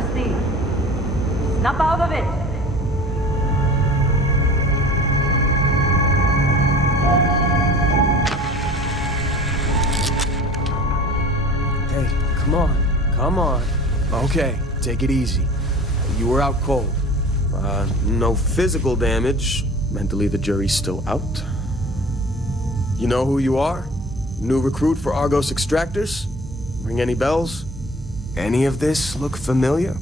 thirsty. Snap out of it. Hey, come on. Come on. Okay, take it easy. You were out cold. No physical damage. Mentally, the jury's still out. You know who you are? New recruit for Argos Extractors? Ring any bells? Any of this look familiar?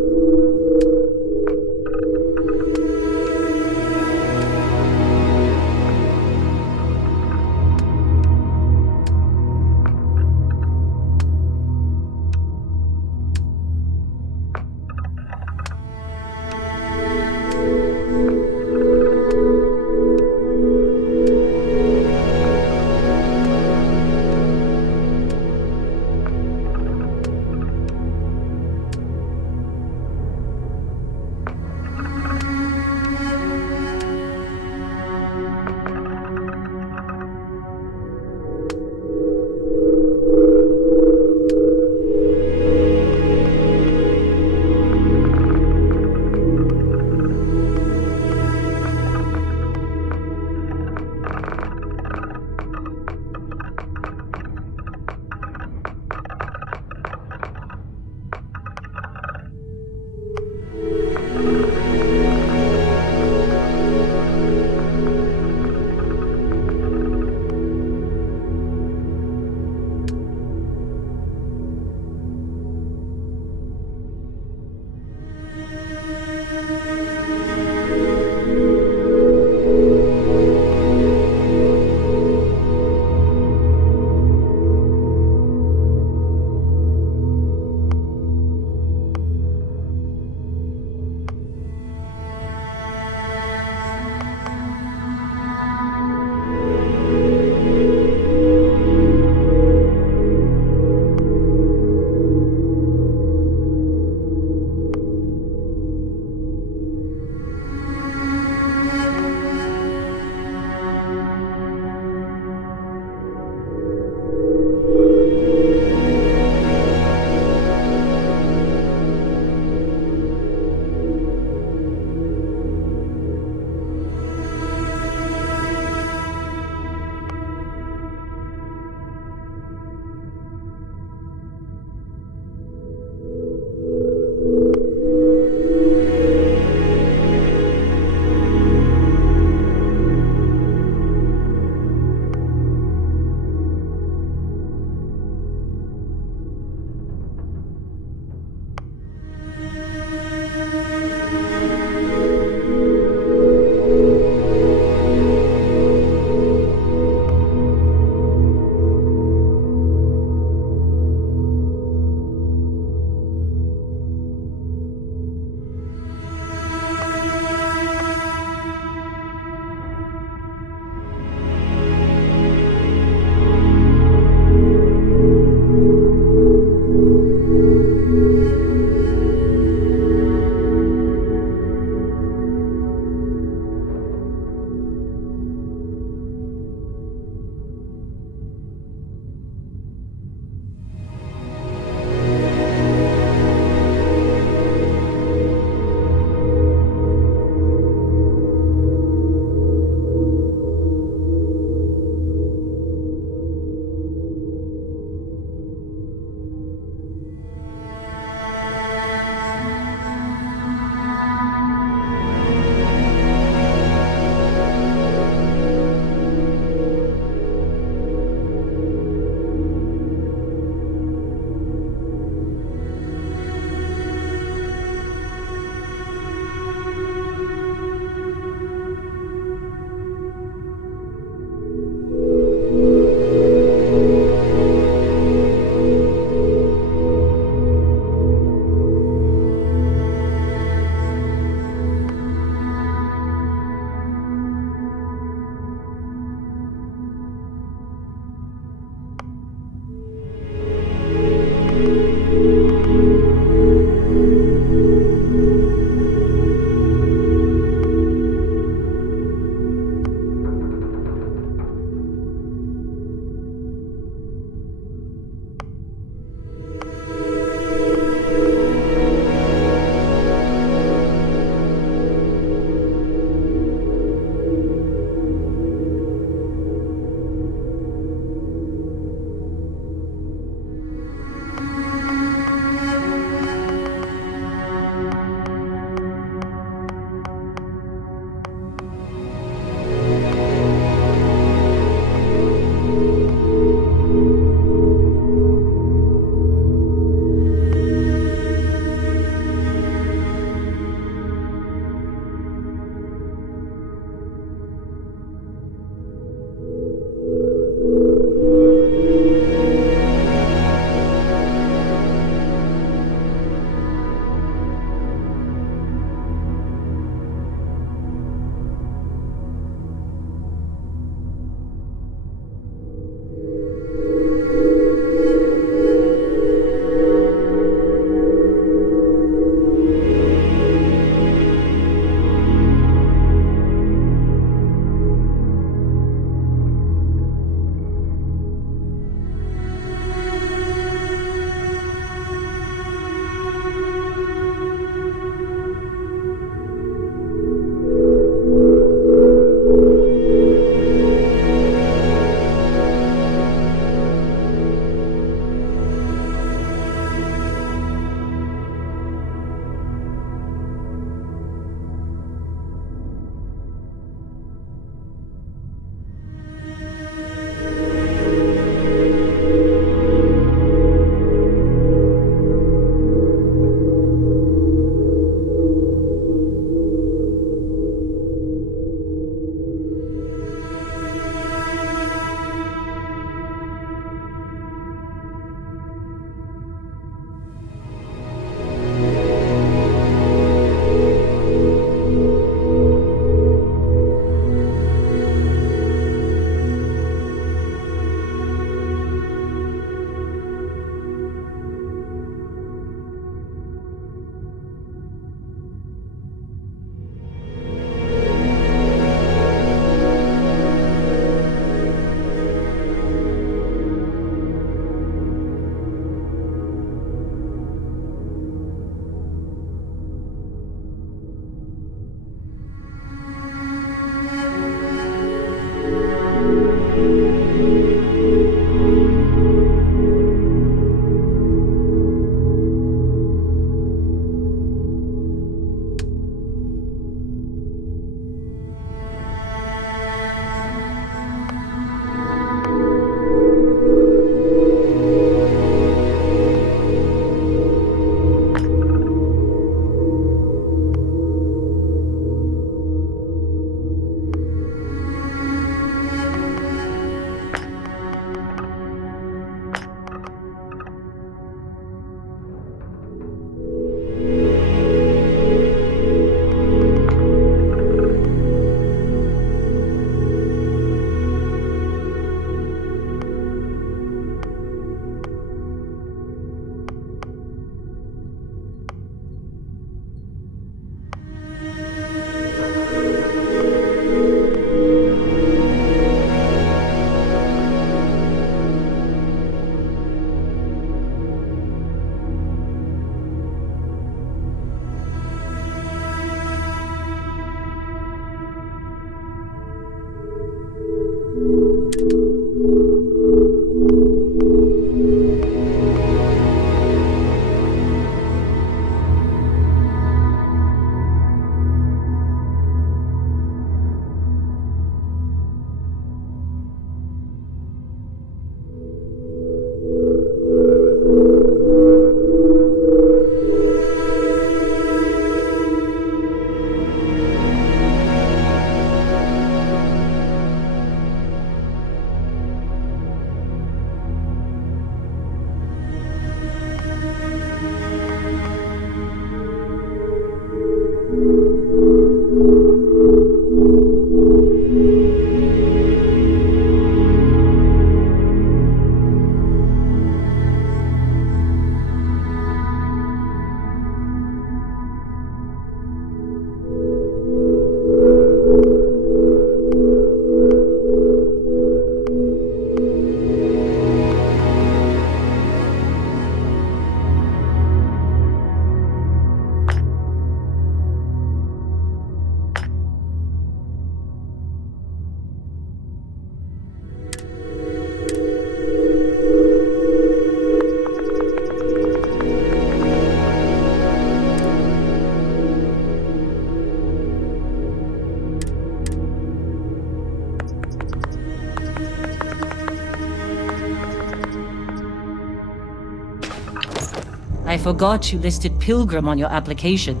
I forgot you listed Pilgrim on your application.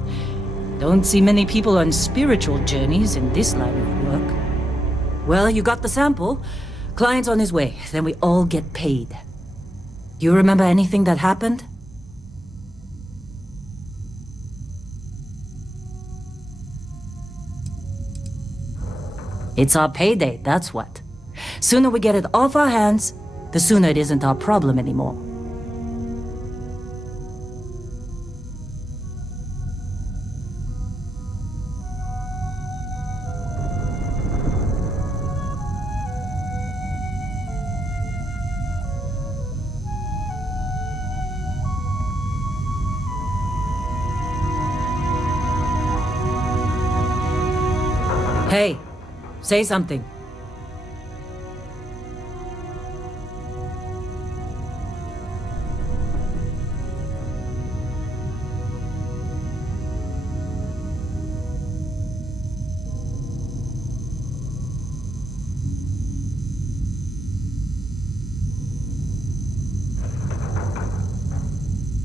Don't see many people on spiritual journeys in this line of work. Well, you got the sample. Client's on his way, then we all get paid. You remember anything that happened? It's our payday, that's what. Sooner we get it off our hands, the sooner it isn't our problem anymore. Hey, say something.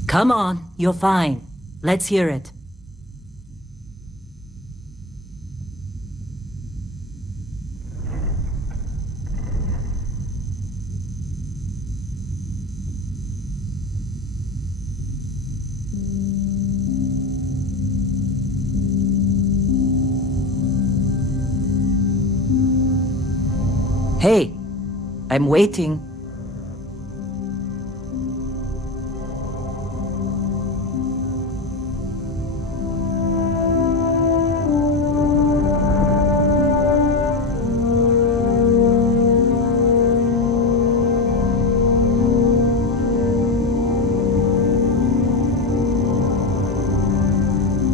Come on, you're fine. Let's hear it. Hey, I'm waiting.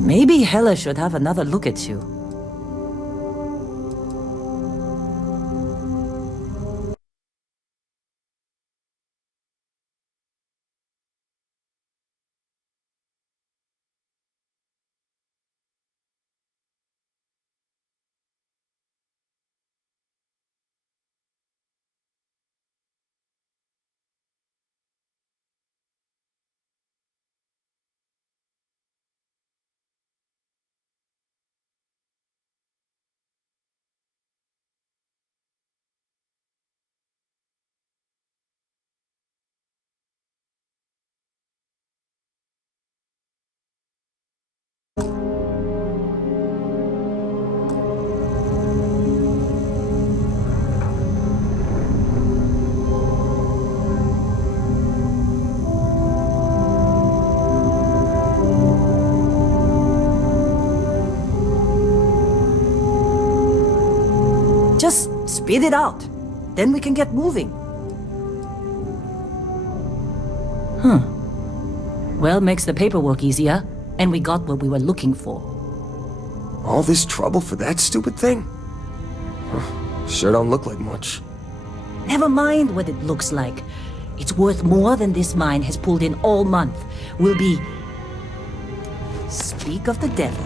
Maybe Hela should have another look at you. Just speed it out. Then we can get moving. Well, makes the paperwork easier, and we got what we were looking for. All this trouble for that stupid thing? Huh, sure don't look like much. Never mind what it looks like. It's worth more than this mine has pulled in all month. Will be... Speak of the devil.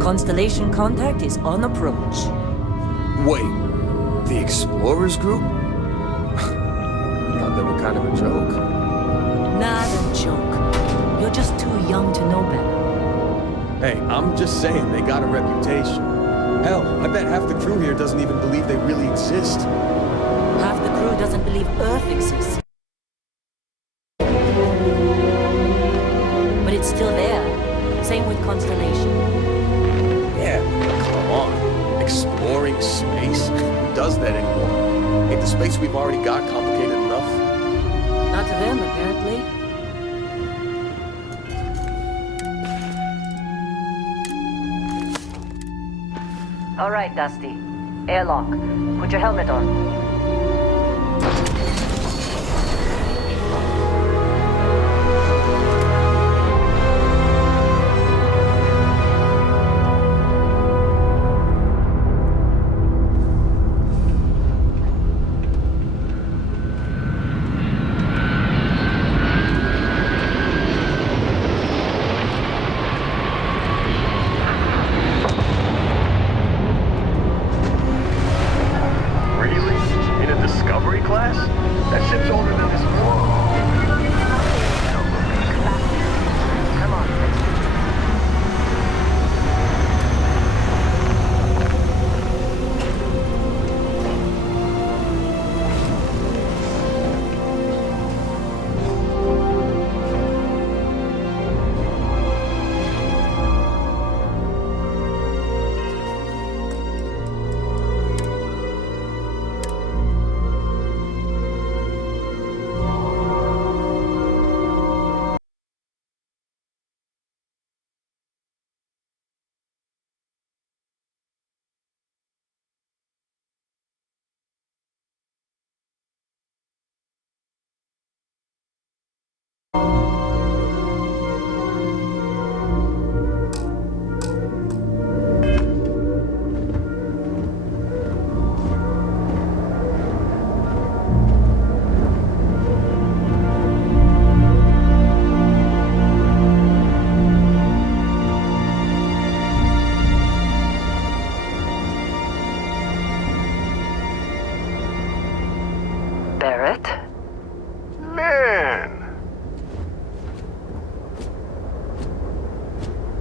Constellation contact is on approach. Wait, the Explorers group? I thought they were kind of a joke. Not a joke. You're just too young to know better. Hey, I'm just saying they got a reputation. Hell, I bet half the crew here doesn't even believe they really exist. Half the crew doesn't believe Earth exists. But it's still there. Same with Constellation. Yeah, come on. Exploring space? Who does that anymore? Ain't the space we've already got complicated enough? Not to them, apparently. All right, Dusty. Airlock. Put your helmet on.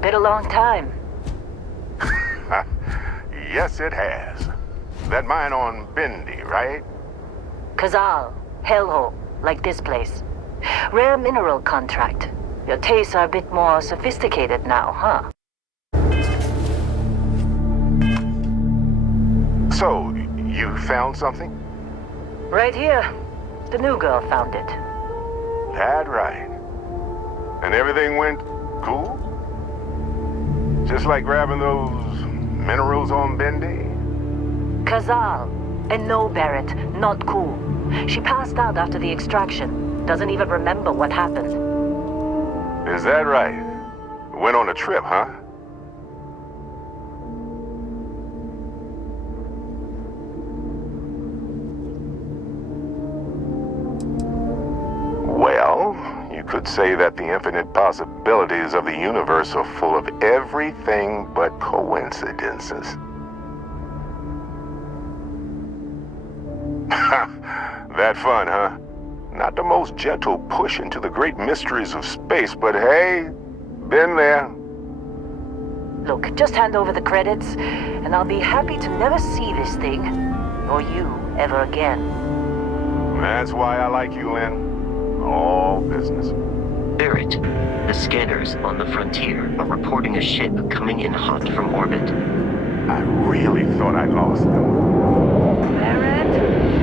Been a long time. Yes, it has. That mine on Bendy, right? Kazal, hellhole, like this place. Rare mineral contract. Your tastes are a bit more sophisticated now, huh? So, you found something? Right here. The new girl found it. That right. And everything went cool? Just like grabbing those minerals on Bendy? Kazal. And no, Barrett, not cool. She passed out after the extraction. Doesn't even remember what happened. Is that right? Went on a trip, huh? Well, you could say that the infinite possibilities of the universe are full of everything but coincidences. That fun, huh? Not the most gentle push into the great mysteries of space, but hey, been there. Look, just hand over the credits, and I'll be happy to never see this thing, or you, ever again. That's why I like you, Lynn. All business. Barrett, the scanners on the frontier are reporting a ship coming in hot from orbit. I really thought I lost them. Barrett?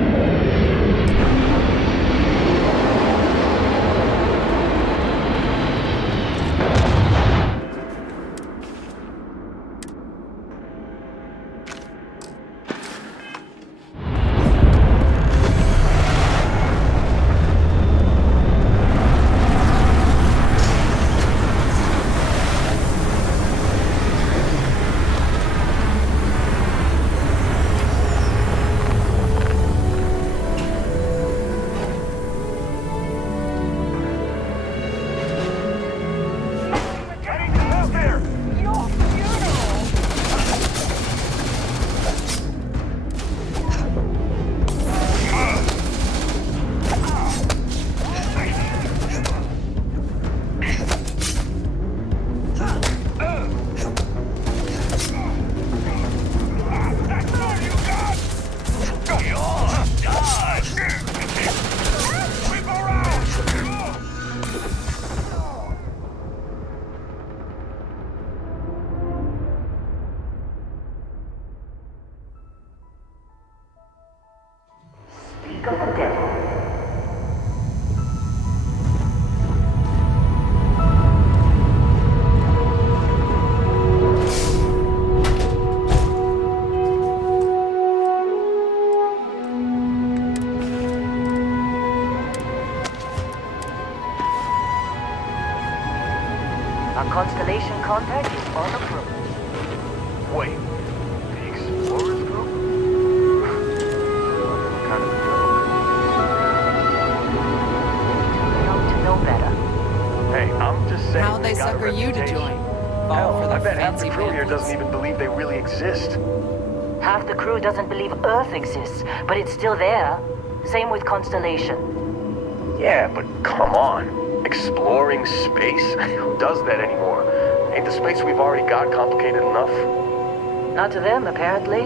Constellation contact is on approach. Wait, the Explorers group? Kind of a Young to know better. joke. Hey, I'm just saying. How'd they got a sucker you to reputation. join? Fall Hell, for the I bet half the fancy crew here pamphlets. doesn't even believe they really exist. Half the crew doesn't believe Earth exists, but it's still there. Same with Constellation. Yeah, but come on. Exploring space? Who does that anymore? Ain't the space we've already got complicated enough? Not to them, apparently.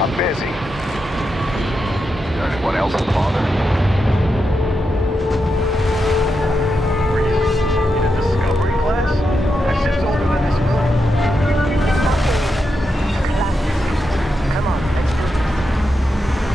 I'm busy. Anyone else bother? Really? In a discovery class? That shit's older than this room. It's not a class. Come on, let's do this.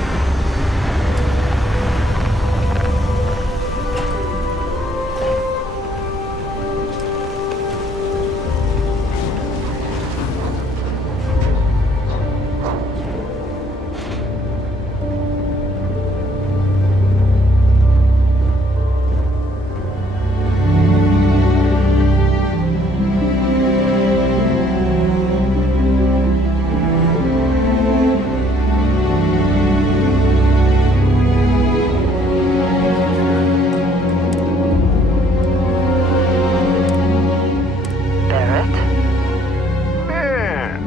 Barrett? Man,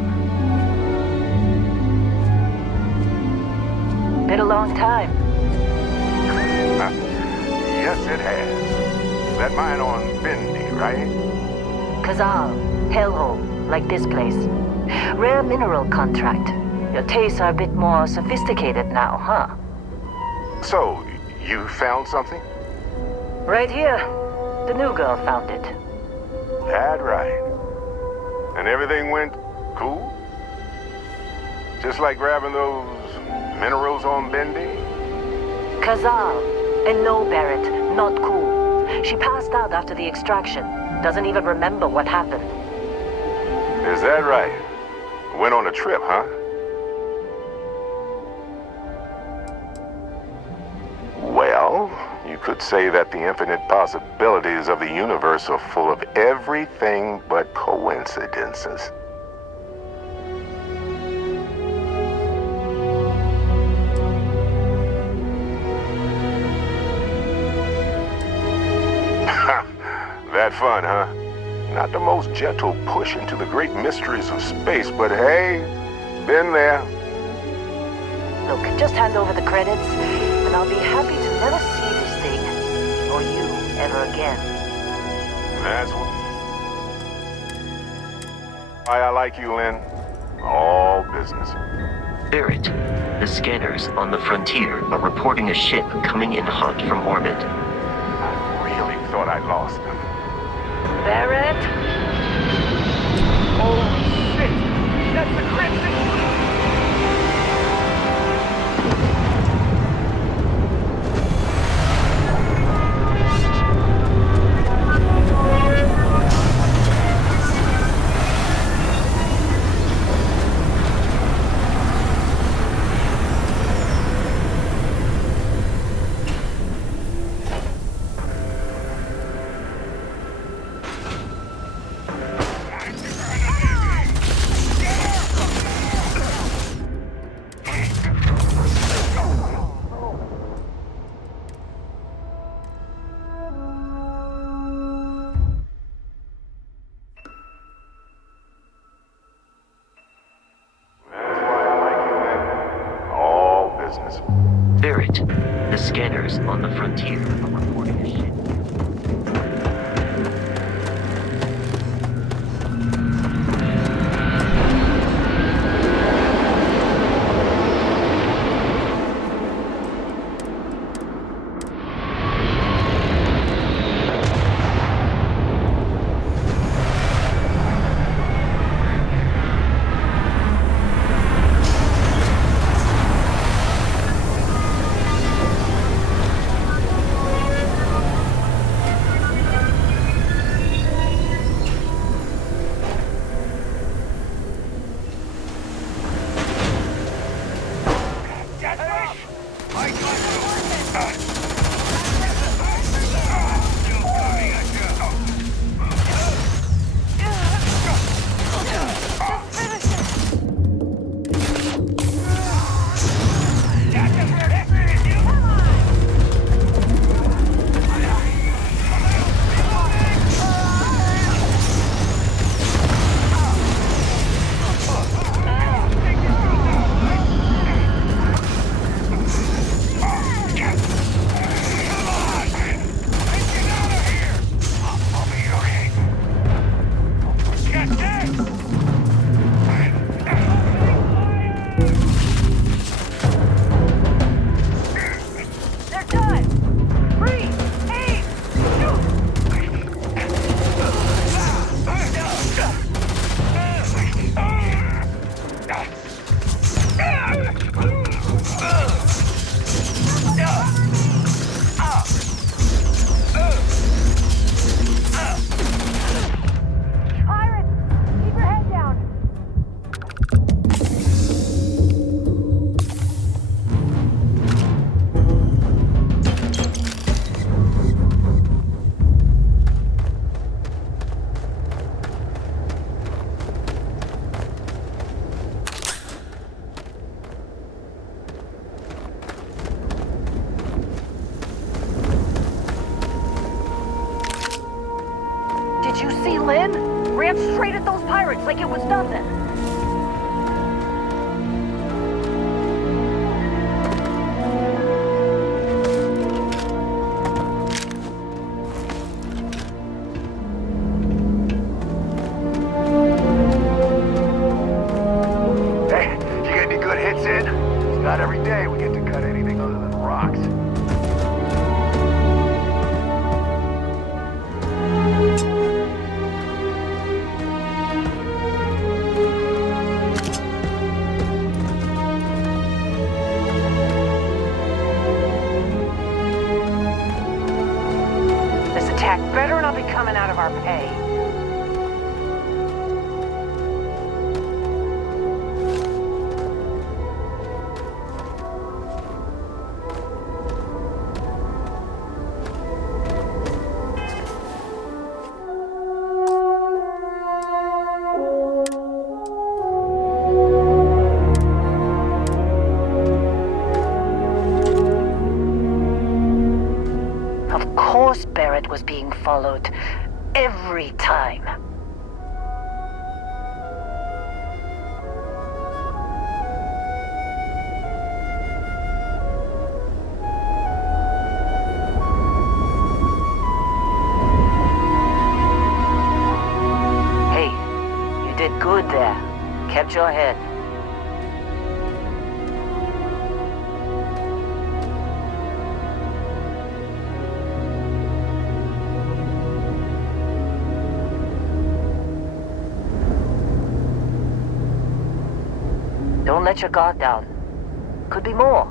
Been a long time. yes it has. That mine on Bendy, right? Kazal, hellhole, like this place. Rare mineral contract. Your tastes are a bit more sophisticated now, huh? So, you found something? Right here. The new girl found it. That right. And everything went cool? Just like grabbing those minerals on Bendy? Kazal. And no, Barrett, not cool. She passed out after the extraction. Doesn't even remember what happened. Is that right? Went on a trip, huh? Well, you could say that the infinite possibilities of the universe are full of everything but coincidences. That fun, huh? Not the most gentle push into the great mysteries of space, but hey, been there. Look, just hand over the credits, and I'll be happy to never see this thing, or you, ever again. That's why I like you, Lynn. All business. Barrett, the scanners on the frontier are reporting a ship coming in hot from orbit. I really thought I lost them. Barrett? Oh, shit! That's the Crimson! Barrett, the scanners on the frontier are reporting a ship. Done! Freeze! Aim! Pirates! Keep your head down! Did you see Lynn? Ran straight at those pirates like it was nothing. Hey, you get any good hits in? It's not every day we get to cut anything other than rocks. This attack better not be coming out of our pay. Of course Barrett was being followed. Every time. Hey, you did good there. Kept your head. Don't let your guard down. Could be more.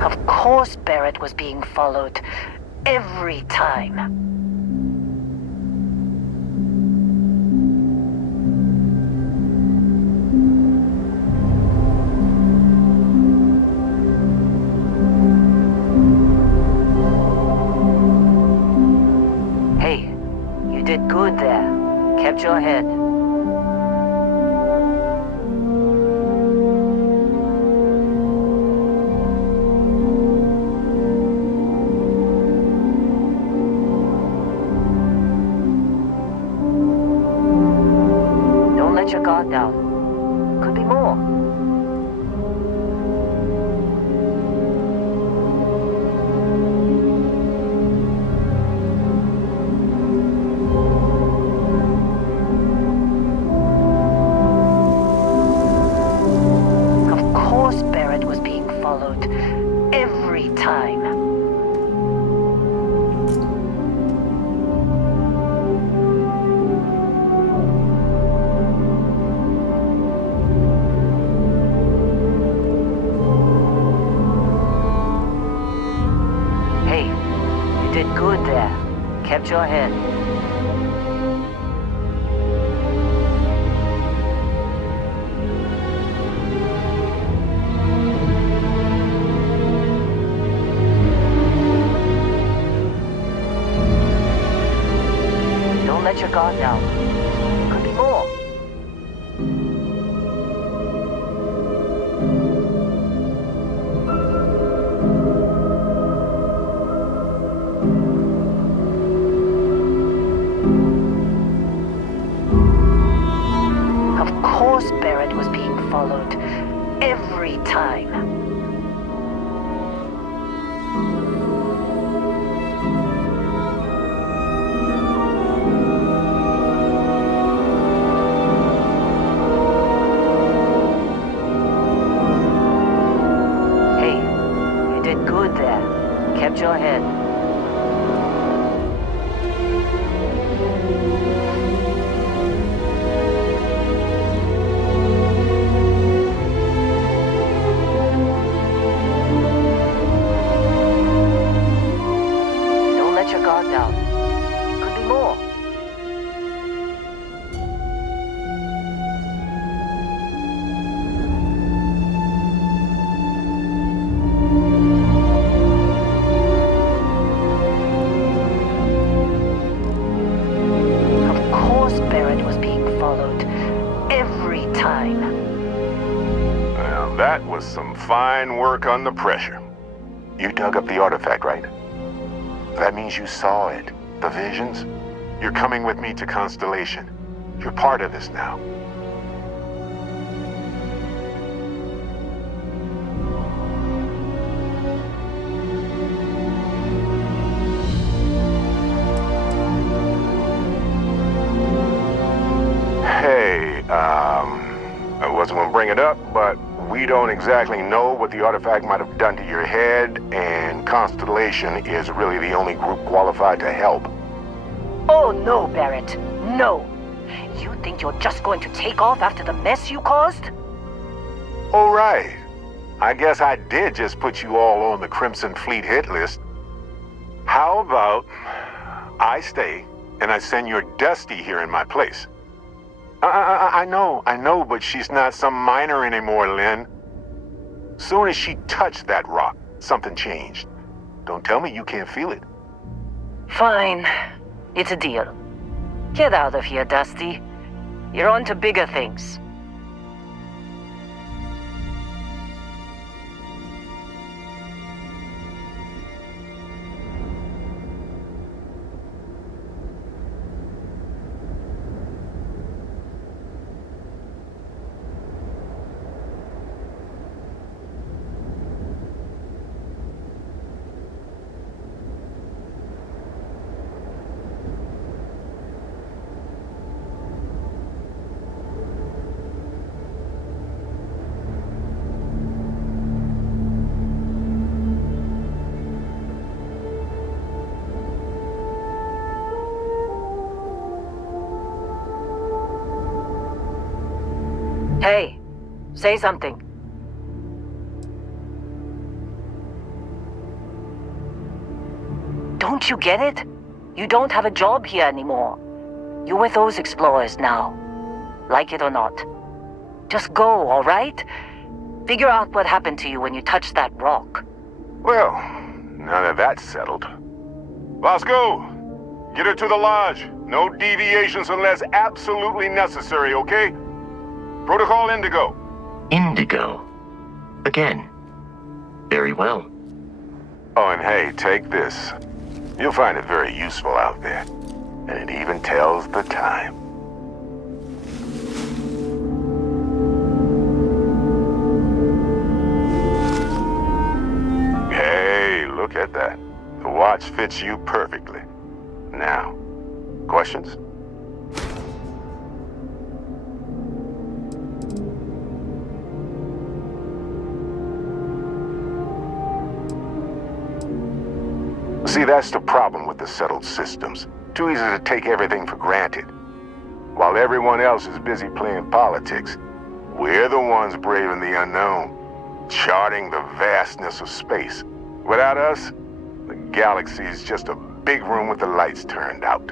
Of course Barrett was being followed. Every time. Hey, you did good there. Kept your head. Don't let your guard down. Could be more. Of course Barrett was being followed. Every time. Hey, you did good there. Kept your head. Don't let your guard down. Could be more. Of course Barrett was being followed. Every time. your head. Don't let your guard down. Could be more. Of course Barrett was being followed. Every time. Well, that was some fine work under pressure. You dug up the artifact, right? That means you saw it. The visions? You're coming with me to Constellation. You're part of this now. Hey, I wasn't gonna bring it up, but we don't exactly know what the artifact might have done to your head, and Constellation is really the only group qualified to help. Oh no, Barrett. No. You think you're just going to take off after the mess you caused? All right. I guess I did just put you all on the Crimson Fleet hit list. How about I stay and I send your Dusty here in my place? I know, but she's not some miner anymore, Lynn. Soon as she touched that rock, something changed. Don't tell me you can't feel it. Fine. It's a deal. Get out of here, Dusty. You're on to bigger things. Hey, say something. Don't you get it? You don't have a job here anymore. You're with those explorers now. Like it or not. Just go, all right? Figure out what happened to you when you touched that rock. Well, now that that's settled. Bosco, get her to the lodge. No deviations unless absolutely necessary, okay? Protocol Indigo. Indigo. Again. Very well. Oh, and hey, take this. You'll find it very useful out there. And it even tells the time. Hey, look at that. The watch fits you perfectly. Now, questions? See, that's the problem with the settled systems. Too easy to take everything for granted. While everyone else is busy playing politics, we're the ones braving the unknown, charting the vastness of space. Without us, the galaxy is just a big room with the lights turned out.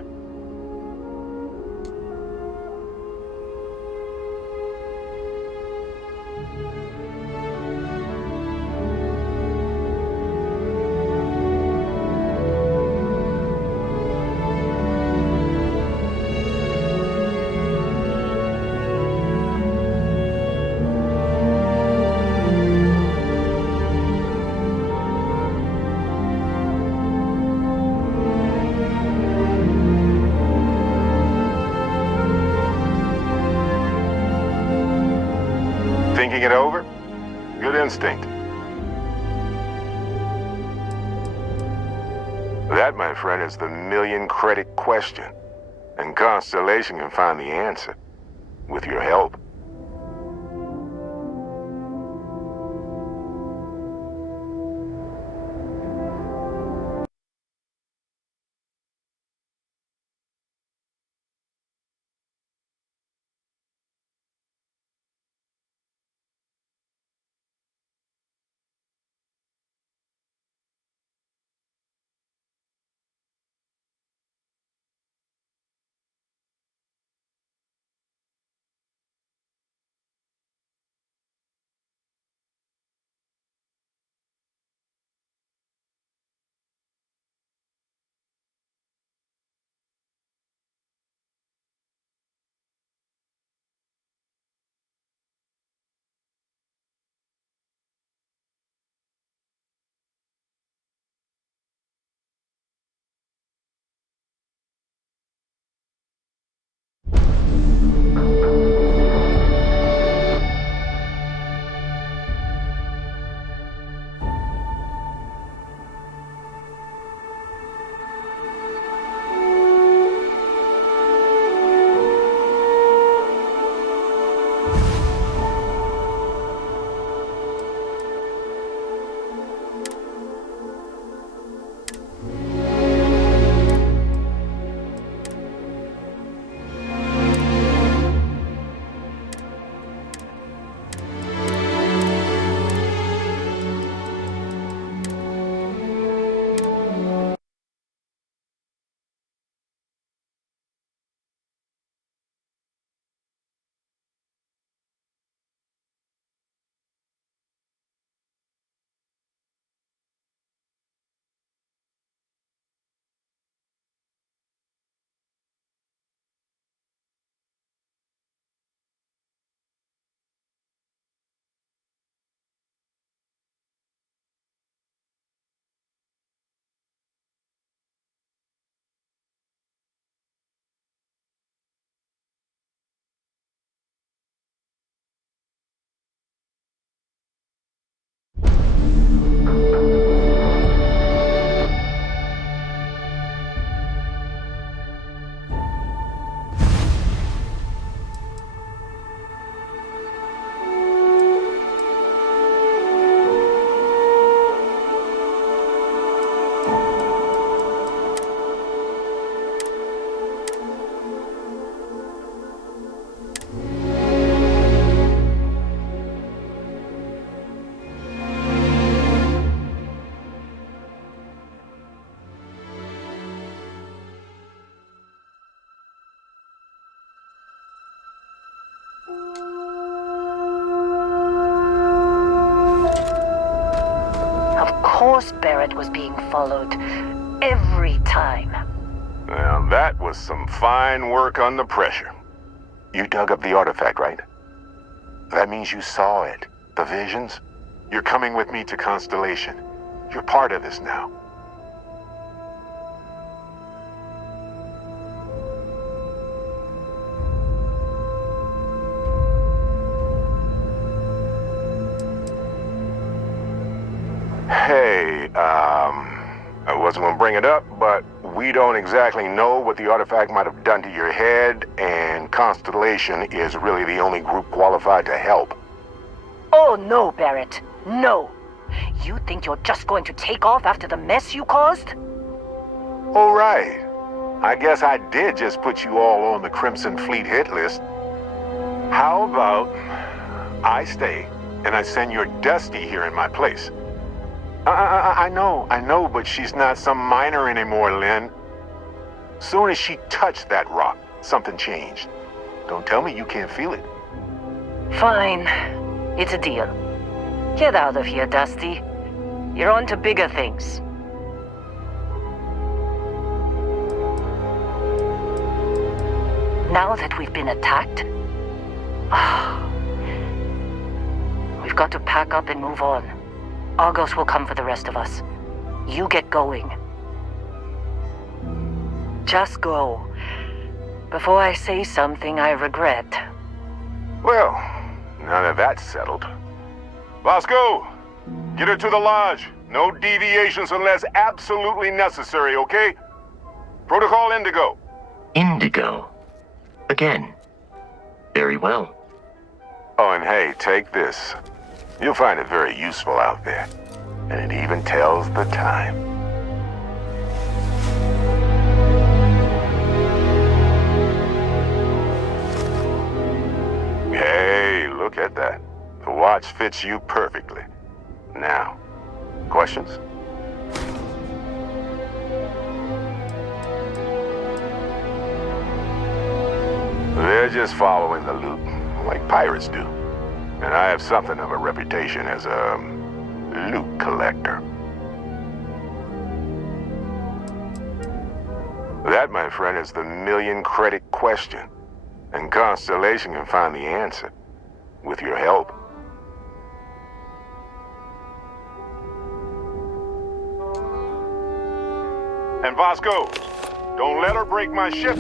Thinking it over? Good instinct. That, my friend, is the million-credit question. And Constellation can find the answer. With your help. course Barrett was being followed. Every time. Well, that was some fine work under pressure. You dug up the artifact, right? That means you saw it. The visions? You're coming with me to Constellation. You're part of this now. Hey, I wasn't gonna bring it up, but we don't exactly know what the artifact might have done to your head, and Constellation is really the only group qualified to help. Oh no, Barrett. No. You think you're just going to take off after the mess you caused? All right. I guess I did just put you all on the Crimson Fleet hit list. How about I stay and I send your Dusty here in my place? I know, but she's not some minor anymore, Lynn. Soon as she touched that rock, something changed. Don't tell me you can't feel it. Fine. It's a deal. Get out of here, Dusty. You're on to bigger things. Now that we've been attacked, we've got to pack up and move on. Argos will come for the rest of us. You get going. Just go. Before I say something I regret. Well, now that that's settled. Bosco, get her to the lodge. No deviations unless absolutely necessary, okay? Protocol Indigo. Indigo. Again. Very well. Oh, and hey, take this. You'll find it very useful out there. And it even tells the time. Hey, look at that. The watch fits you perfectly. Now, questions? They're just following the loot, like pirates do. And I have something of a reputation as a loot collector. That, my friend, is the million-credit question. And Constellation can find the answer, with your help. And Vasco, don't let her break my ship.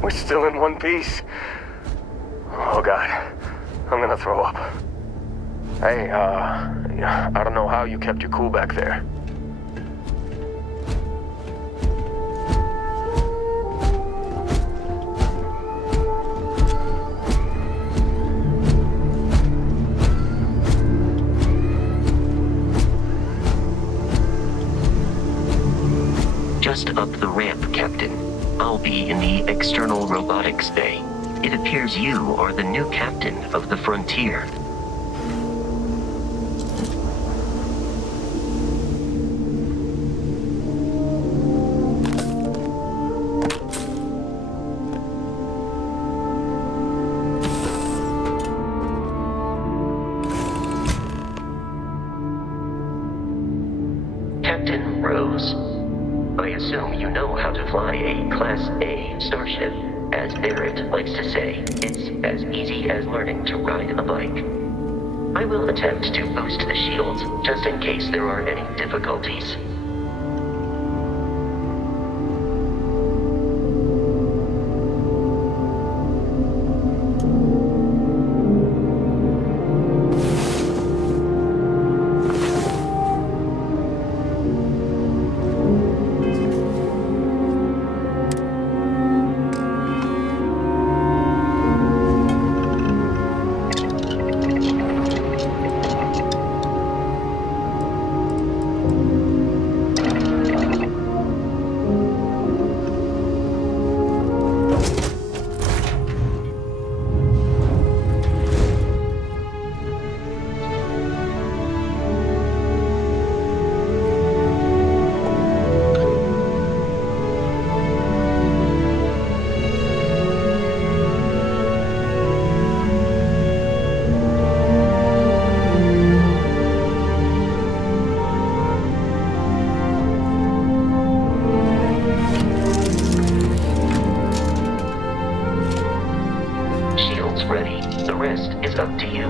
We're still in one piece. Oh God, I'm gonna throw up. Hey, I don't know how you kept your cool back there. Just up the ramp, Captain. I'll be in the external robotics bay. It appears you are the new captain of the Frontier. Rose. I assume you know how to fly a Class A starship. As Barrett likes to say, it's as easy as learning to ride a bike. I will attempt to boost the shields, just in case there are any difficulties. Shields ready. The rest is up to you.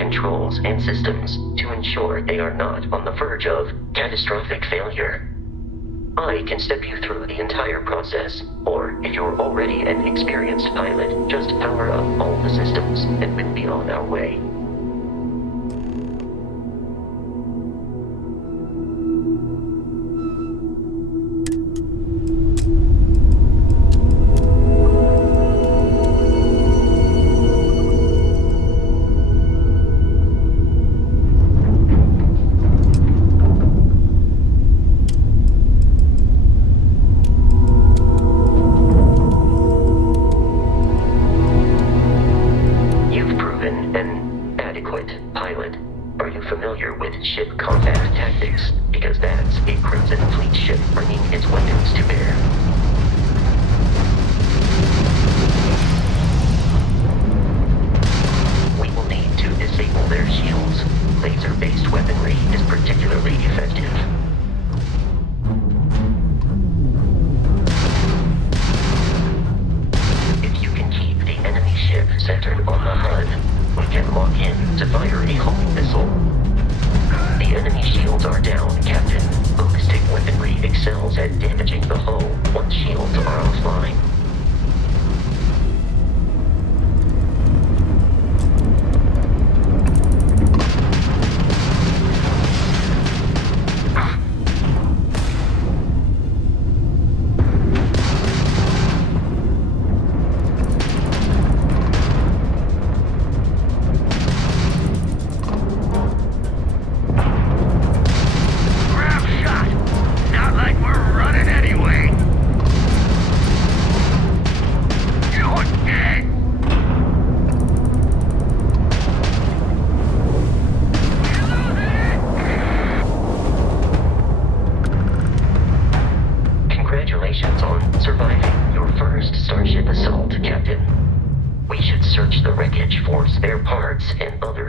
controls and systems to ensure they are not on the verge of catastrophic failure. I can step you through the entire process, or if you're already an experienced pilot, just power up all the systems and we'll be on our way. Ship combat tactics, because that's a Crimson Fleet ship bringing its weapons to bear. We will need to disable their shields. Laser-based weaponry is particularly effective. If you can keep the enemy ship centered on the HUD, we can lock in to fire a homing missile. The enemy shields are down, Captain. Ballistic weaponry excels at damaging the hull once shields are offline.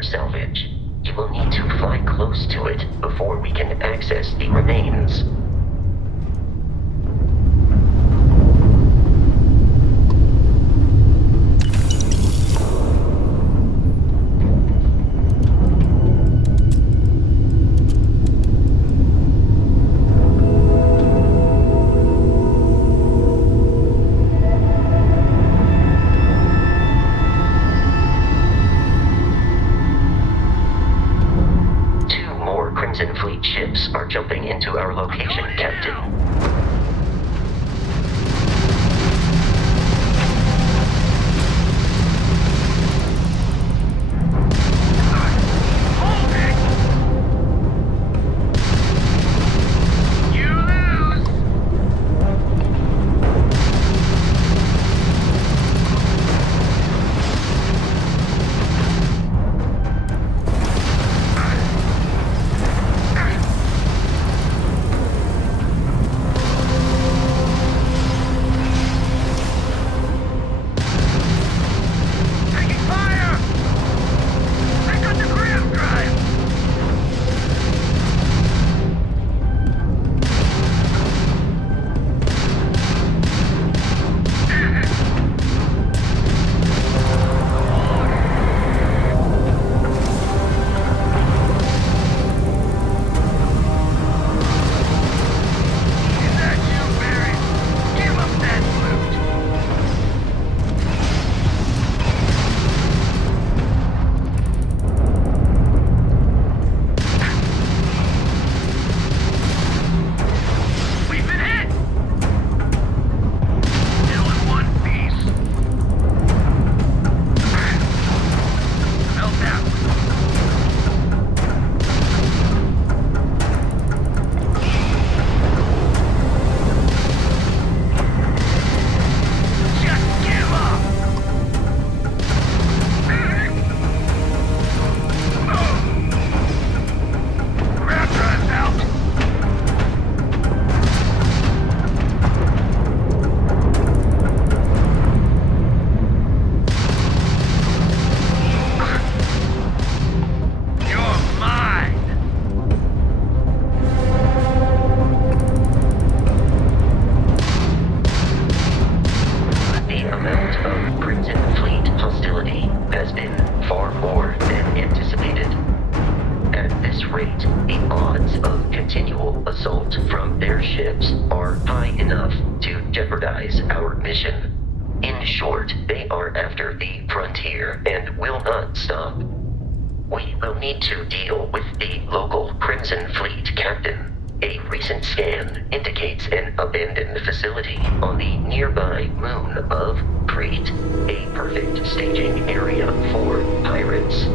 Salvage. You will need to fly close to it before we can access the remains. Crimson Fleet ships are jumping into our location, Captain. ships are high enough to jeopardize our mission. In short, they are after the frontier and will not stop. We will need to deal with the local Crimson Fleet captain. A recent scan indicates an abandoned facility on the nearby moon of Crete, a perfect staging area for pirates.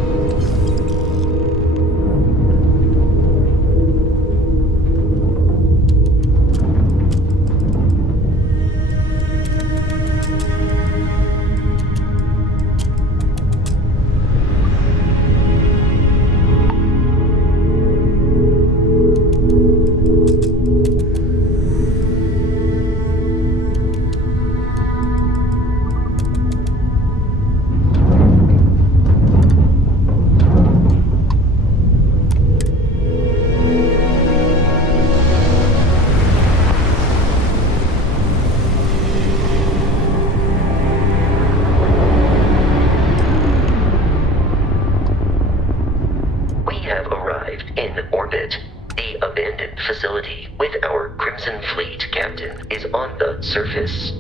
In orbit, the abandoned facility with our Crimson Fleet captain is on the surface.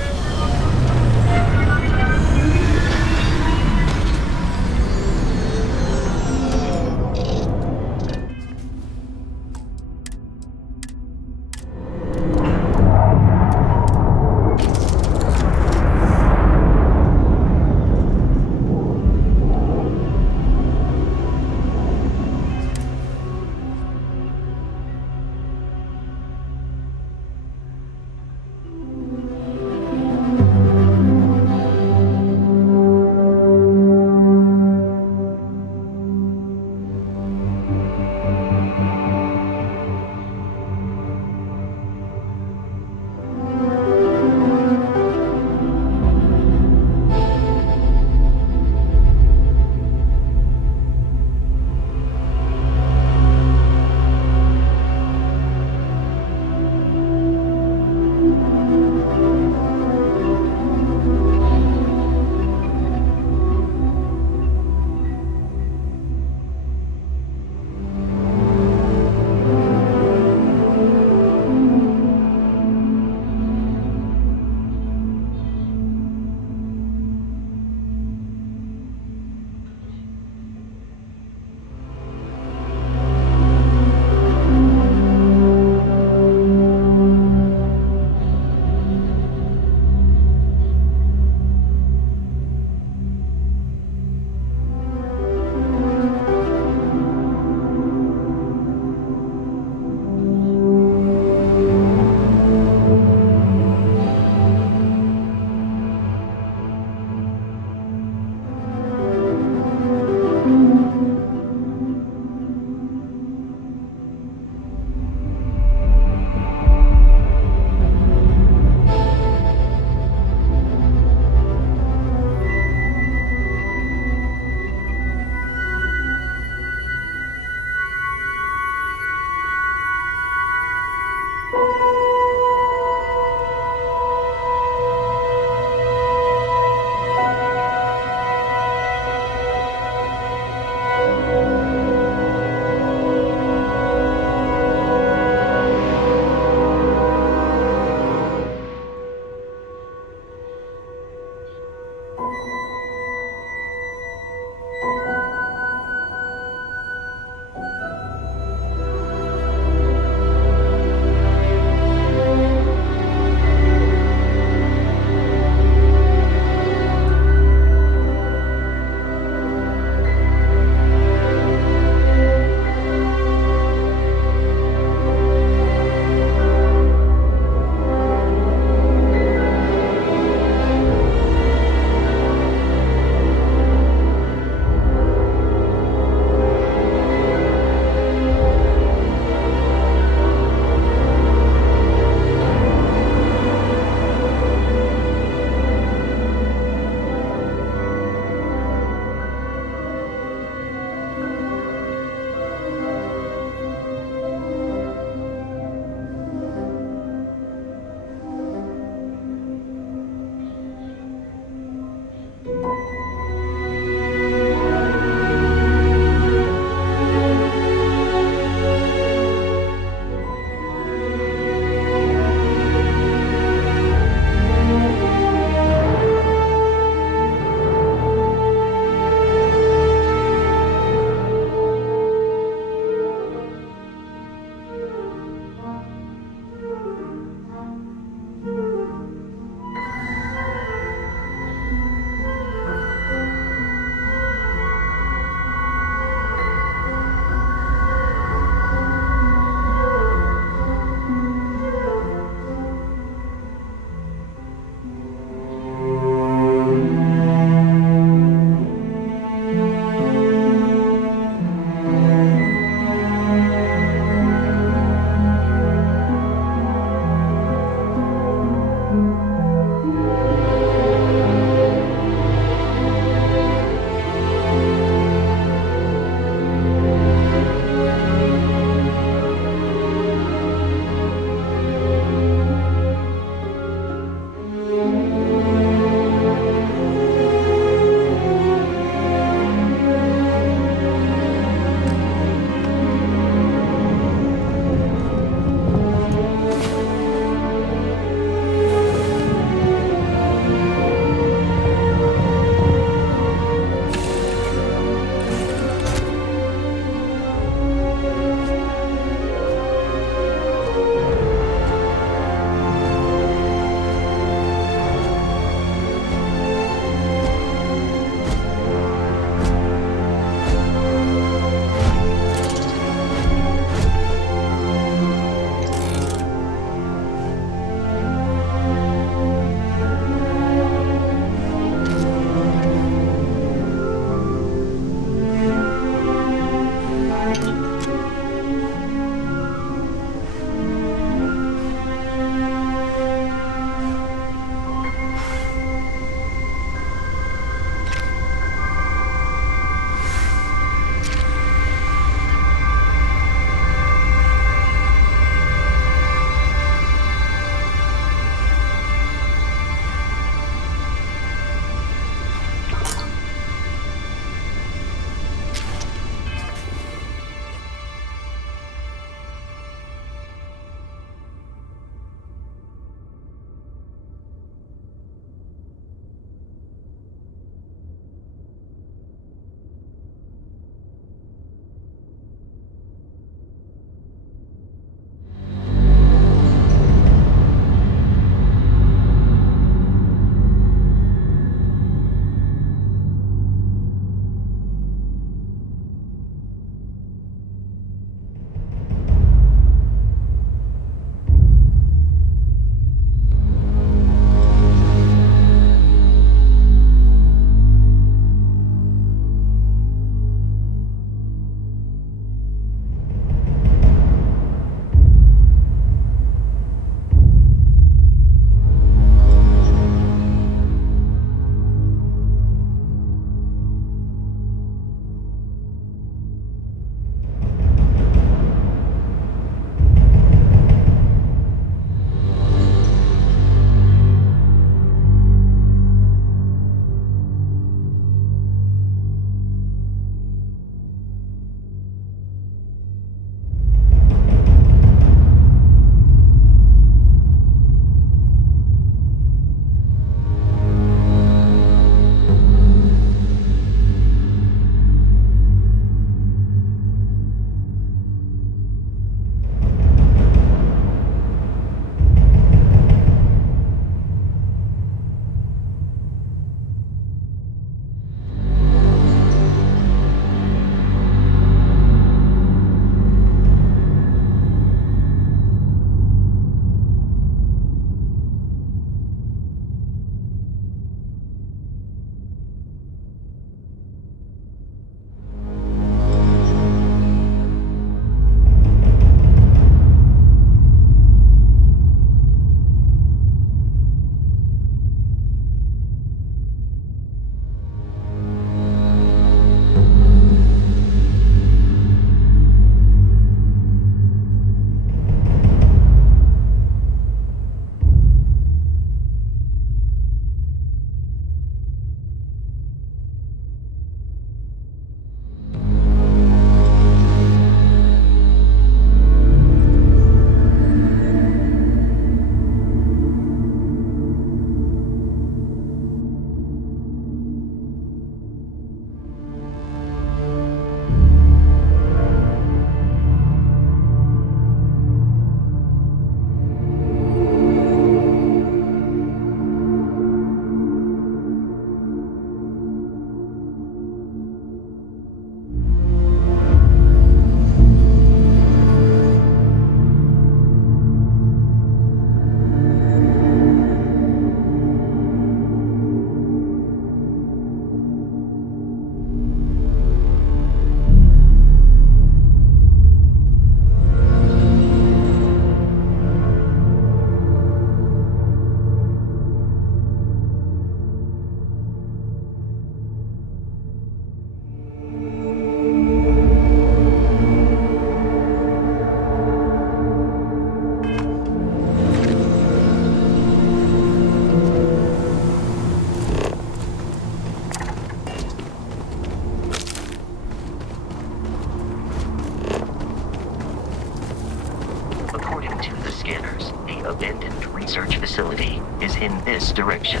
abandoned research facility is in this direction.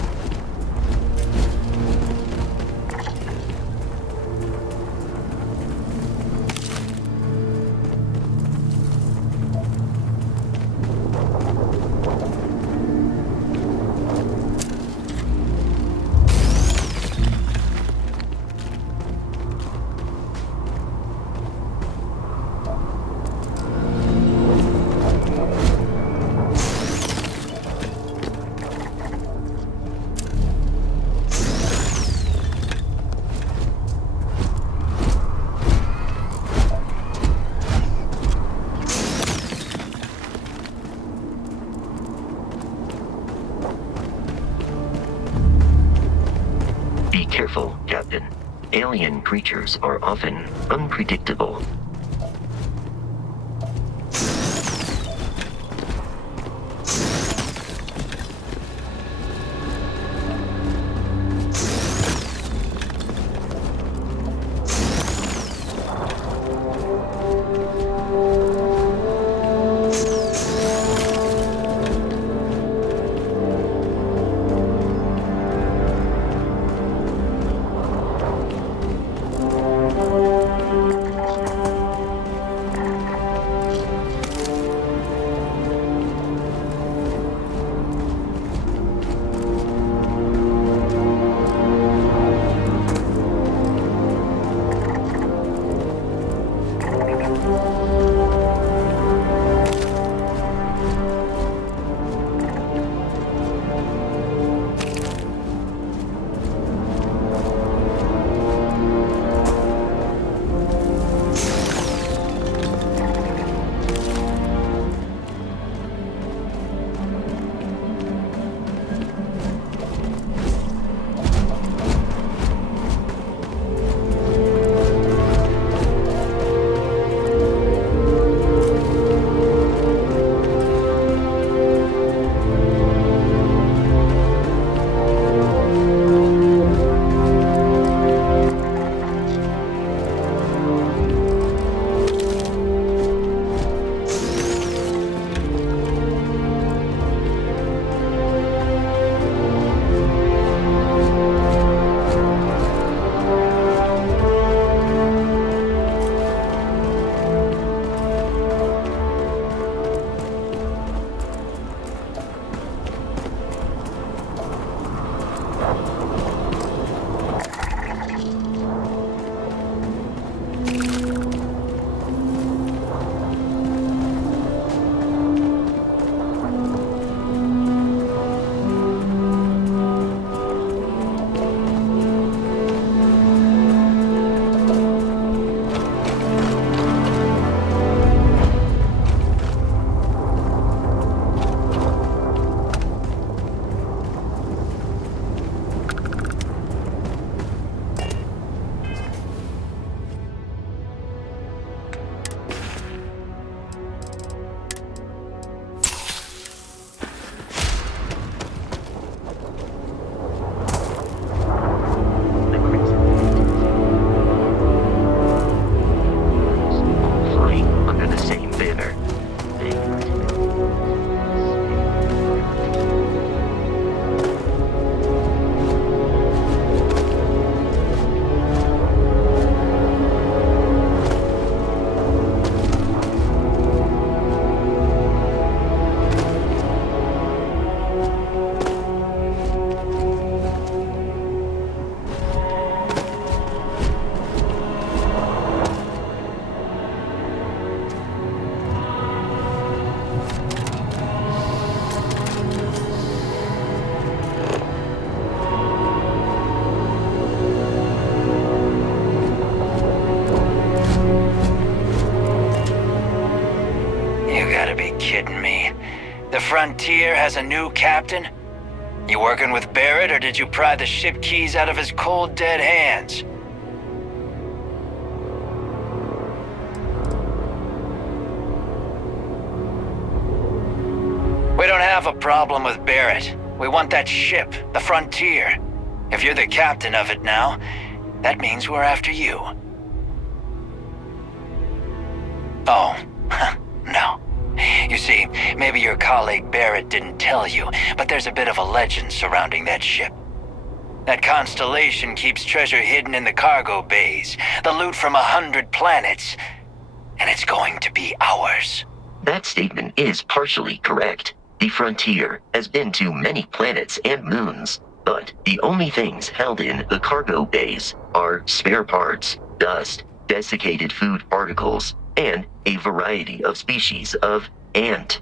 Be careful, Captain. Alien creatures are often unpredictable. The Frontier has a new captain? You working with Barrett, or did you pry the ship keys out of his cold, dead hands? We don't have a problem with Barrett. We want that ship, the Frontier. If you're the captain of it now, that means we're after you. Oh, no. You see, Maybe your colleague Barrett didn't tell you, but there's a bit of a legend surrounding that ship. That constellation keeps treasure hidden in the cargo bays, the loot from 100 planets, and it's going to be ours. That statement is partially correct. The Frontier has been to many planets and moons, but the only things held in the cargo bays are spare parts, dust, desiccated food particles, and a variety of species of ant.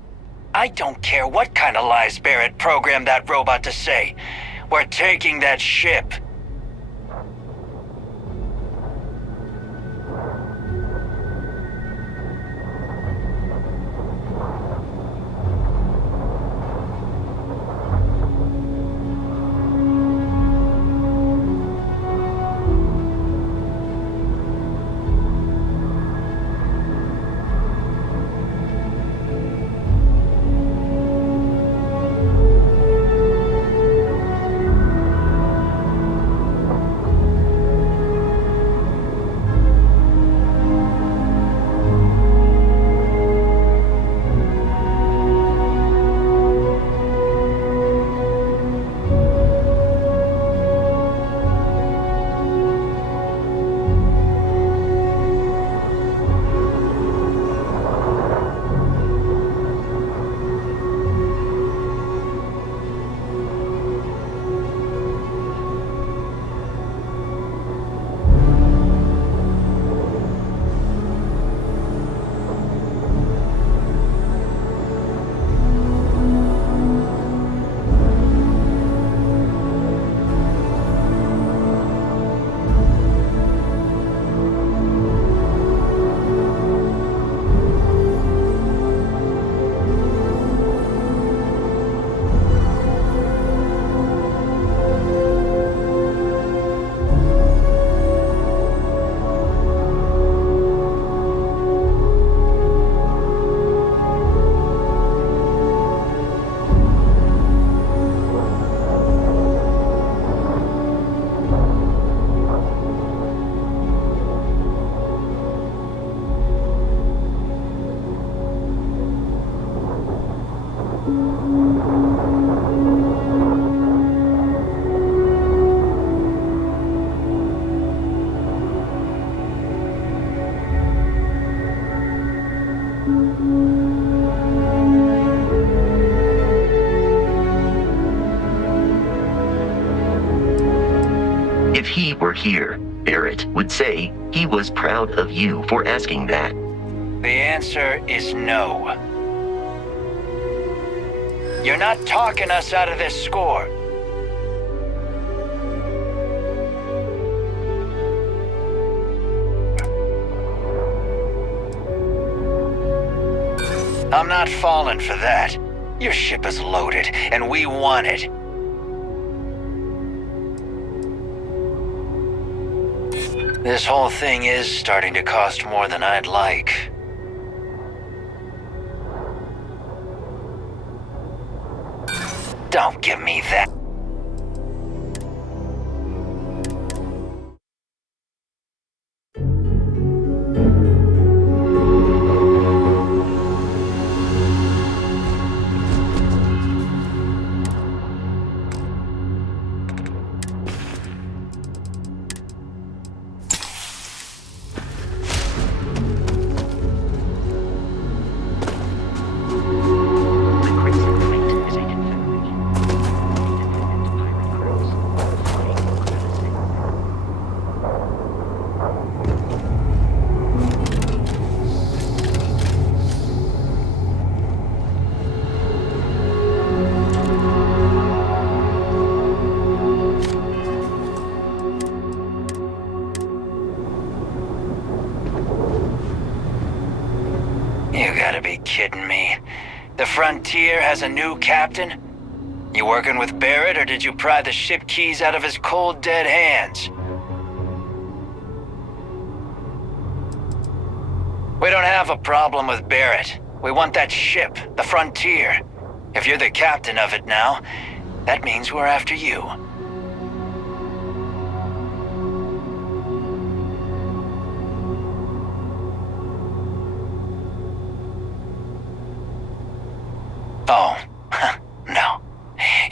I don't care what kind of lies Barrett programmed that robot to say. We're taking that ship. If he were here, Barrett would say he was proud of you for asking that. The answer is no. You're not talking us out of this score. I'm not falling for that. Your ship is loaded, and we want it. This whole thing is starting to cost more than I'd like. Don't give me that. You gotta be kidding me. The Frontier has a new captain? You working with Barrett, or did you pry the ship keys out of his cold, dead hands? We don't have a problem with Barrett. We want that ship, the Frontier. If you're the captain of it now, that means we're after you. Oh, no.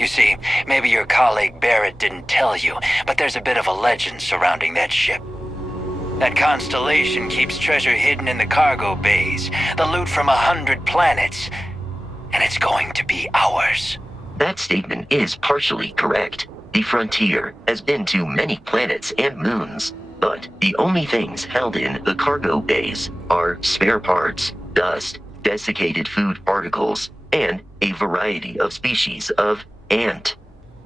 You see, maybe your colleague Barrett didn't tell you, but there's a bit of a legend surrounding that ship. That constellation keeps treasure hidden in the cargo bays, the loot from 100 planets, and it's going to be ours. That statement is partially correct. The Frontier has been to many planets and moons, but the only things held in the cargo bays are spare parts, dust, desiccated food particles, and a variety of species of ant.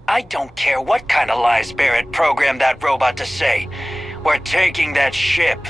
I don't care what kind of lies Barrett programmed that robot to say. We're taking that ship.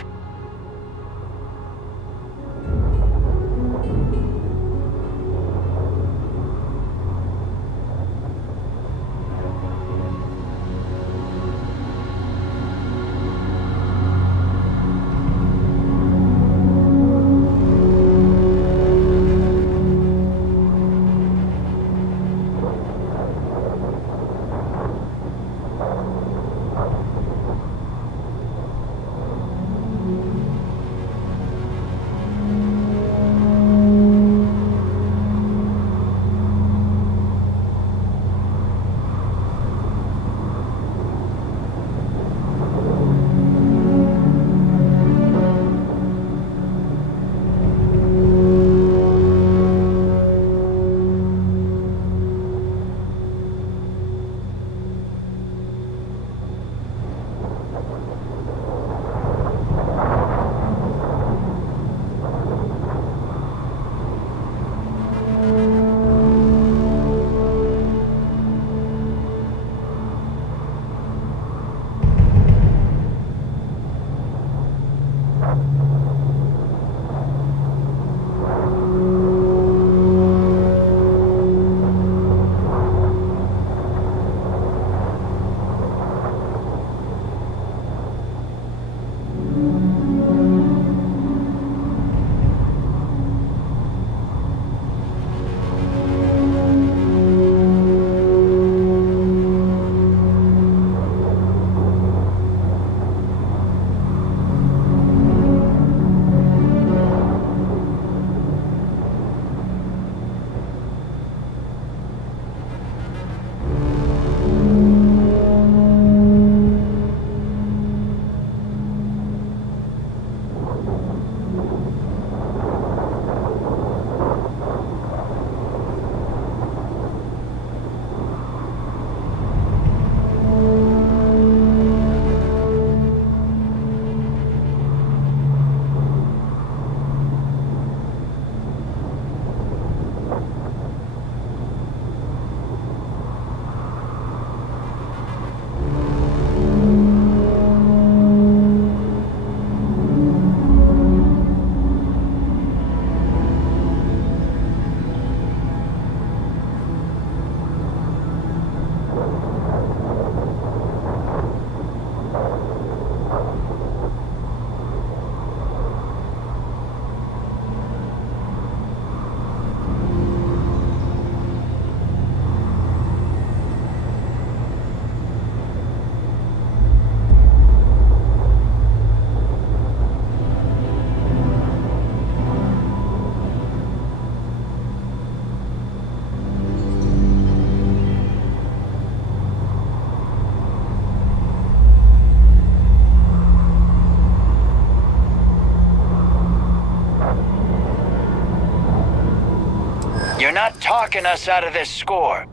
You're not talking us out of this score.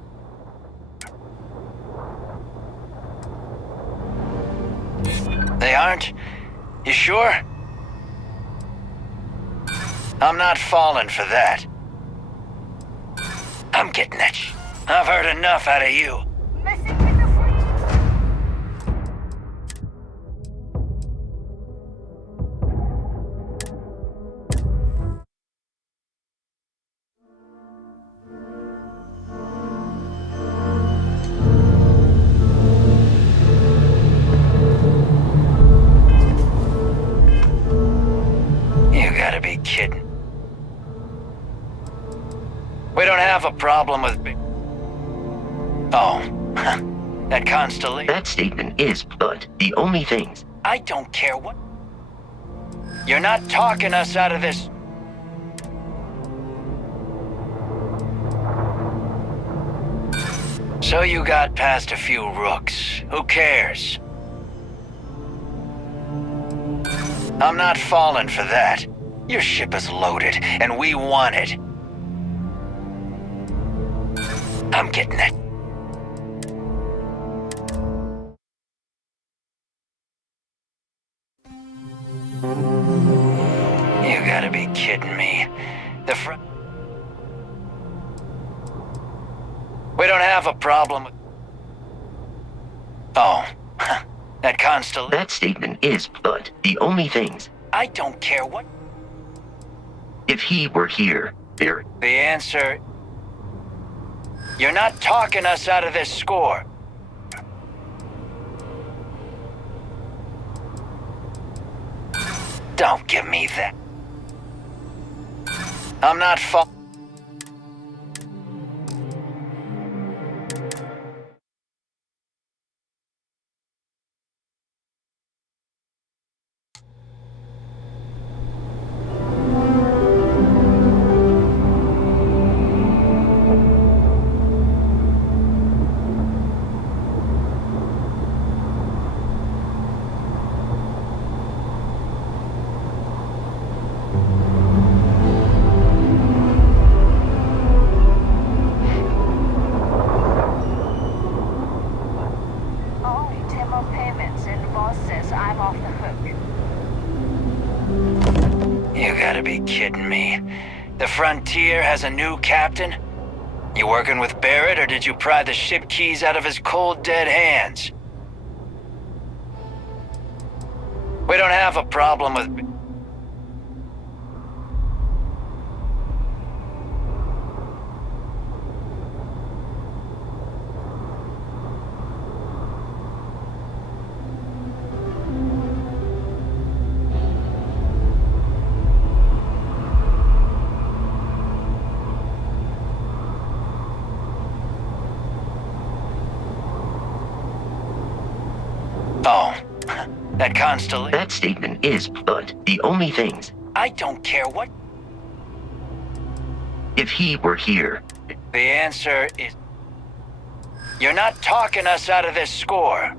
They aren't? You sure? I'm not falling for that. I'm getting that I've heard enough out of you. You gotta be kidding. We don't have a problem with... Oh, that constellation... That statement is, but the only things... I don't care what... You're not talking us out of this... So you got past a few rooks. Who cares? I'm not falling for that. Your ship is loaded, and we want it. I'm getting it. You gotta be kidding me. We don't have a problem with... Oh, that constellation... That statement is, but the only things... I don't care what... If he were here, there... The answer... You're not talking us out of this score. Don't give me that. I'm not You gotta be kidding me. The Frontier has a new captain? You working with Barrett, or did you pry the ship keys out of his cold, dead hands? We don't have a problem with... Oh, that constellation... That statement is, but the only things... I don't care what... If he were here... The answer is... You're not talking us out of this score.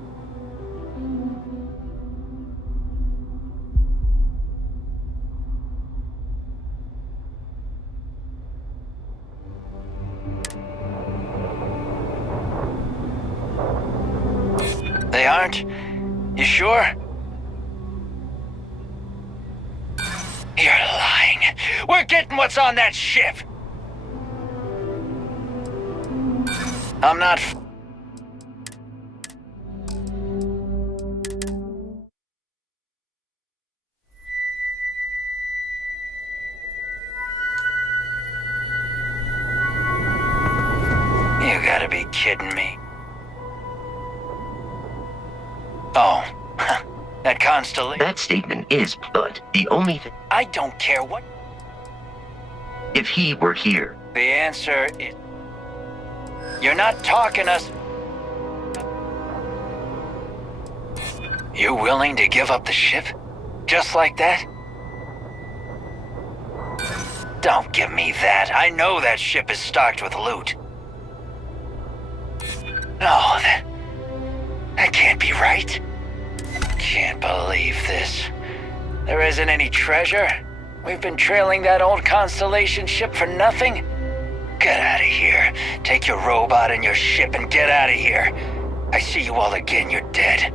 They aren't? You sure? You're lying. We're getting what's on that ship. I'm not... You gotta be kidding me. Oh, that constellation... That statement is, but the only thing... I don't care what... If he were here... The answer is... You're not talking us... You willing to give up the ship? Just like that? Don't give me that. I know that ship is stocked with loot. No, that can't be right. Can't believe this. There isn't any treasure. We've been trailing that old Constellation ship for nothing. Get out of here. Take your robot and your ship and get out of here. I see you all again, you're dead.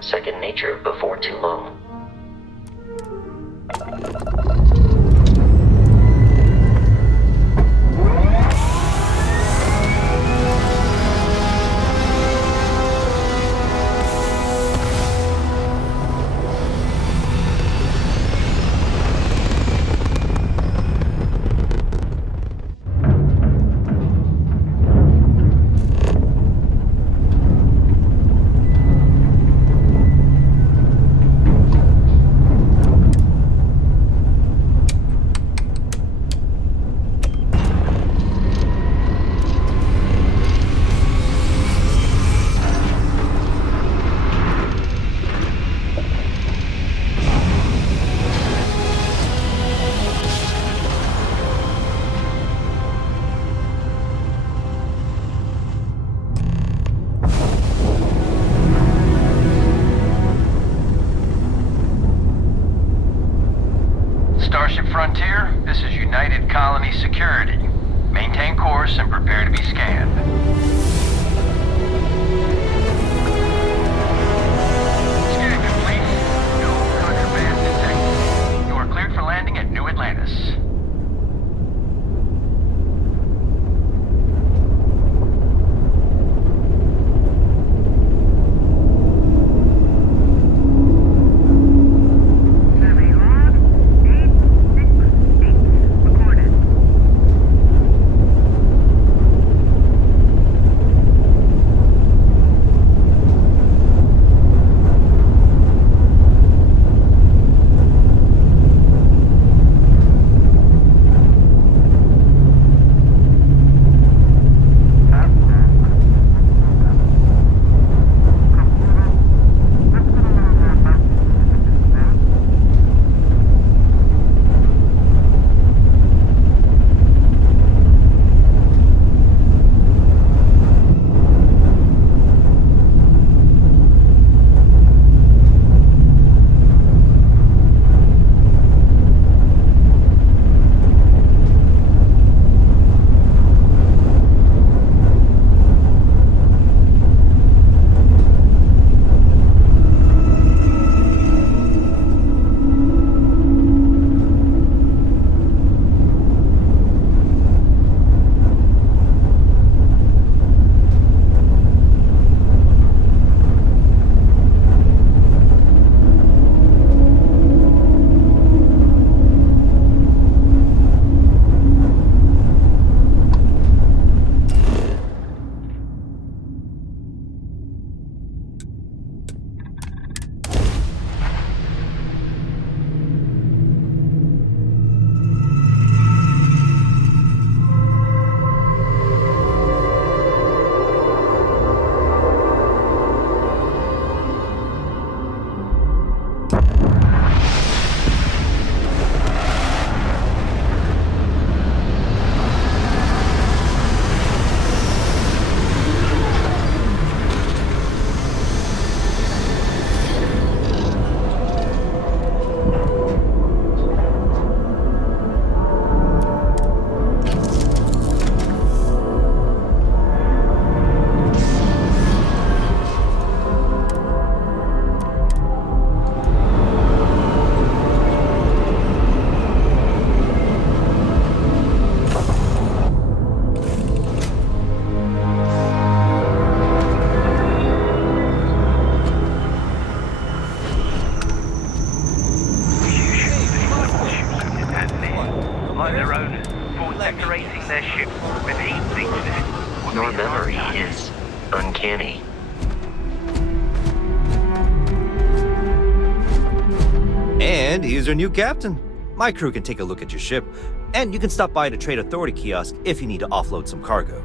Second nature before too long. memory is uncanny. And here's our new captain. My crew can take a look at your ship, and you can stop by the Trade Authority kiosk if you need to offload some cargo.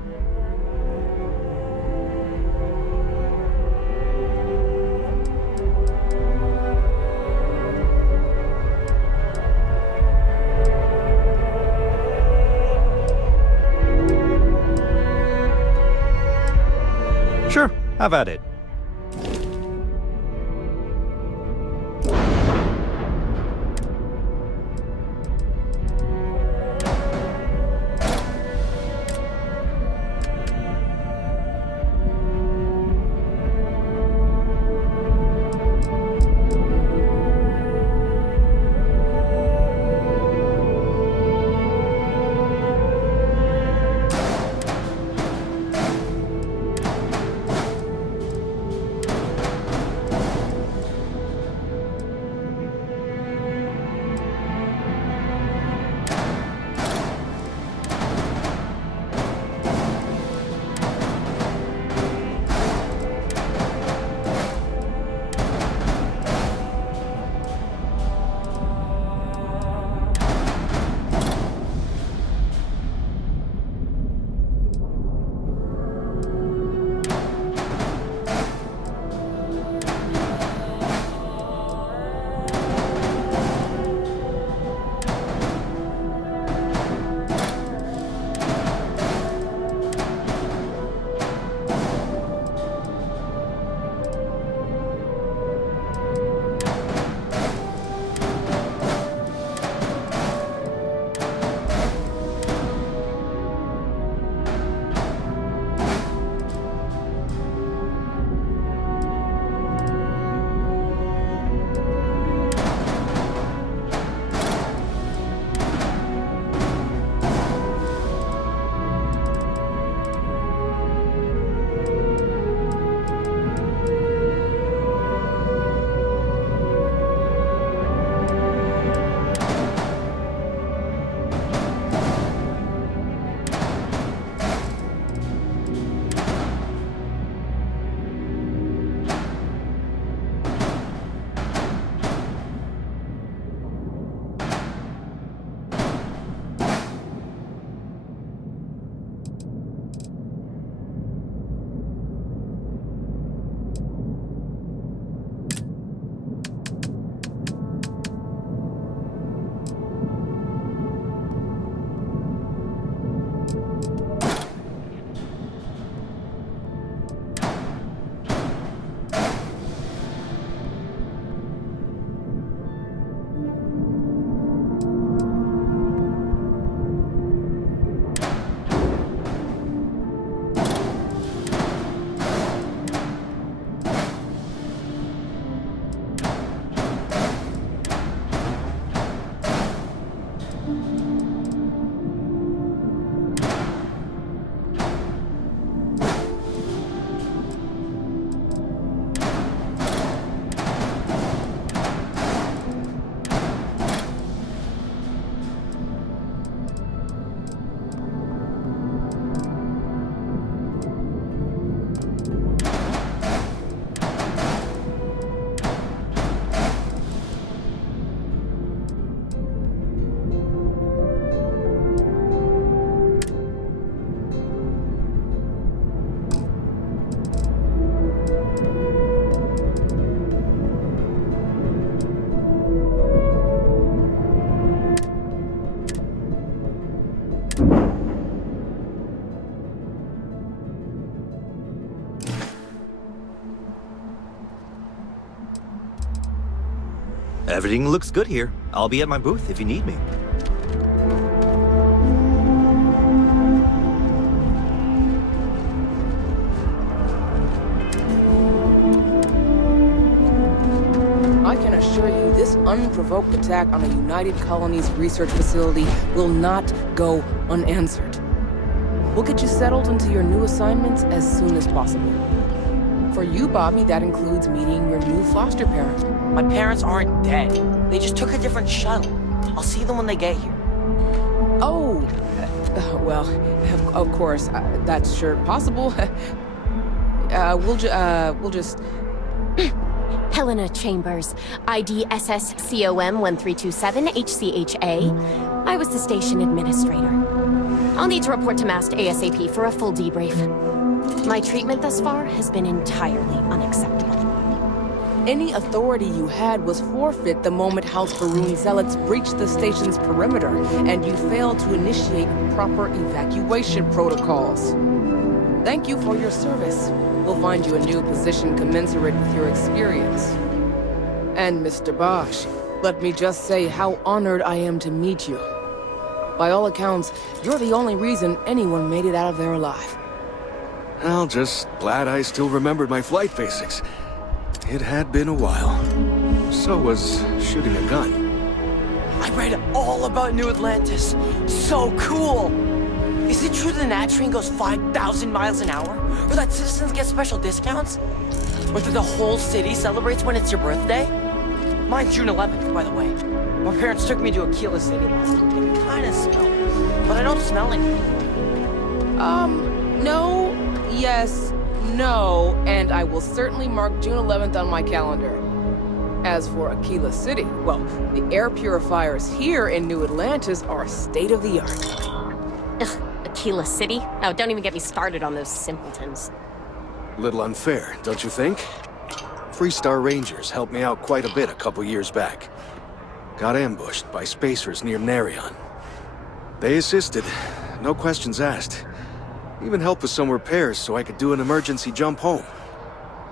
Sure, have at it. Everything looks good here. I'll be at my booth if you need me. I can assure you this unprovoked attack on a United Colonies research facility will not go unanswered. We'll get you settled into your new assignments as soon as possible. For you, Bobby, that includes meeting your new foster parent. My parents aren't dead. They just took a different shuttle. I'll see them when they get here. Oh, Well, of course, that's sure possible. We'll just... Helena Chambers, ID SSCOM 1327 HCHA. I was the station administrator. I'll need to report to Mast ASAP for a full debrief. My treatment thus far has been entirely unacceptable. Any authority you had was forfeit the moment House Varun zealots breached the station's perimeter, and you failed to initiate proper evacuation protocols. Thank you for your service. We'll find you a new position commensurate with your experience. And Mr. Bosch, let me just say how honored I am to meet you. By all accounts, you're the only reason anyone made it out of there alive. Well, just glad I still remembered my flight basics. It had been a while. So was shooting a gun. I read all about New Atlantis. So cool! Is it true the Nat train goes 5,000 miles an hour? Or that citizens get special discounts? Or that the whole city celebrates when it's your birthday? Mine's June 11th, by the way. My parents took me to Aquila City last week. It kinda smelled, but I don't smell anything. No, yes, no, and I will certainly mark June 11th on my calendar. As for Aquila City, well, the air purifiers here in New Atlantis are state-of-the-art. Ugh, Aquila City? Oh, don't even get me started on those simpletons. Little unfair, don't you think? Freestar Rangers helped me out quite a bit a couple years back. Got ambushed by spacers near Narion. They assisted, no questions asked. Even helped with some repairs so I could do an emergency jump home.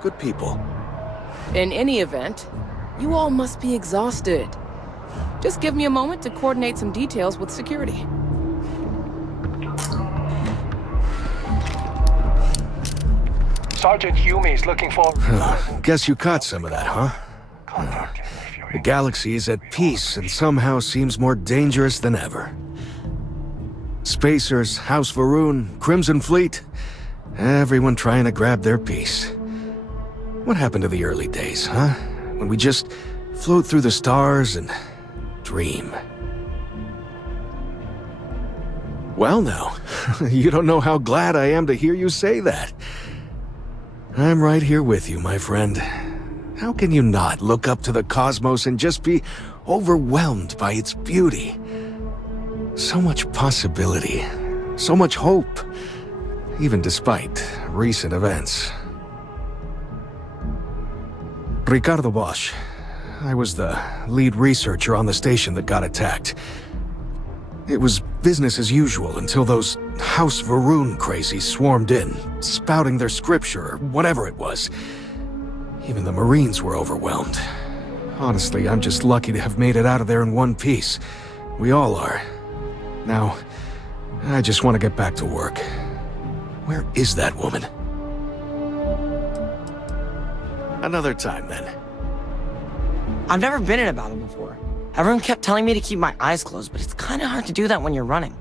Good people. In any event, you all must be exhausted. Just give me a moment to coordinate some details with security. Sergeant Yumi is looking for... Guess you caught some of that, huh? The galaxy is at peace and somehow seems more dangerous than ever. Spacers, House Varun, Crimson Fleet, everyone trying to grab their piece. What happened to the early days, huh? When we just float through the stars and dream. Well now, you don't know how glad I am to hear you say that. I'm right here with you, my friend. How can you not look up to the cosmos and just be overwhelmed by its beauty? So much possibility, so much hope, even despite recent events. Ricardo Bosch. I was the lead researcher on the station that got attacked. It was business as usual until those House Varun crazies swarmed in, spouting their scripture or whatever it was. Even the Marines were overwhelmed. Honestly, I'm just lucky to have made it out of there in one piece. We all are. Now, I just want to get back to work. Where is that woman? Another time, then. I've never been in a battle before. Everyone kept telling me to keep my eyes closed, but it's kind of hard to do that when you're running.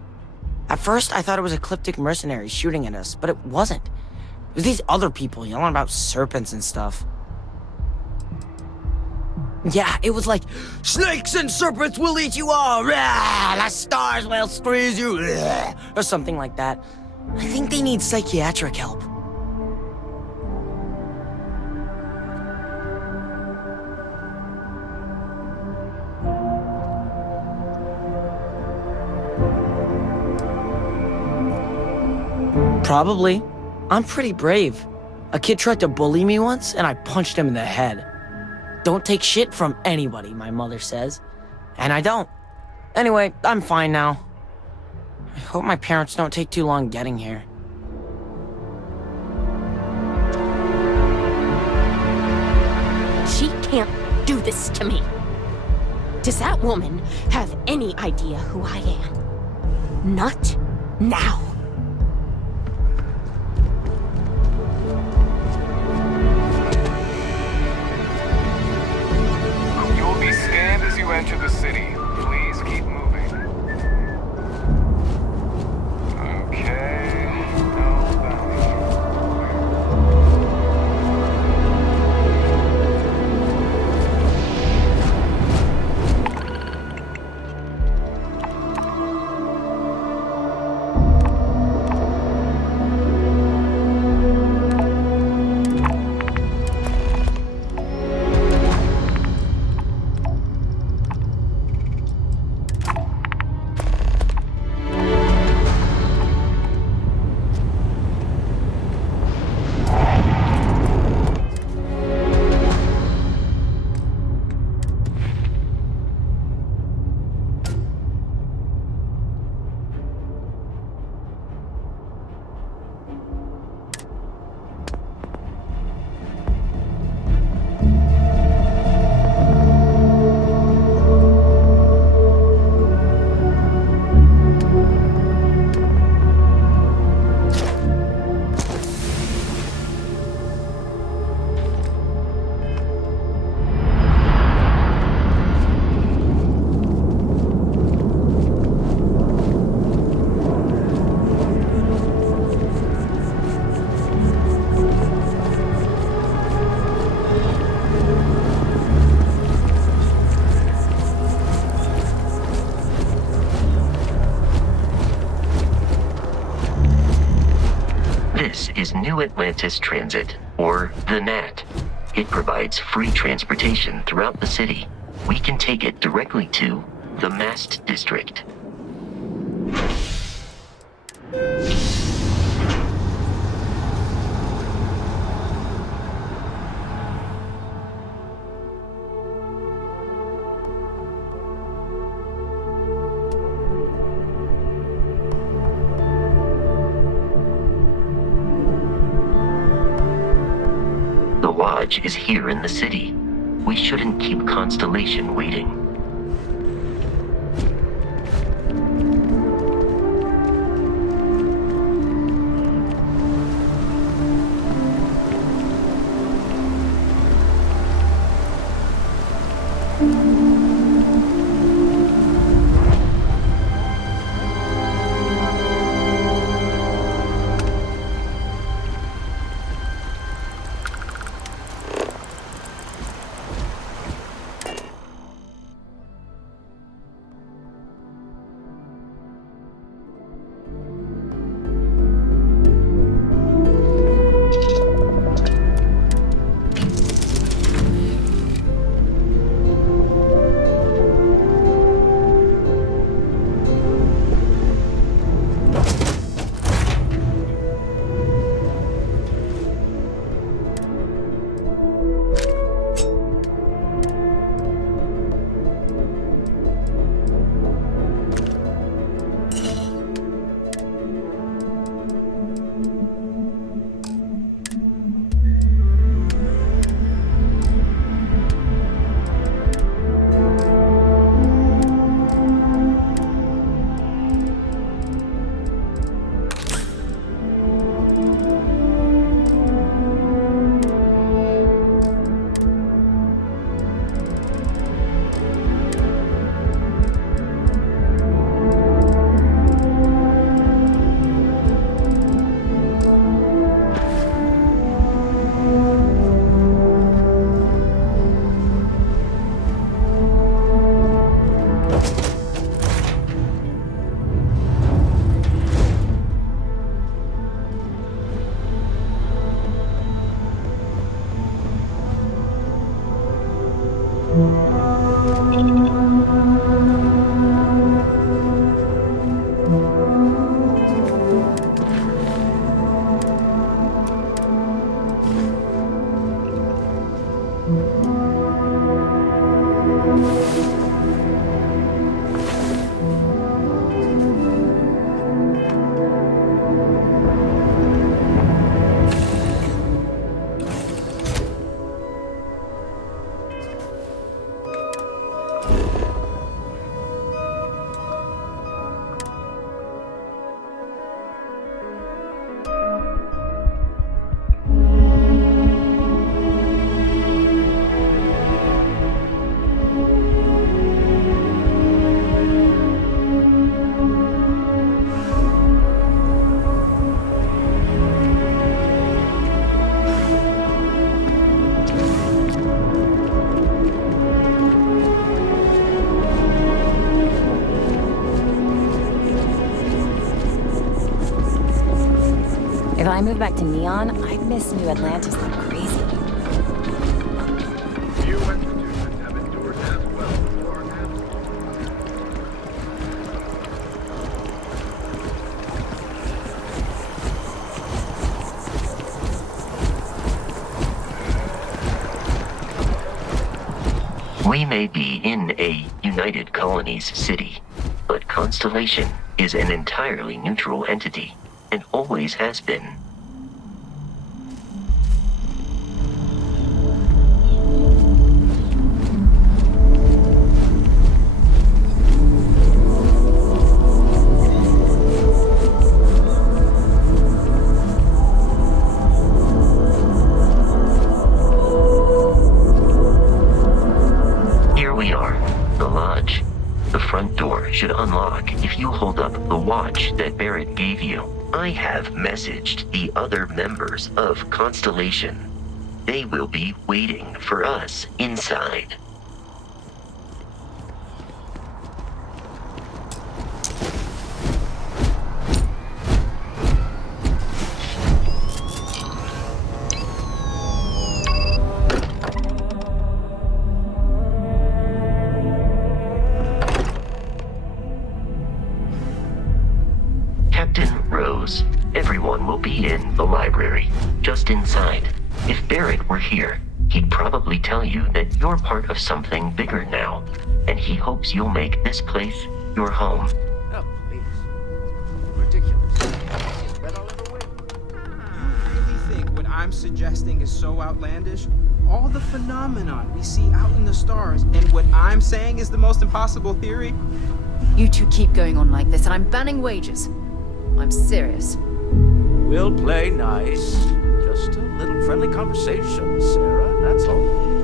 At first, I thought it was ecliptic mercenaries shooting at us, but it wasn't. It was these other people yelling about serpents and stuff. Yeah, it was like, snakes and serpents will eat you all, rah, the stars will squeeze you, rah, or something like that. I think they need psychiatric help. Probably. I'm pretty brave. A kid tried to bully me once, and I punched him in the head. Don't take shit from anybody, my mother says. And I don't. Anyway, I'm fine now. I hope my parents don't take too long getting here. She can't do this to me. Does that woman have any idea who I am? Not now. You'll be scanned as you enter the city. Please keep moving. Okay. No bounty. New Atlantis Transit, or the NAT. It provides free transportation throughout the city. We can take it directly to the Mast District. The lodge is here in the city. We shouldn't keep Constellation waiting. If I move back to Neon, I'd miss New Atlantis like crazy. Few institutions have endured as well or as We may be in a United Colonies city, but Constellation is an entirely neutral entity, and always has been. Here we are, the lodge. The front door should unlock if you hold up the watch that Barrett gave you. I have messaged the other members of Constellation. They will be waiting for us inside. inside. If Barrett were here, he'd probably tell you that you're part of something bigger now, and he hopes you'll make this place your home. Oh, please. Ridiculous. Easiest bet I'll ever win. You really think what I'm suggesting is so outlandish? All the phenomenon we see out in the stars, and what I'm saying is the most impossible theory? You two keep going on like this, and I'm banning wagers. I'm serious. We'll play nice. Just a little friendly conversation, Sarah, that's all.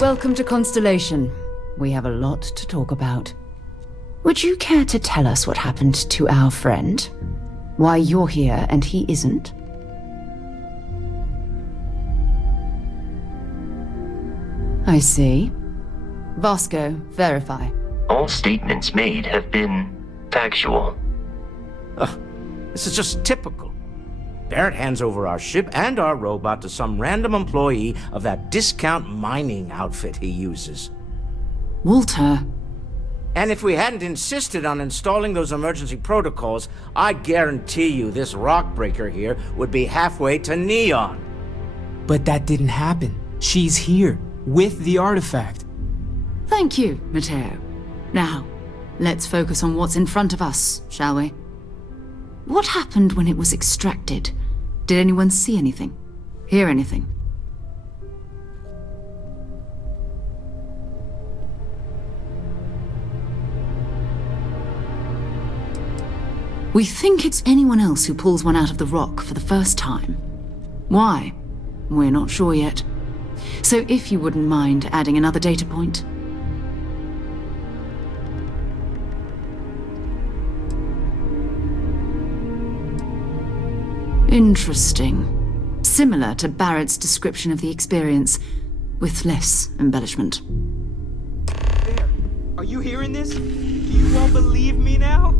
Welcome to Constellation. We have a lot to talk about. Would you care to tell us what happened to our friend? Why you're here and he isn't? I see. Vasco, verify. All statements made have been factual. This is just typical. Barrett hands over our ship and our robot to some random employee of that discount mining outfit he uses. Walter. And if we hadn't insisted on installing those emergency protocols, I guarantee you this rock breaker here would be halfway to Neon. But that didn't happen. She's here, with the artifact. Thank you, Matteo. Now, let's focus on what's in front of us, shall we? What happened when it was extracted? Did anyone see anything? Hear anything? We think it's anyone else who pulls one out of the rock for the first time. Why? We're not sure yet. So if you wouldn't mind adding another data point. Interesting. Similar to Barrett's description of the experience, with less embellishment. There. Are you hearing this? Do you all believe me now?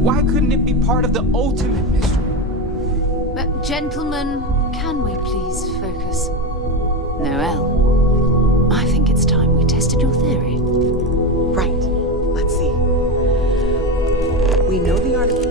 Why couldn't it be part of the ultimate mystery? But gentlemen, can we please focus? Noel, I think it's time we tested your theory. Right. Let's see. We know the art of...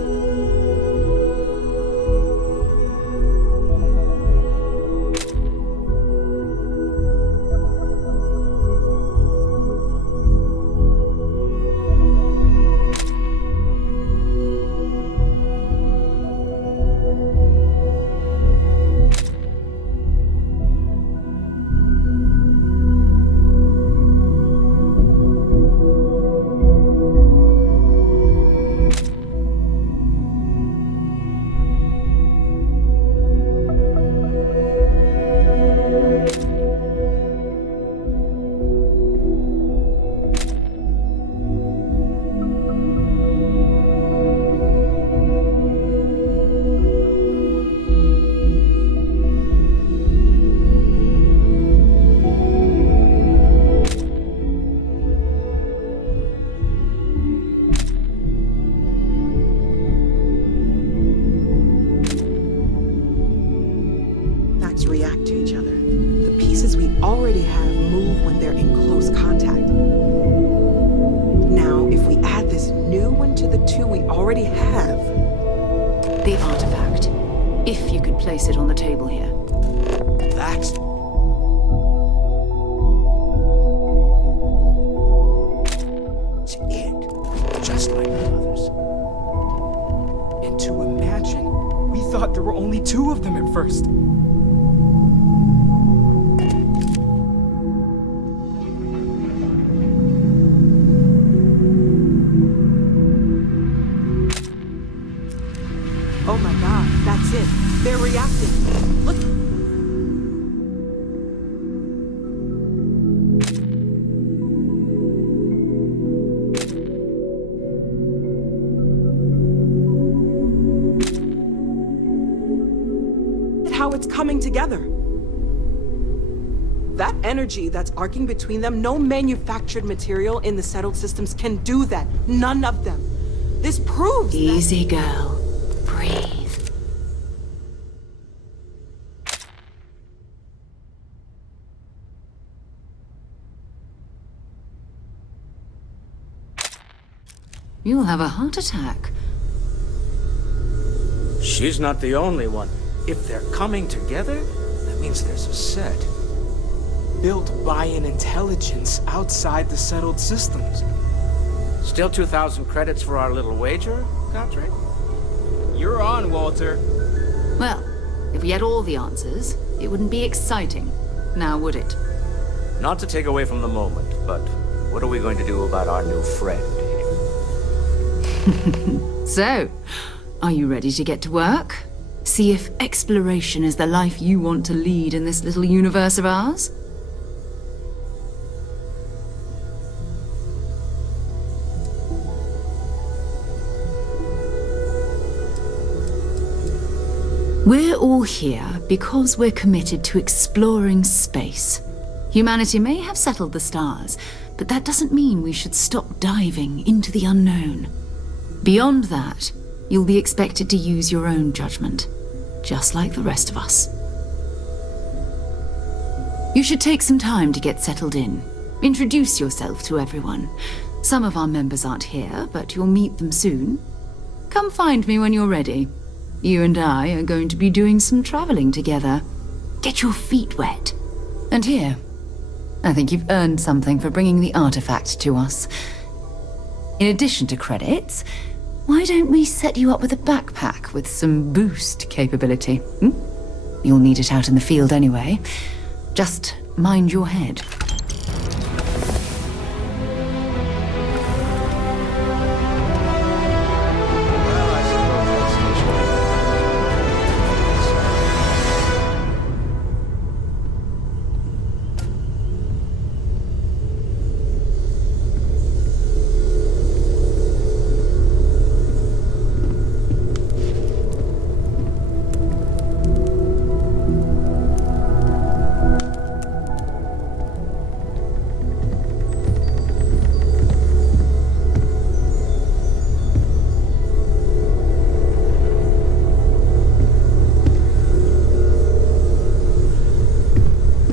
react to each other. The pieces we already have move when they're in close contact. Now, if we add this new one to the two we already have... The artifact. If you could place it on the table here. That's... It's it. Just like the others. And to imagine, we thought there were only two of them at first. Oh my god, that's it. They're reacting. Look. it's coming together. That energy that's arcing between them, no manufactured material in the settled systems can do that. None of them. This proves Easy, girl. Breathe. You'll have a heart attack. She's not the only one. If they're coming together, that means there's a set. Built by an intelligence outside the settled systems. Still 2,000 credits for our little wager, Godric? You're on, Walter. Well, if we had all the answers, it wouldn't be exciting. Now, would it? Not to take away from the moment, but what are we going to do about our new friend here? So, are you ready to get to work? See if exploration is the life you want to lead in this little universe of ours? We're all here because we're committed to exploring space. Humanity may have settled the stars, but that doesn't mean we should stop diving into the unknown. Beyond that, you'll be expected to use your own judgment, just like the rest of us. You should take some time to get settled in. Introduce yourself to everyone. Some of our members aren't here, but you'll meet them soon. Come find me when you're ready. You and I are going to be doing some traveling together. Get your feet wet. And here, I think you've earned something for bringing the artifact to us. In addition to credits, why don't we set you up with a backpack with some boost capability? You'll need it out in the field anyway. Just mind your head.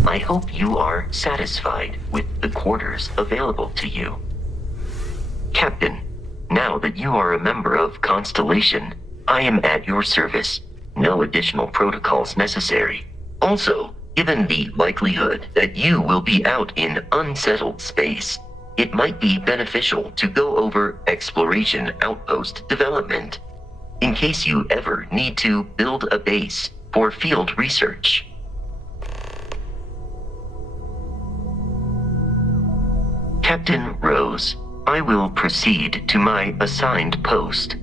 I hope you are satisfied with the quarters available to you. Captain, now that you are a member of Constellation, I am at your service. No additional protocols necessary. Also, given the likelihood that you will be out in unsettled space, it might be beneficial to go over exploration outpost development, in case you ever need to build a base for field research. Captain Rose, I will proceed to my assigned post.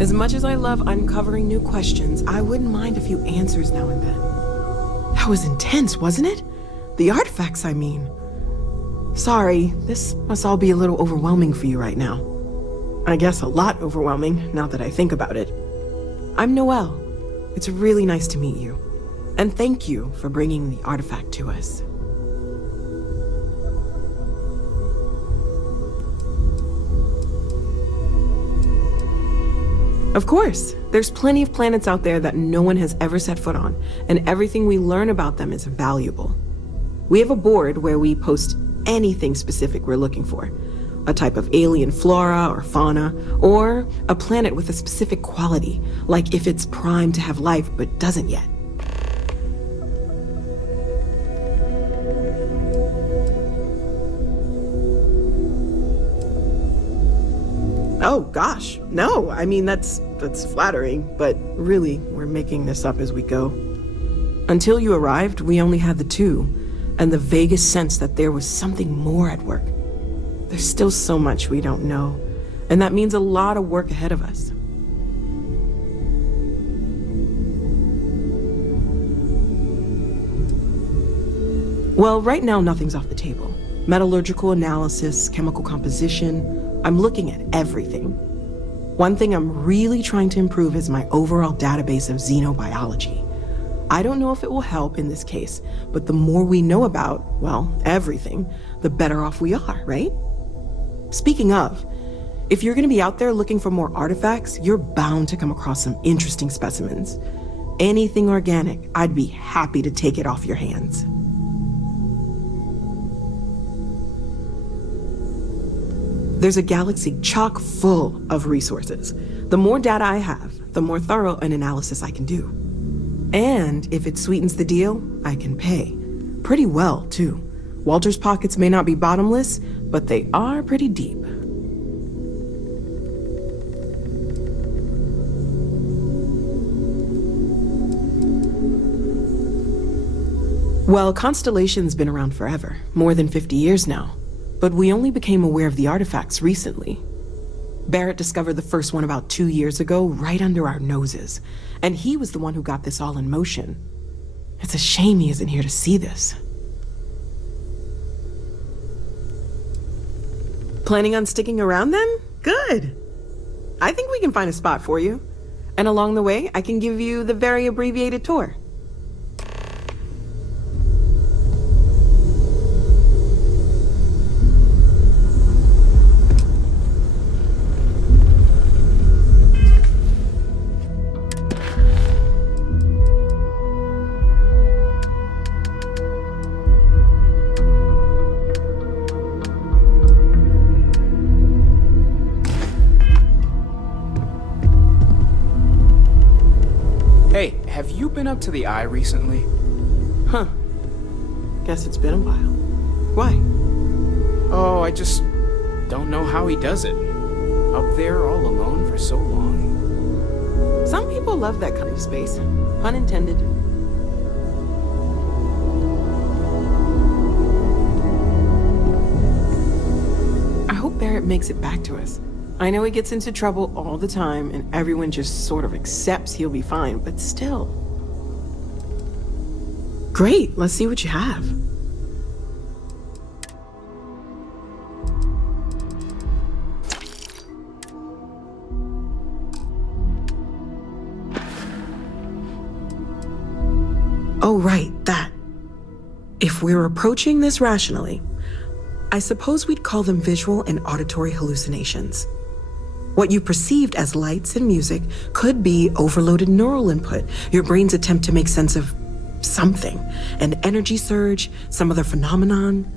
As much as I love uncovering new questions, I wouldn't mind a few answers now and then. That was intense, wasn't it? The artifacts, I mean. Sorry, this must all be a little overwhelming for you right now. I guess a lot overwhelming, now that I think about it. I'm Noelle. It's really nice to meet you. And thank you for bringing the artifact to us. Of course, there's plenty of planets out there that no one has ever set foot on, and everything we learn about them is valuable. We have a board where we post anything specific we're looking for. A type of alien flora or fauna, or a planet with a specific quality, like if it's primed to have life but doesn't yet. Oh gosh, no, I mean that's flattering, but really, we're making this up as we go. Until you arrived, we only had the two, and the vaguest sense that there was something more at work. There's still so much we don't know, and that means a lot of work ahead of us. Well, right now nothing's off the table. Metallurgical analysis, chemical composition, I'm looking at everything. One thing I'm really trying to improve is my overall database of xenobiology. I don't know if it will help in this case, but the more we know about, well, everything, the better off we are, right? Speaking of, if you're gonna be out there looking for more artifacts, you're bound to come across some interesting specimens. Anything organic, I'd be happy to take it off your hands. There's a galaxy chock full of resources. The more data I have, the more thorough an analysis I can do. And if it sweetens the deal, I can pay. Pretty well, too. Walter's pockets may not be bottomless, but they are pretty deep. Well, Constellation's been around forever, more than 50 years now. But we only became aware of the artifacts recently. Barrett discovered the first one about 2 years ago, right under our noses. And he was the one who got this all in motion. It's a shame he isn't here to see this. Planning on sticking around then? Good. I think we can find a spot for you. And along the way, I can give you the very abbreviated tour. Hey, have you been up to the Eye recently? Huh. Guess it's been a while. Why? Oh, I just don't know how he does it. Up there all alone for so long. Some people love that kind of space. Pun intended. I hope Barrett makes it back to us. I know he gets into trouble all the time, and everyone just sort of accepts he'll be fine, but still. Great, let's see what you have. Oh, right, that. If we're approaching this rationally, I suppose we'd call them visual and auditory hallucinations. What you perceived as lights and music could be overloaded neural input, your brain's attempt to make sense of something, an energy surge, some other phenomenon.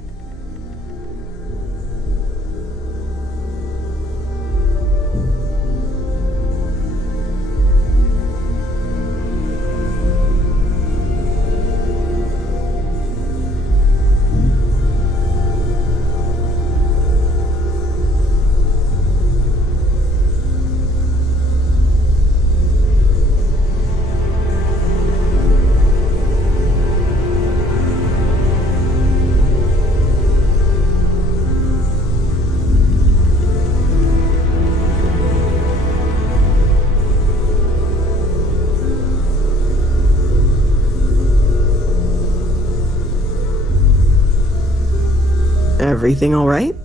Everything all right?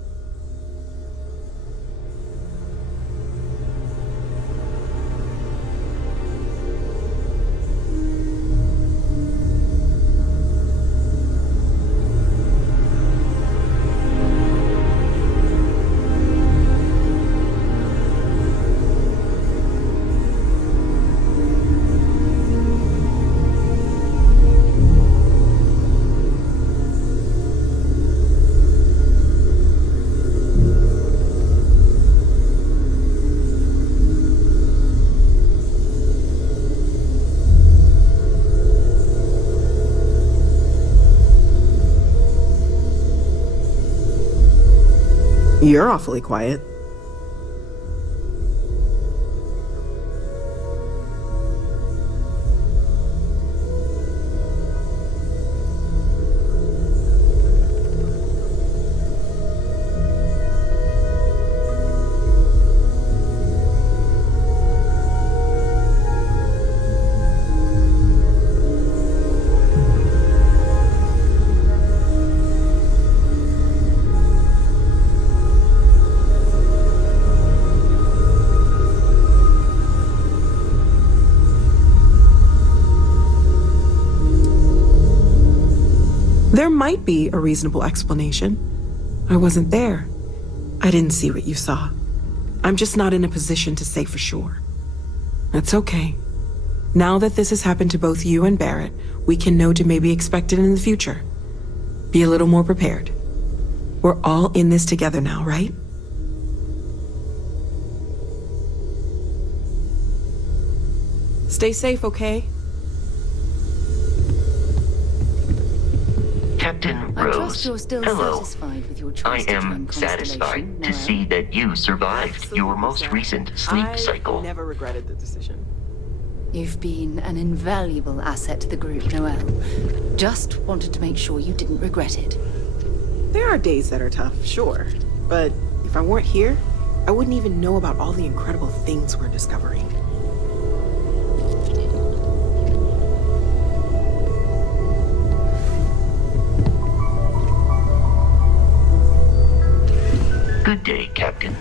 You're awfully quiet. There might be a reasonable explanation. I wasn't there. I didn't see what you saw. I'm just not in a position to say for sure. That's okay. Now that this has happened to both you and Barrett, we can know to maybe expect it in the future. Be a little more prepared. We're all in this together now, right? Stay safe, okay? Captain I trust Rose, you're still hello. satisfied with your I choice to join am Constellation, satisfied to Noel. see that you survived your most recent sleep cycle. I never regretted the decision. You've been an invaluable asset to the group, Noel. Just wanted to make sure you didn't regret it. There are days that are tough, sure. But if I weren't here, I wouldn't even know about all the incredible things we're discovering. Good day, Captain.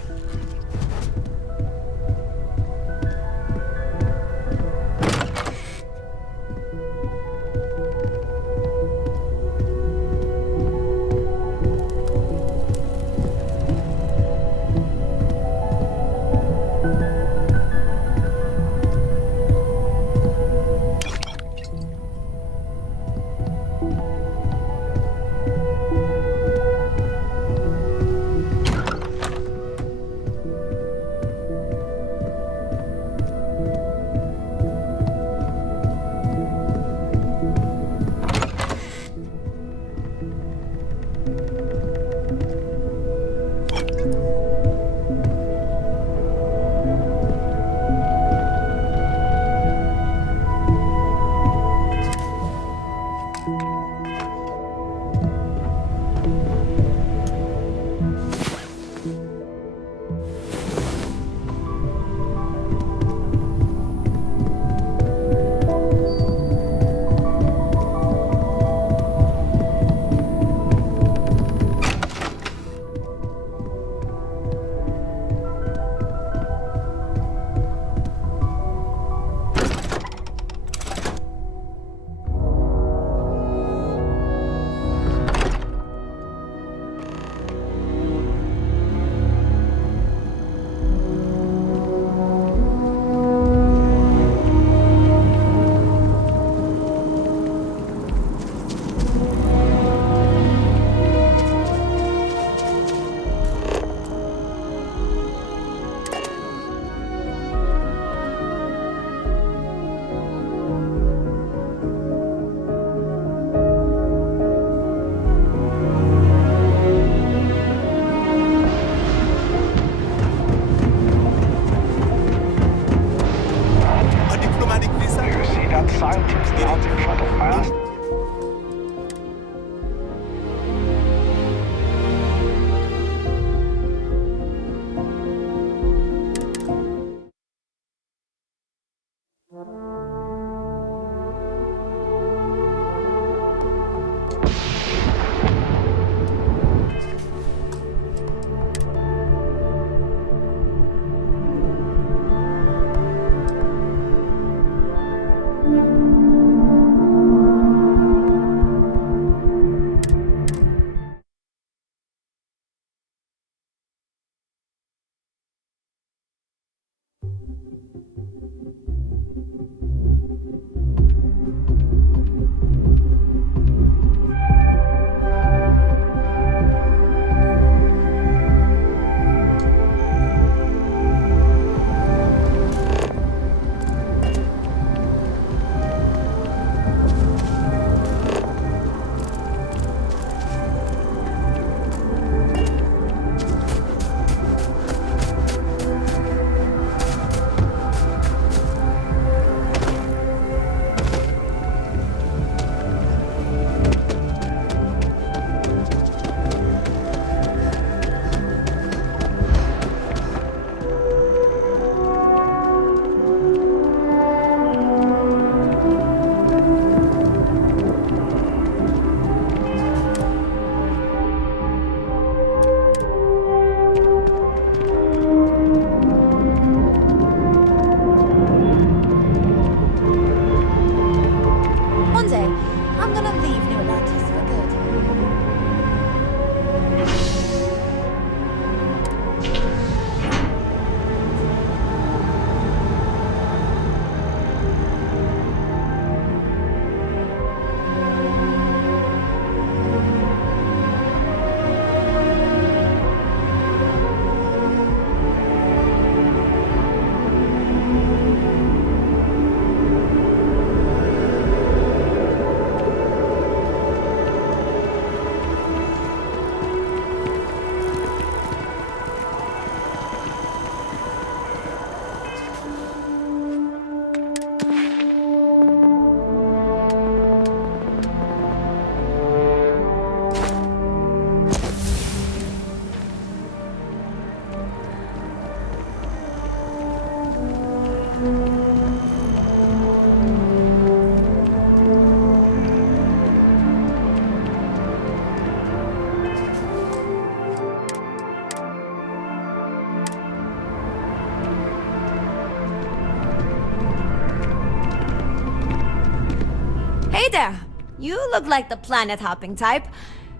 You look like the planet-hopping type.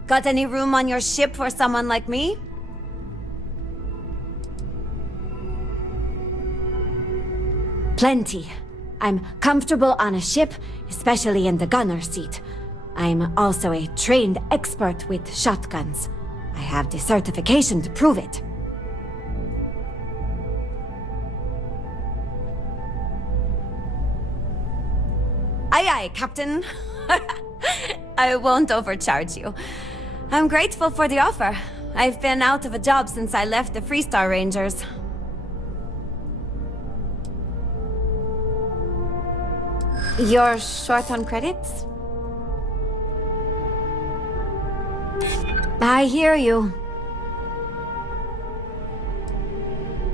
Got any room on your ship for someone like me? Plenty. I'm comfortable on a ship, especially in the gunner seat. I'm also a trained expert with shotguns. I have the certification to prove it. Aye aye, Captain. I won't overcharge you. I'm grateful for the offer. I've been out of a job since I left the Freestar Rangers. You're short on credits? I hear you.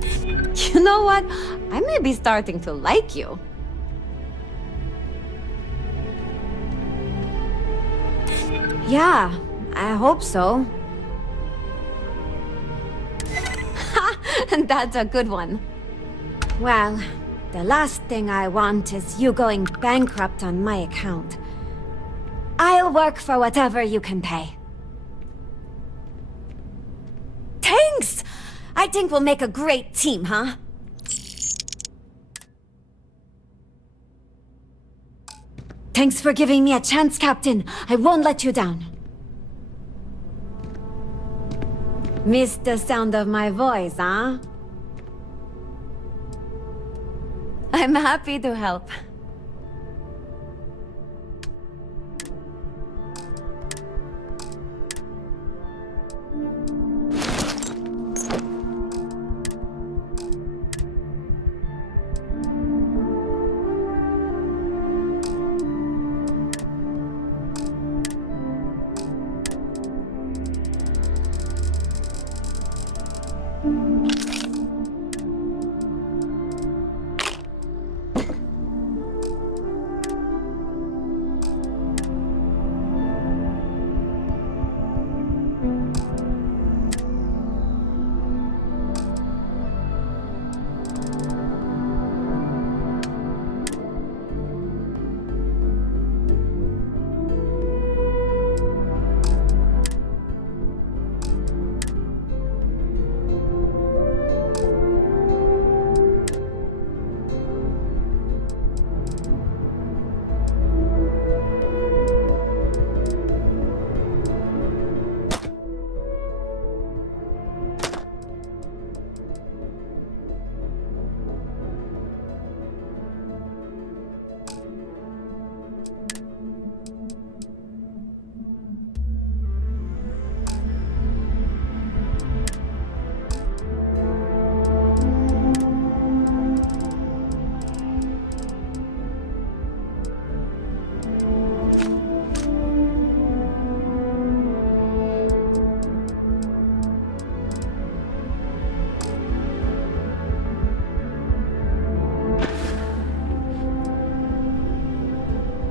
You know what? I may be starting to like you. Yeah, I hope so. Ha! That's a good one. Well, the last thing I want is you going bankrupt on my account. I'll work for whatever you can pay. Thanks! I think we'll make a great team, huh? Thanks for giving me a chance, Captain. I won't let you down. Missed the sound of my voice, huh? I'm happy to help.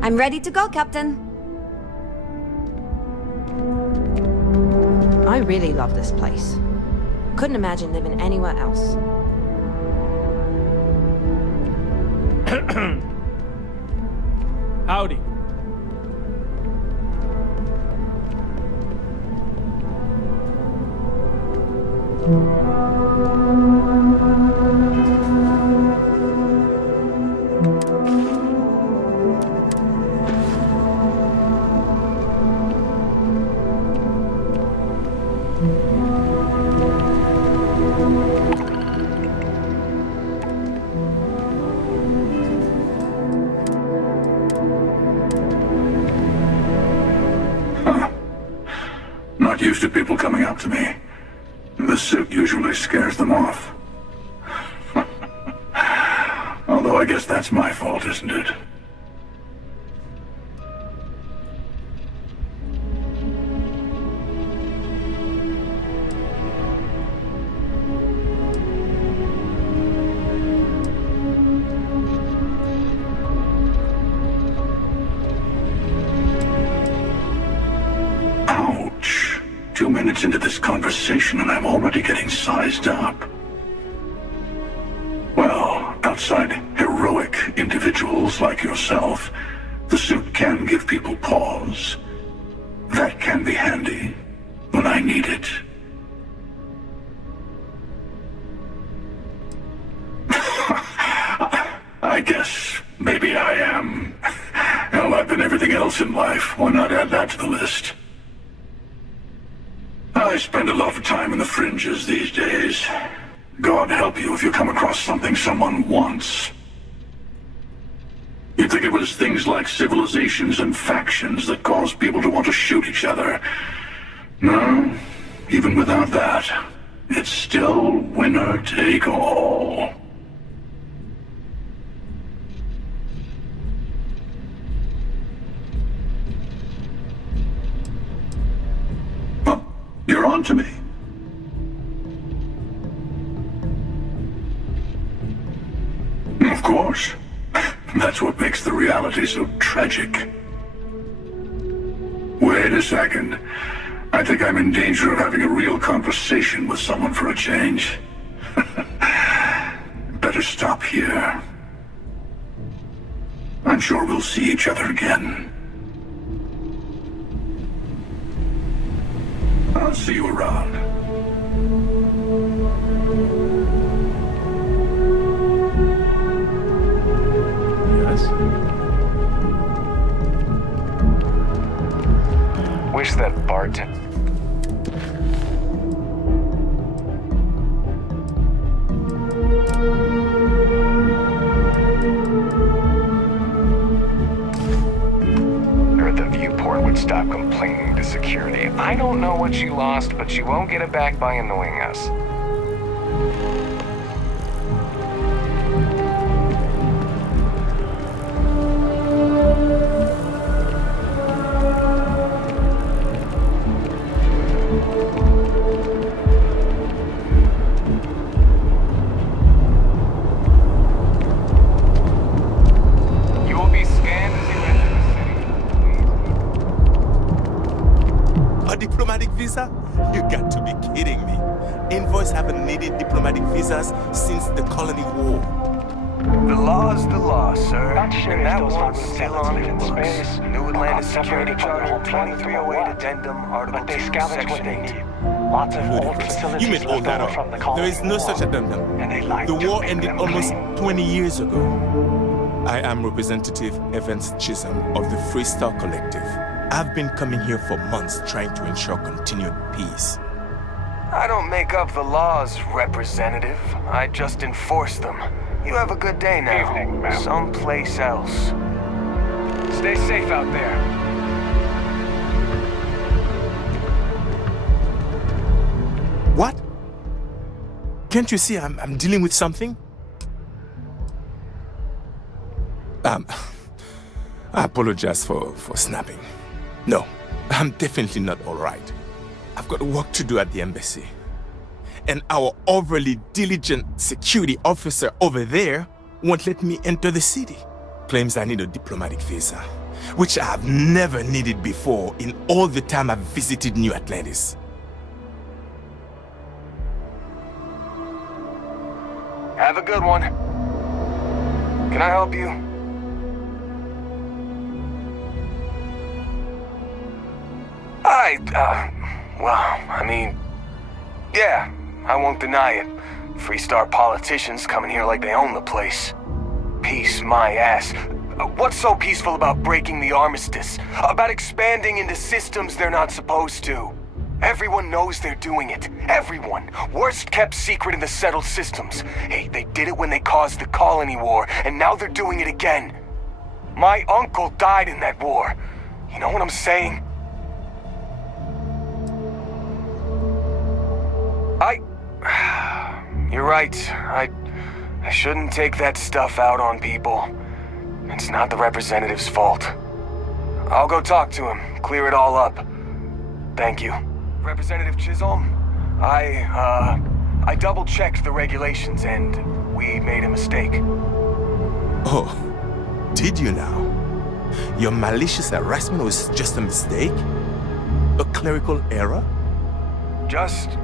I'm ready to go, Captain. I really love this place. Couldn't imagine living anywhere else. Howdy. Not used to people coming up to me. The suit usually scares them off. Although I guess that's my fault, isn't it? Ouch. 2 minutes into this conversation and I'm already getting sized up. Well, outside heroic individuals like yourself, The suit can give people pause. That can be handy when I need it. I guess maybe I am. Hell, I've been everything else in life. Why not add that to the list? I spend a lot of time in the fringes these days. God help you if you come across something someone wants. You'd think it was things like civilizations and factions that cause people to want to shoot each other. No, even without that, it's still winner take all. You're on to me. Of course. That's what makes the reality so tragic. Wait a second. I think I'm in danger of having a real conversation with someone for a change. Better stop here. I'm sure we'll see each other again. I'll see you around. Yes? Wish that bartender... or the viewport would stop complaining to security. I don't know what she lost, but she won't get it back by annoying us. You got to be kidding me. Envoys haven't needed diplomatic visas since the colony war. The law's the law, sir. And that one's still on in space. New Atlantis Security Charter 2308 Addendum, Article 2, Section 8. Lots of old facilities. You made all that up. There is no such addendum. The war ended almost 20 years ago. I am Representative Evans Chisholm of the Freestar Collective. I've been coming here for months trying to ensure continued peace. I don't make up the laws, Representative. I just enforce them. You have a good day now. Evening, ma'am. Someplace else. Stay safe out there. What? Can't you see I'm dealing with something? I apologize for snapping. No, I'm definitely not all right. I've got work to do at the embassy. And our overly diligent security officer over there won't let me enter the city. Claims I need a diplomatic visa, which I have never needed before in all the time I've visited New Atlantis. Have a good one. Can I help you? Yeah, I won't deny it. Freestar politicians coming here like they own the place. Peace, my ass. What's so peaceful about breaking the armistice? About expanding into systems they're not supposed to? Everyone knows they're doing it. Everyone. Worst kept secret in the settled systems. Hey, they did it when they caused the colony war, and now they're doing it again. My uncle died in that war. You know what I'm saying? You're right. I shouldn't take that stuff out on people. It's not the representative's fault. I'll go talk to him, clear it all up. Thank you. Representative Chisholm, I double-checked the regulations and we made a mistake. Oh, did you now? Your malicious harassment was just a mistake? A clerical error? Just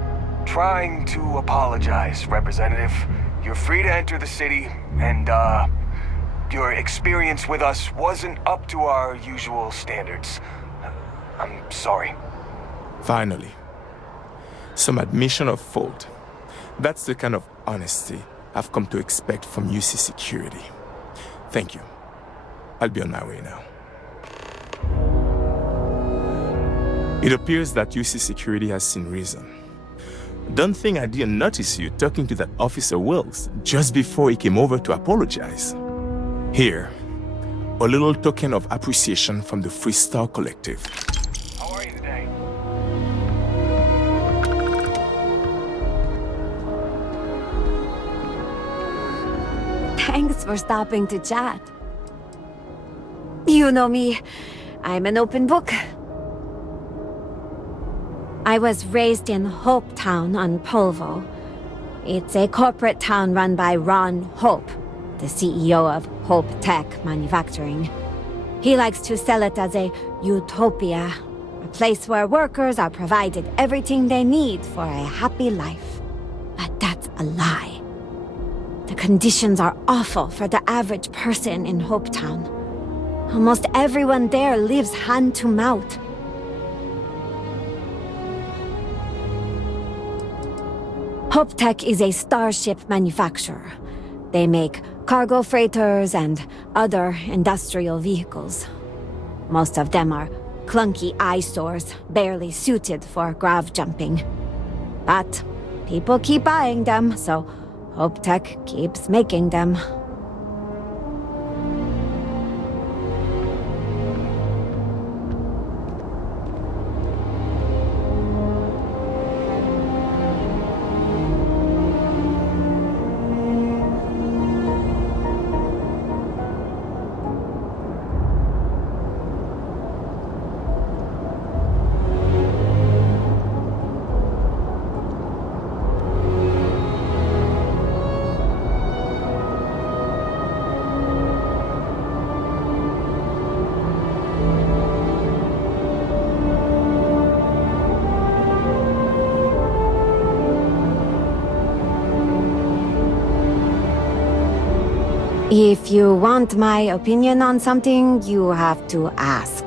trying to apologize, Representative. You're free to enter the city, and, your experience with us wasn't up to our usual standards. I'm sorry. Finally, some admission of fault. That's the kind of honesty I've come to expect from UC Security. Thank you. I'll be on my way now. It appears that UC Security has seen reason. Don't think I didn't notice you talking to that Officer Wills just before he came over to apologize. Here, a little token of appreciation from the Freestar Collective. How are you today? Thanks for stopping to chat. You know me, I'm an open book. I was raised in Hope Town on Polvo. It's a corporate town run by Ron Hope, the CEO of Hope Tech Manufacturing. He likes to sell it as a utopia, a place where workers are provided everything they need for a happy life. But that's a lie. The conditions are awful for the average person in Hope Town. Almost everyone there lives hand to mouth. Hope Tech is a starship manufacturer. They make cargo freighters and other industrial vehicles. Most of them are clunky eyesores, barely suited for grav jumping. But people keep buying them, so Hope Tech keeps making them. If you want my opinion on something, you have to ask.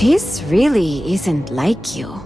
This really isn't like you.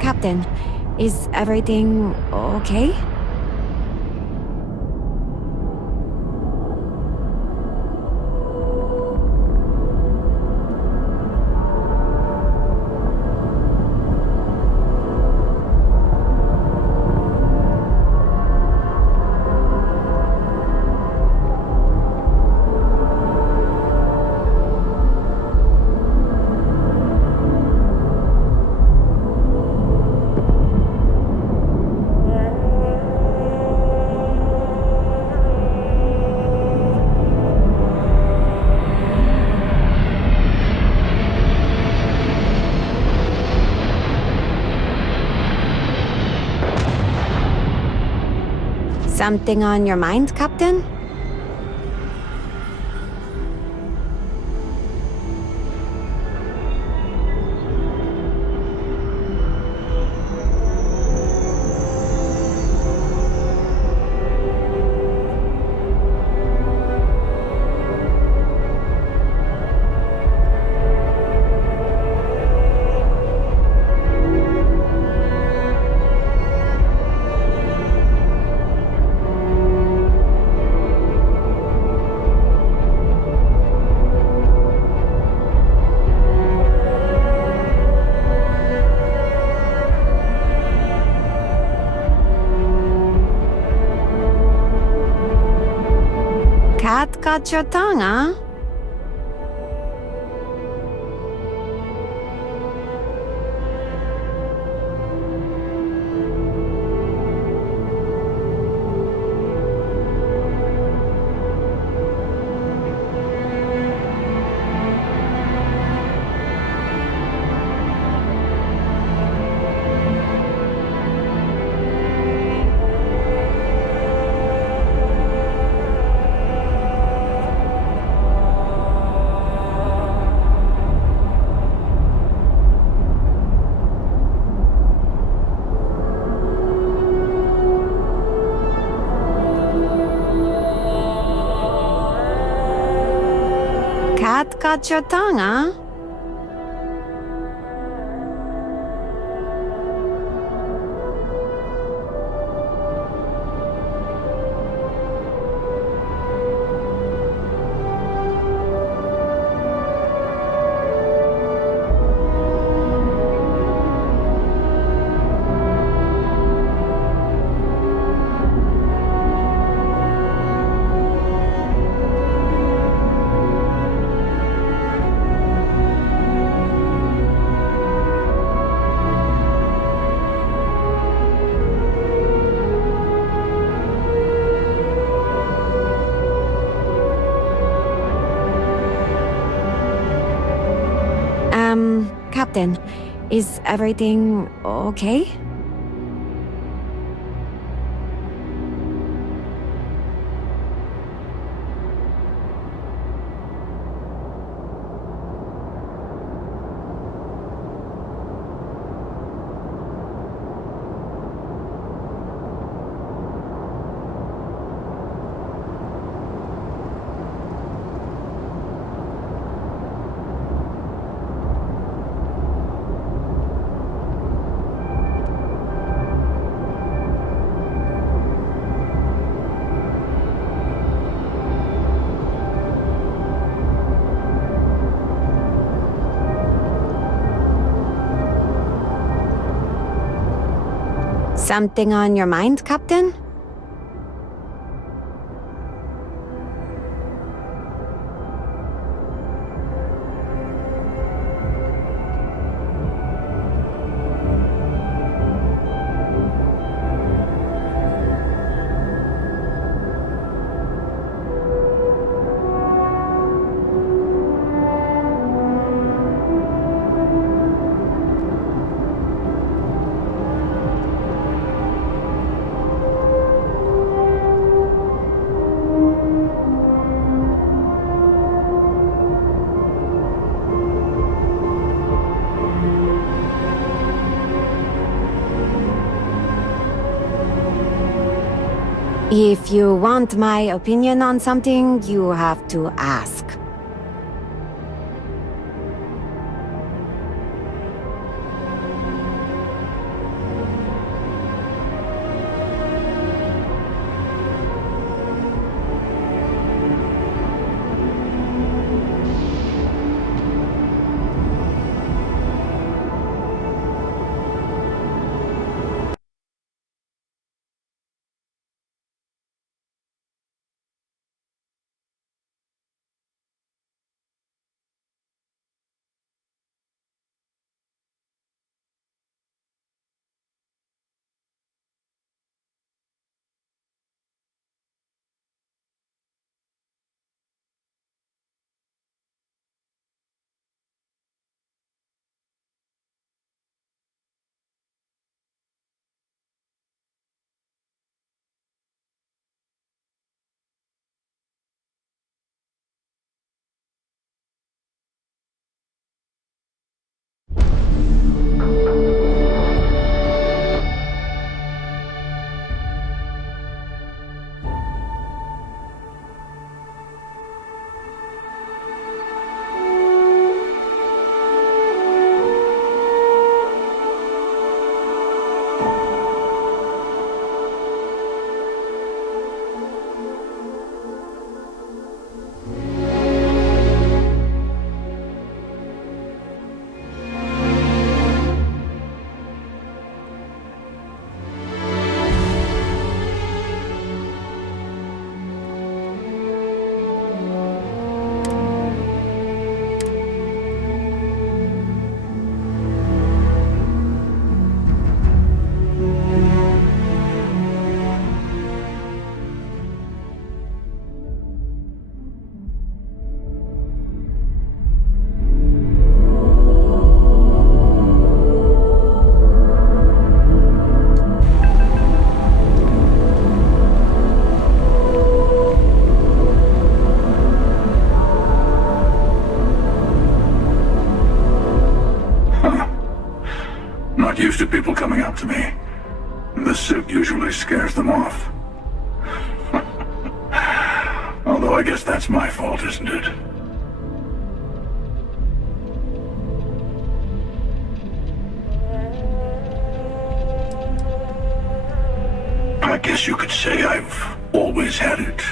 Captain, is everything okay? Something on your mind, Captain? got your tongue, huh? Cat got your tongue, huh? Captain, is everything okay? Something on your mind, Captain? If you want my opinion on something, you have to ask. The suit usually scares them off. Although I guess that's my fault, isn't it? I guess you could say I've always had it.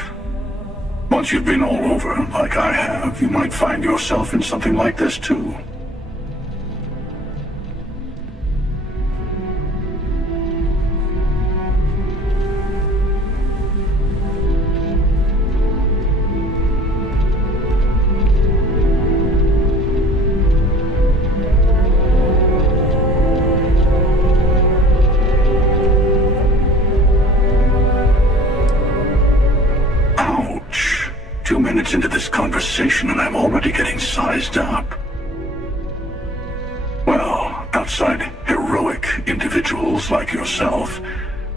Once you've been all over, like I have, you might find yourself in something like this too. Into this conversation and I'm already getting sized up. Well, outside heroic individuals like yourself,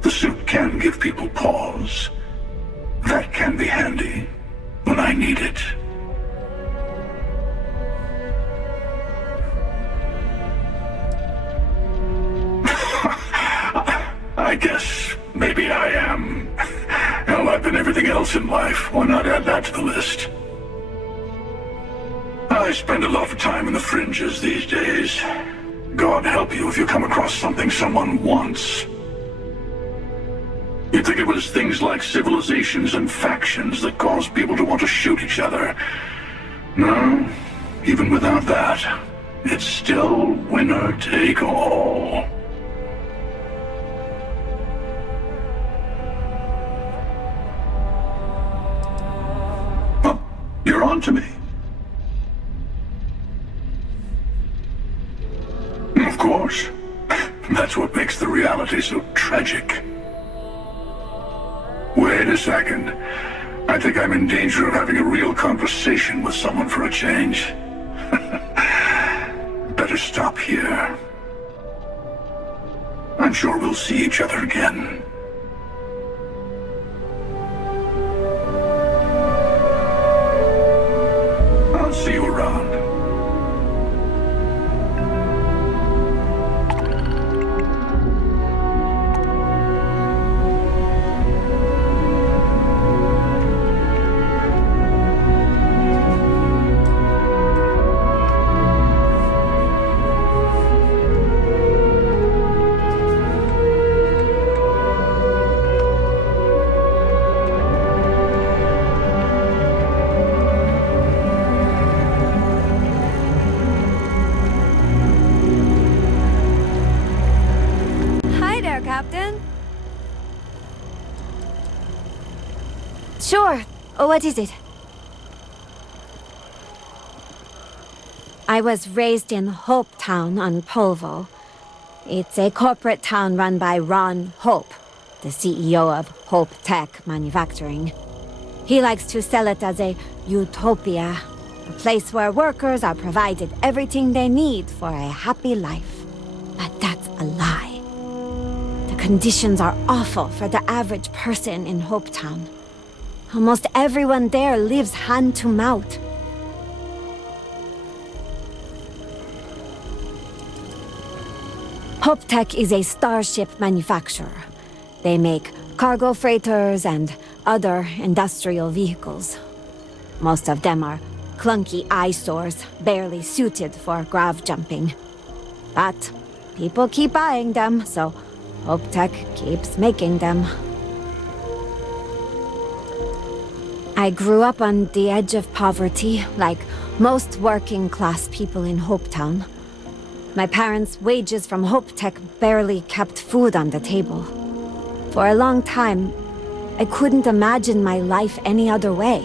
the suit can give people pause. That can be handy when I need it. I guess maybe I am. Hell, I've been everything else in life. Why not add that to the list? I spend a lot of time in the fringes these days. God help you if you come across something someone wants. You'd think it was things like civilizations and factions that cause people to want to shoot each other. No, even without that, it's still winner take all. You're on to me. Of course. That's what makes the reality so tragic. Wait a second. I think I'm in danger of having a real conversation with someone for a change. Better stop here. I'm sure we'll see each other again. See you around. Sure. What is it? I was raised in Hope Town on Polvo. It's a corporate town run by Ron Hope, the CEO of Hope Tech Manufacturing. He likes to sell it as a utopia, a place where workers are provided everything they need for a happy life. But that's a lie. The conditions are awful for the average person in Hope Town. Almost everyone there lives hand to mouth. Hope Tech is a starship manufacturer. They make cargo freighters and other industrial vehicles. Most of them are clunky eyesores, barely suited for grav jumping. But people keep buying them, so Hope Tech keeps making them. I grew up on the edge of poverty, like most working-class people in Hope Town. My parents' wages from Hope Tech barely kept food on the table. For a long time, I couldn't imagine my life any other way.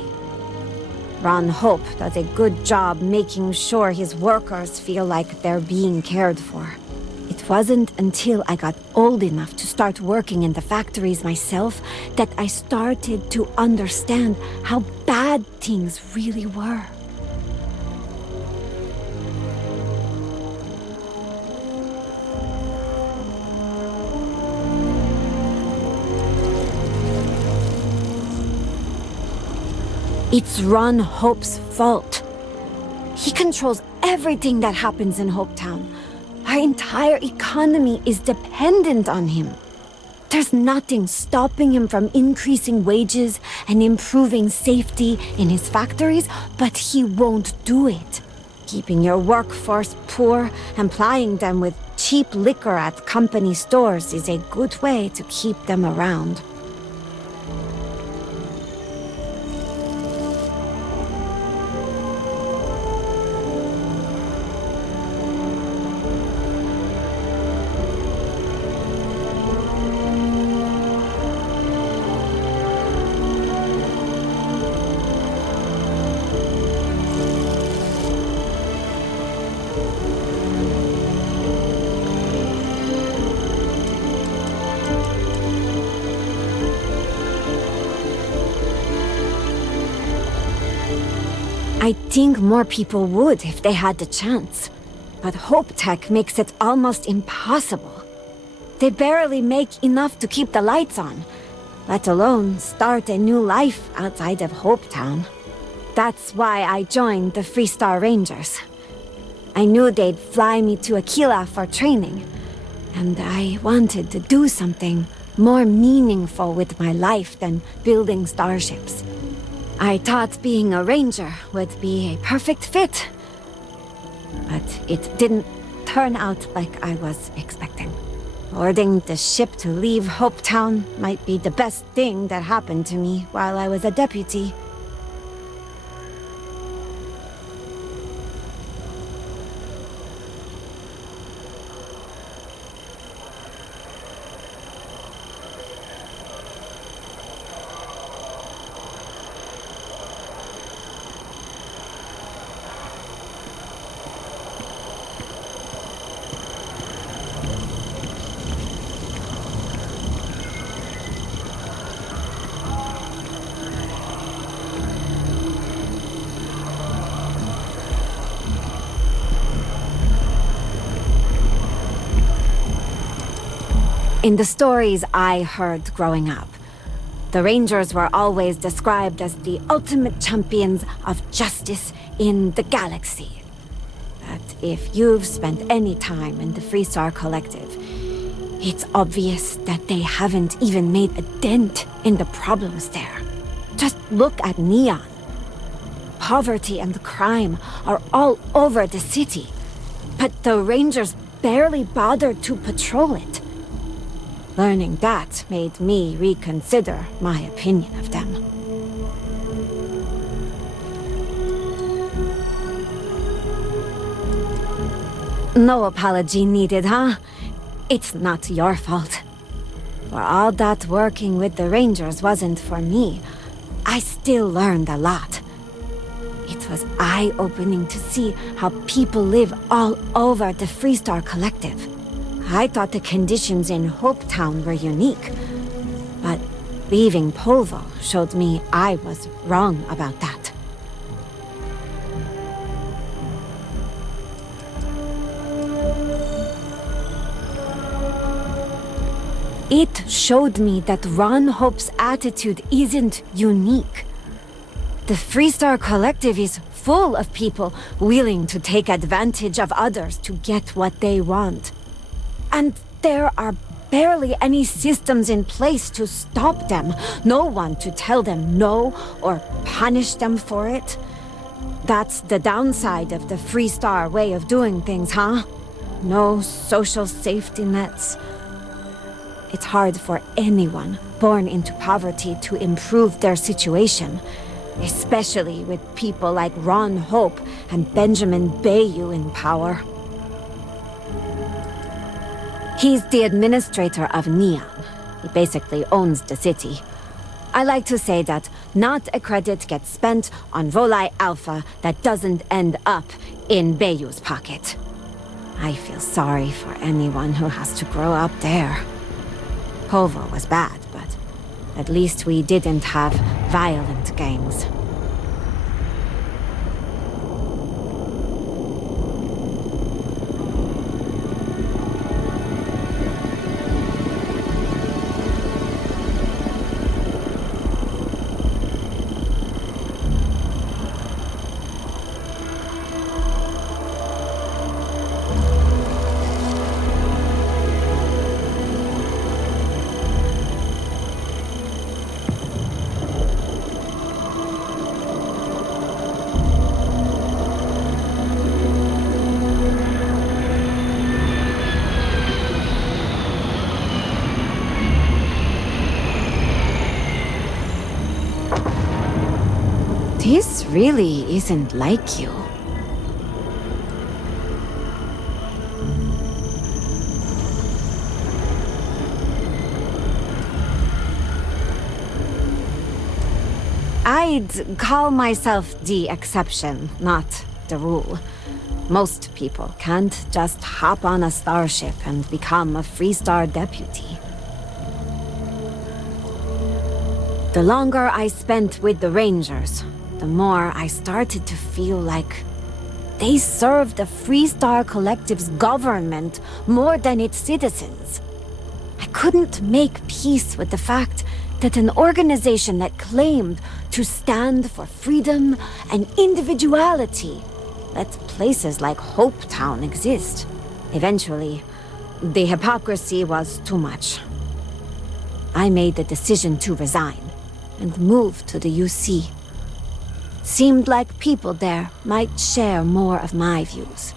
Ron Hope does a good job making sure his workers feel like they're being cared for. It wasn't until I got old enough to start working in the factories myself that I started to understand how bad things really were. It's Ron Hope's fault. He controls everything that happens in Hope Town. Our entire economy is dependent on him. There's nothing stopping him from increasing wages and improving safety in his factories, but he won't do it. Keeping your workforce poor and plying them with cheap liquor at company stores is a good way to keep them around. I think more people would if they had the chance. But Hope Tech makes it almost impossible. They barely make enough to keep the lights on, let alone start a new life outside of Hopetown. That's why I joined the Freestar Rangers. I knew they'd fly me to Aquila for training, and I wanted to do something more meaningful with my life than building starships. I thought being a ranger would be a perfect fit, but it didn't turn out like I was expecting. Boarding the ship to leave Hopetown might be the best thing that happened to me while I was a deputy. In the stories I heard growing up, the Rangers were always described as the ultimate champions of justice in the galaxy. But if you've spent any time in the Freestar Collective, it's obvious that they haven't even made a dent in the problems there. Just look at Neon. Poverty and crime are all over the city, but the Rangers barely bothered to patrol it. Learning that made me reconsider my opinion of them. No apology needed, huh? It's not your fault. For all that working with the Rangers wasn't for me, I still learned a lot. It was eye-opening to see how people live all over the Freestar Collective. I thought the conditions in Hopetown were unique, but leaving Polvo showed me I was wrong about that. It showed me that Ron Hope's attitude isn't unique. The Freestar Collective is full of people willing to take advantage of others to get what they want. And there are barely any systems in place to stop them. No one to tell them no or punish them for it. That's the downside of the Freestar way of doing things, huh? No social safety nets. It's hard for anyone born into poverty to improve their situation, especially with people like Ron Hope and Benjamin Bayou in power. He's the administrator of Neon. He basically owns the city. I like to say that not a credit gets spent on Volai Alpha that doesn't end up in Bayou's pocket. I feel sorry for anyone who has to grow up there. Polvo was bad, but at least we didn't have violent gangs. This really isn't like you. I'd call myself the exception, not the rule. Most people can't just hop on a starship and become a Freestar deputy. The longer I spent with the Rangers, the more I started to feel like they serve the Freestar Collective's government more than its citizens. I couldn't make peace with the fact that an organization that claimed to stand for freedom and individuality let places like Hopetown exist. Eventually, the hypocrisy was too much. I made the decision to resign and move to the UC. Seemed like people there might share more of my views.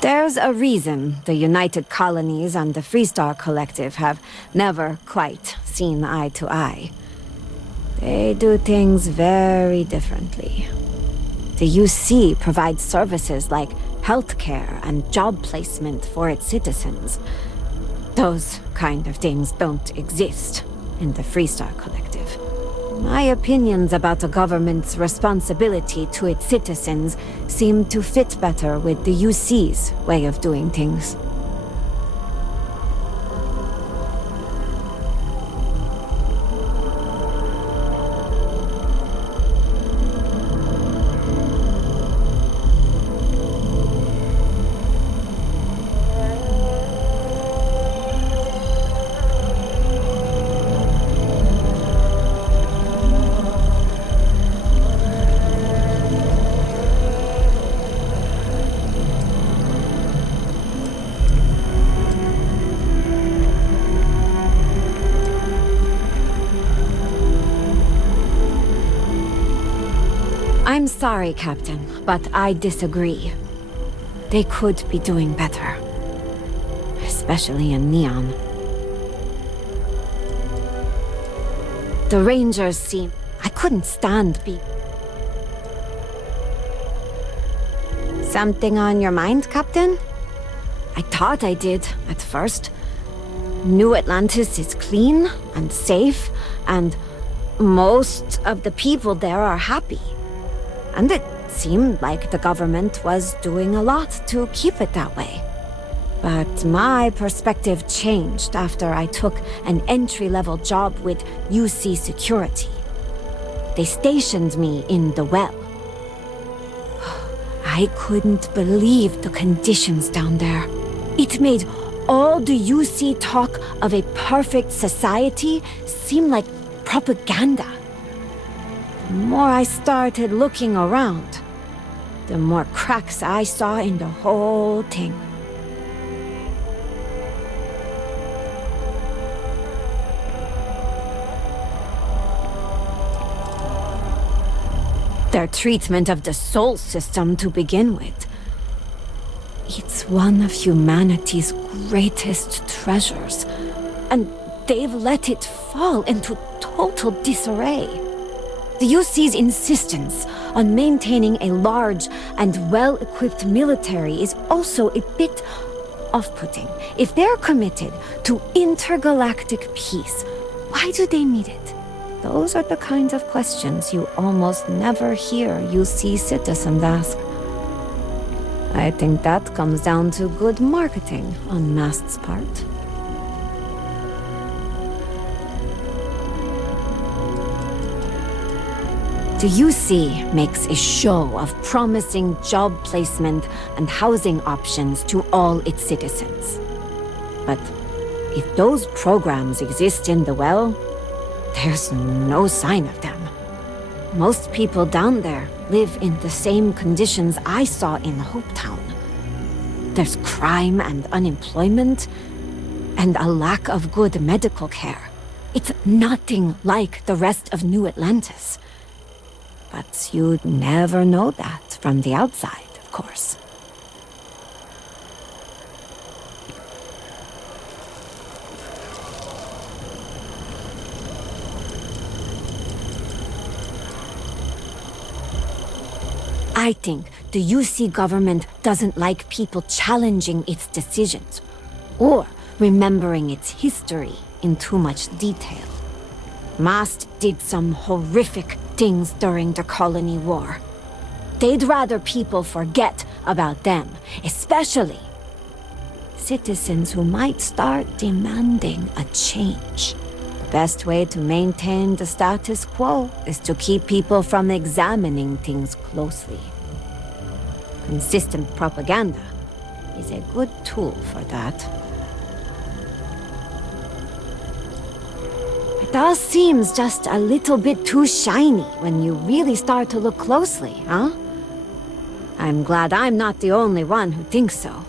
There's a reason the United Colonies and the Freestar Collective have never quite seen eye to eye. They do things very differently. The UC provides services like healthcare and job placement for its citizens. Those kind of things don't exist in the Freestar Collective. My opinions about the government's responsibility to its citizens seem to fit better with the UC's way of doing things. I'm sorry, Captain, but I disagree. They could be doing better. Especially in Neon. The Rangers seem... I couldn't stand Something on your mind, Captain? I thought I did, at first. New Atlantis is clean and safe, and most of the people there are happy. And it seemed like the government was doing a lot to keep it that way. But my perspective changed after I took an entry-level job with UC Security. They stationed me in the well. I couldn't believe the conditions down there. It made all the UC talk of a perfect society seem like propaganda. The more I started looking around, the more cracks I saw in the whole thing. Their treatment of the Sol system to begin with. It's one of humanity's greatest treasures, and they've let it fall into total disarray. The UC's insistence on maintaining a large and well-equipped military is also a bit off-putting. If they're committed to intergalactic peace, why do they need it? Those are the kinds of questions you almost never hear UC citizens ask. I think that comes down to good marketing on Mast's part. The UC makes a show of promising job placement and housing options to all its citizens. But if those programs exist in the well, there's no sign of them. Most people down there live in the same conditions I saw in Hopetown. There's crime and unemployment, and a lack of good medical care. It's nothing like the rest of New Atlantis. But you'd never know that From the outside, of course. I think the UC government doesn't like people challenging its decisions, or remembering its history in too much detail. Mast did some horrific things during the colony war. They'd rather people forget about them, especially citizens who might start demanding a change. The best way to maintain the status quo is to keep people from examining things closely. Consistent propaganda is a good tool for that. It all seems just a little bit too shiny when you really start to look closely, huh? I'm glad I'm not the only one who thinks so.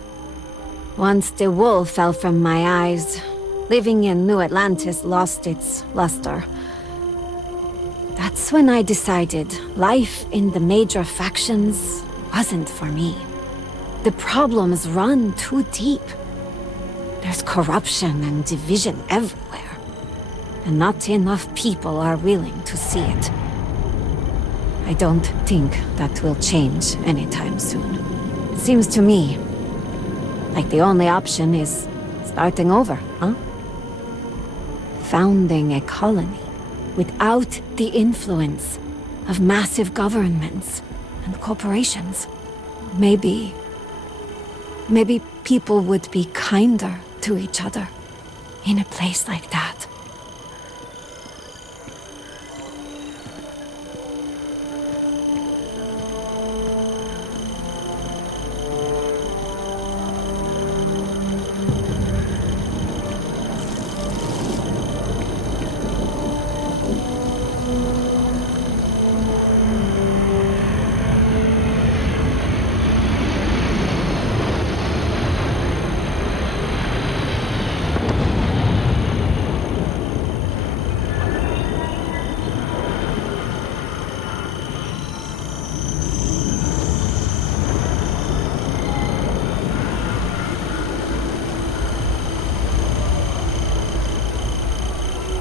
Once the wool fell from my eyes, living in New Atlantis lost its luster. That's when I decided life in the major factions wasn't for me. The problems run too deep. There's corruption and division everywhere, and not enough people are willing to see it. I don't think that will change anytime soon. It seems to me like the only option is starting over, huh? Founding a colony without the influence of massive governments and corporations. Maybe people would be kinder to each other in a place like that.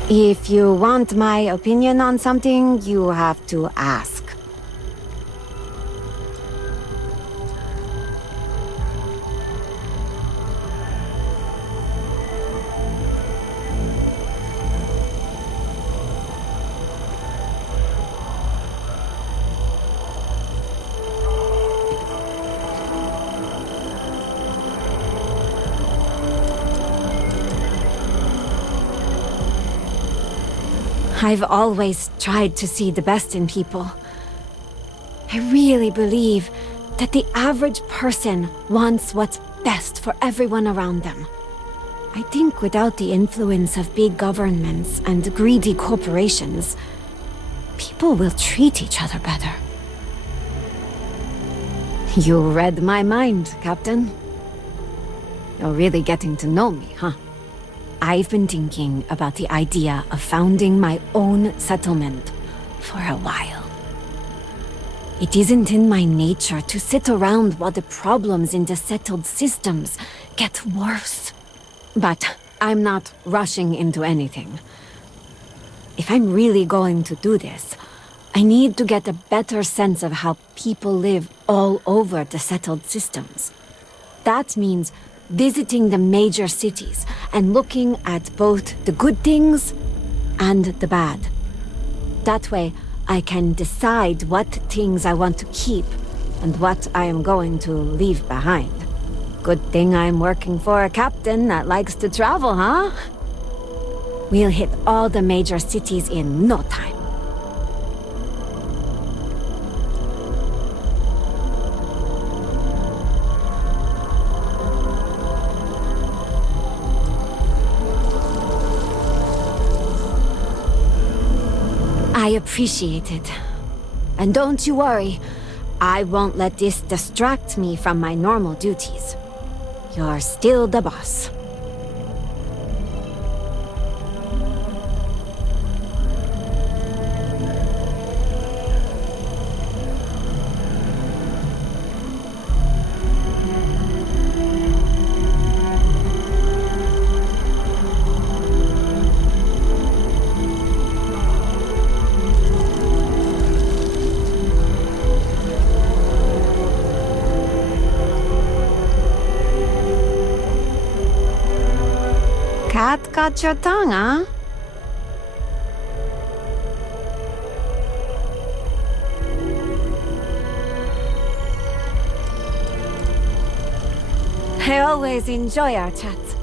If you want my opinion on something, you have to ask. I've always tried to see the best in people. I really believe that the average person wants what's best for everyone around them. I think without the influence of big governments and greedy corporations, people will treat each other better. You read my mind, Captain. You're really getting to know me, huh? I've been thinking about the idea of founding my own settlement for a while. It isn't in my nature to sit around while the problems in the settled systems get worse. But I'm not rushing into anything. If I'm really going to do this, I need to get a better sense of how people live all over the settled systems. That means visiting the major cities and looking at both the good things and the bad. That way, I can decide what things I want to keep and what I am going to leave behind. Good thing I'm working for a captain that likes to travel, huh? We'll hit all the major cities in no time. I appreciate it. And don't you worry, I won't let this distract me from my normal duties. You're still the boss. got your tongue, huh? I always enjoy our chats.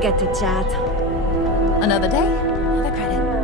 Get to chat. Another day, another credit.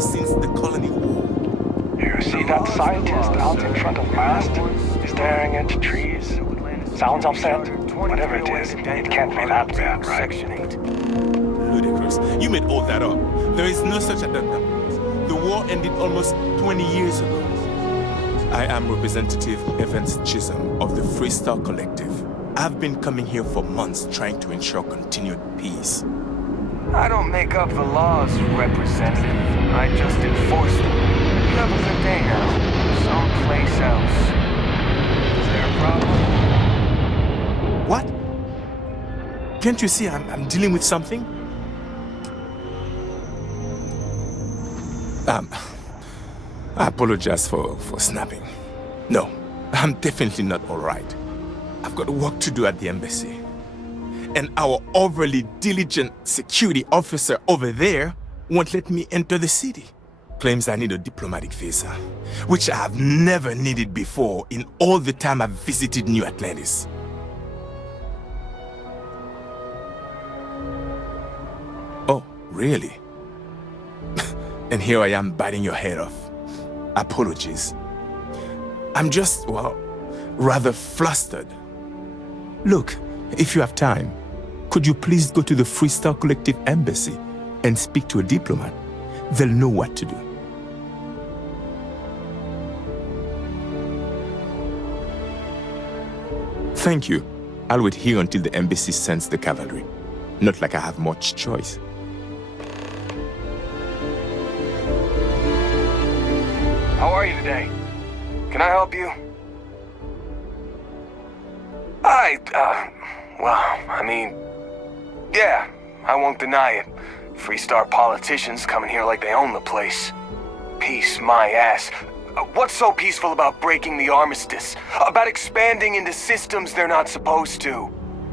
since the colony war. You see that scientist out in front of mast, staring into trees? Sounds upset. Whatever it is, it can't be that bad, right? Ludicrous. You made all that up. There is no such addendum. The war ended almost 20 years ago. I am Representative Evans Chisholm of the Freestar Collective. I've been coming here for months trying to ensure continued peace. I don't make up the laws, Representative. I just enforce them. You have a good day now. Someplace else. Is there a problem? What? Can't you see I'm dealing with something? I apologize for snapping. No, I'm definitely not all right. I've got work to do at the embassy. And our overly diligent security officer over there won't let me enter the city. Claims I need a diplomatic visa, which I have never needed before in all the time I've visited New Atlantis. Oh, really? And here I am biting your head off. Apologies. I'm just, well, rather flustered. Look, if you have time, could you please go to the Starfield Galactic Embassy and speak to a diplomat? They'll know what to do. Thank you. I'll wait here until the embassy sends the cavalry. Not like I have much choice. How are you today? Can I help you? Yeah, I won't deny it. Freestar politicians coming here like they own the place. Peace my ass. What's so peaceful about breaking the armistice? About expanding into systems they're not supposed to?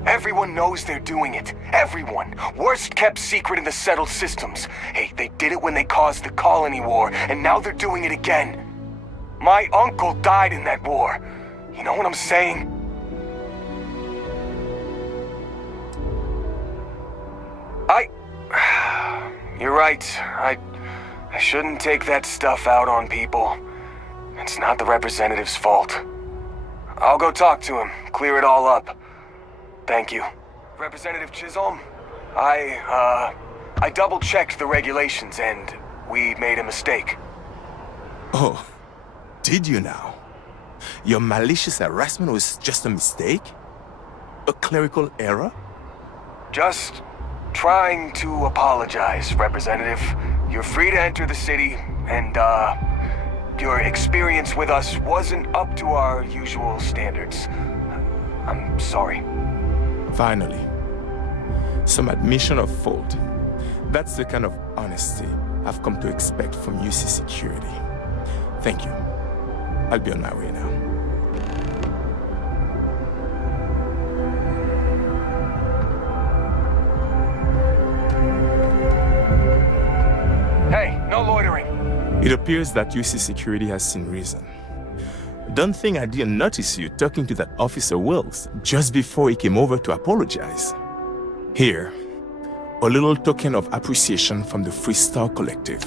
Everyone knows they're doing it. Everyone. Worst kept secret in the settled systems. Hey, they did it when they caused the colony war, and now they're doing it again. My uncle died in that war. You know what I'm saying? You're right. I shouldn't take that stuff out on people. It's not the representative's fault. I'll go talk to him, clear it all up. Thank you. Representative Chisholm, I double-checked the regulations and we made a mistake. Oh, did you now? Your malicious harassment was just a mistake? A clerical error? Just trying to apologize, Representative. You're free to enter the city, and, your experience with us wasn't up to our usual standards. I'm sorry. Finally. Some admission of fault. That's the kind of honesty I've come to expect from UC Security. Thank you. I'll be on my way now. Hey, no loitering. It appears that UC Security has seen reason. Don't think I didn't notice you talking to that Officer Wills just before he came over to apologize. Here, a little token of appreciation from the Freestar Collective.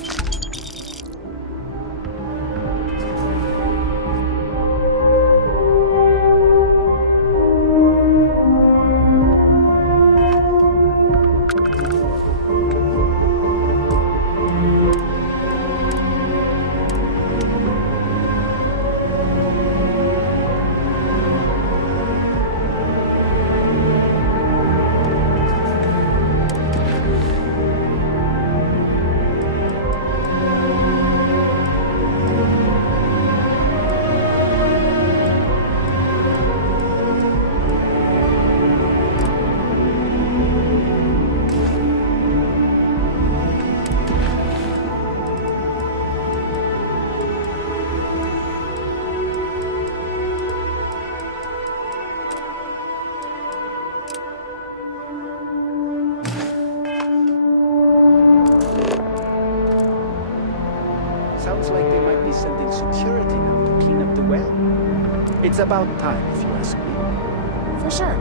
Sounds like they might be sending security now to clean up the well. It's about time, if you ask me. For sure.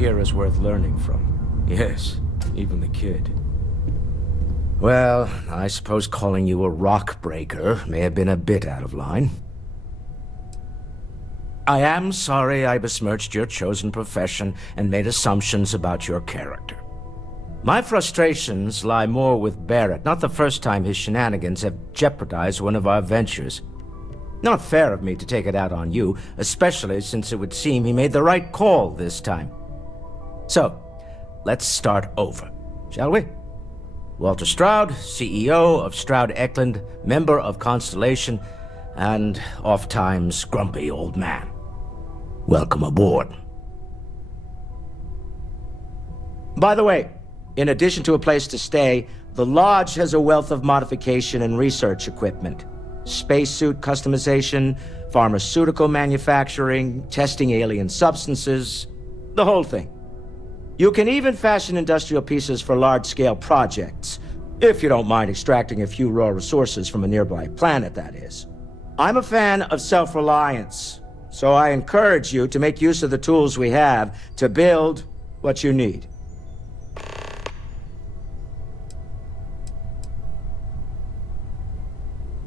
here is worth learning from. Yes, even the kid. Well, I suppose calling you a rock breaker may have been a bit out of line. I am sorry I besmirched your chosen profession and made assumptions about your character. My frustrations lie more with Barrett, not the first time his shenanigans have jeopardized one of our ventures. Not fair of me to take it out on you, especially since it would seem he made the right call this time. So, let's start over, shall we? Walter Stroud, CEO of Stroud Eklund, member of Constellation, and oft-times grumpy old man. Welcome aboard. By the way, in addition to a place to stay, the Lodge has a wealth of modification and research equipment. Spacesuit customization, pharmaceutical manufacturing, testing alien substances, the whole thing. You can even fashion industrial pieces for large-scale projects, if you don't mind extracting a few raw resources from a nearby planet, that is. I'm a fan of self-reliance, so I encourage you to make use of the tools we have to build what you need.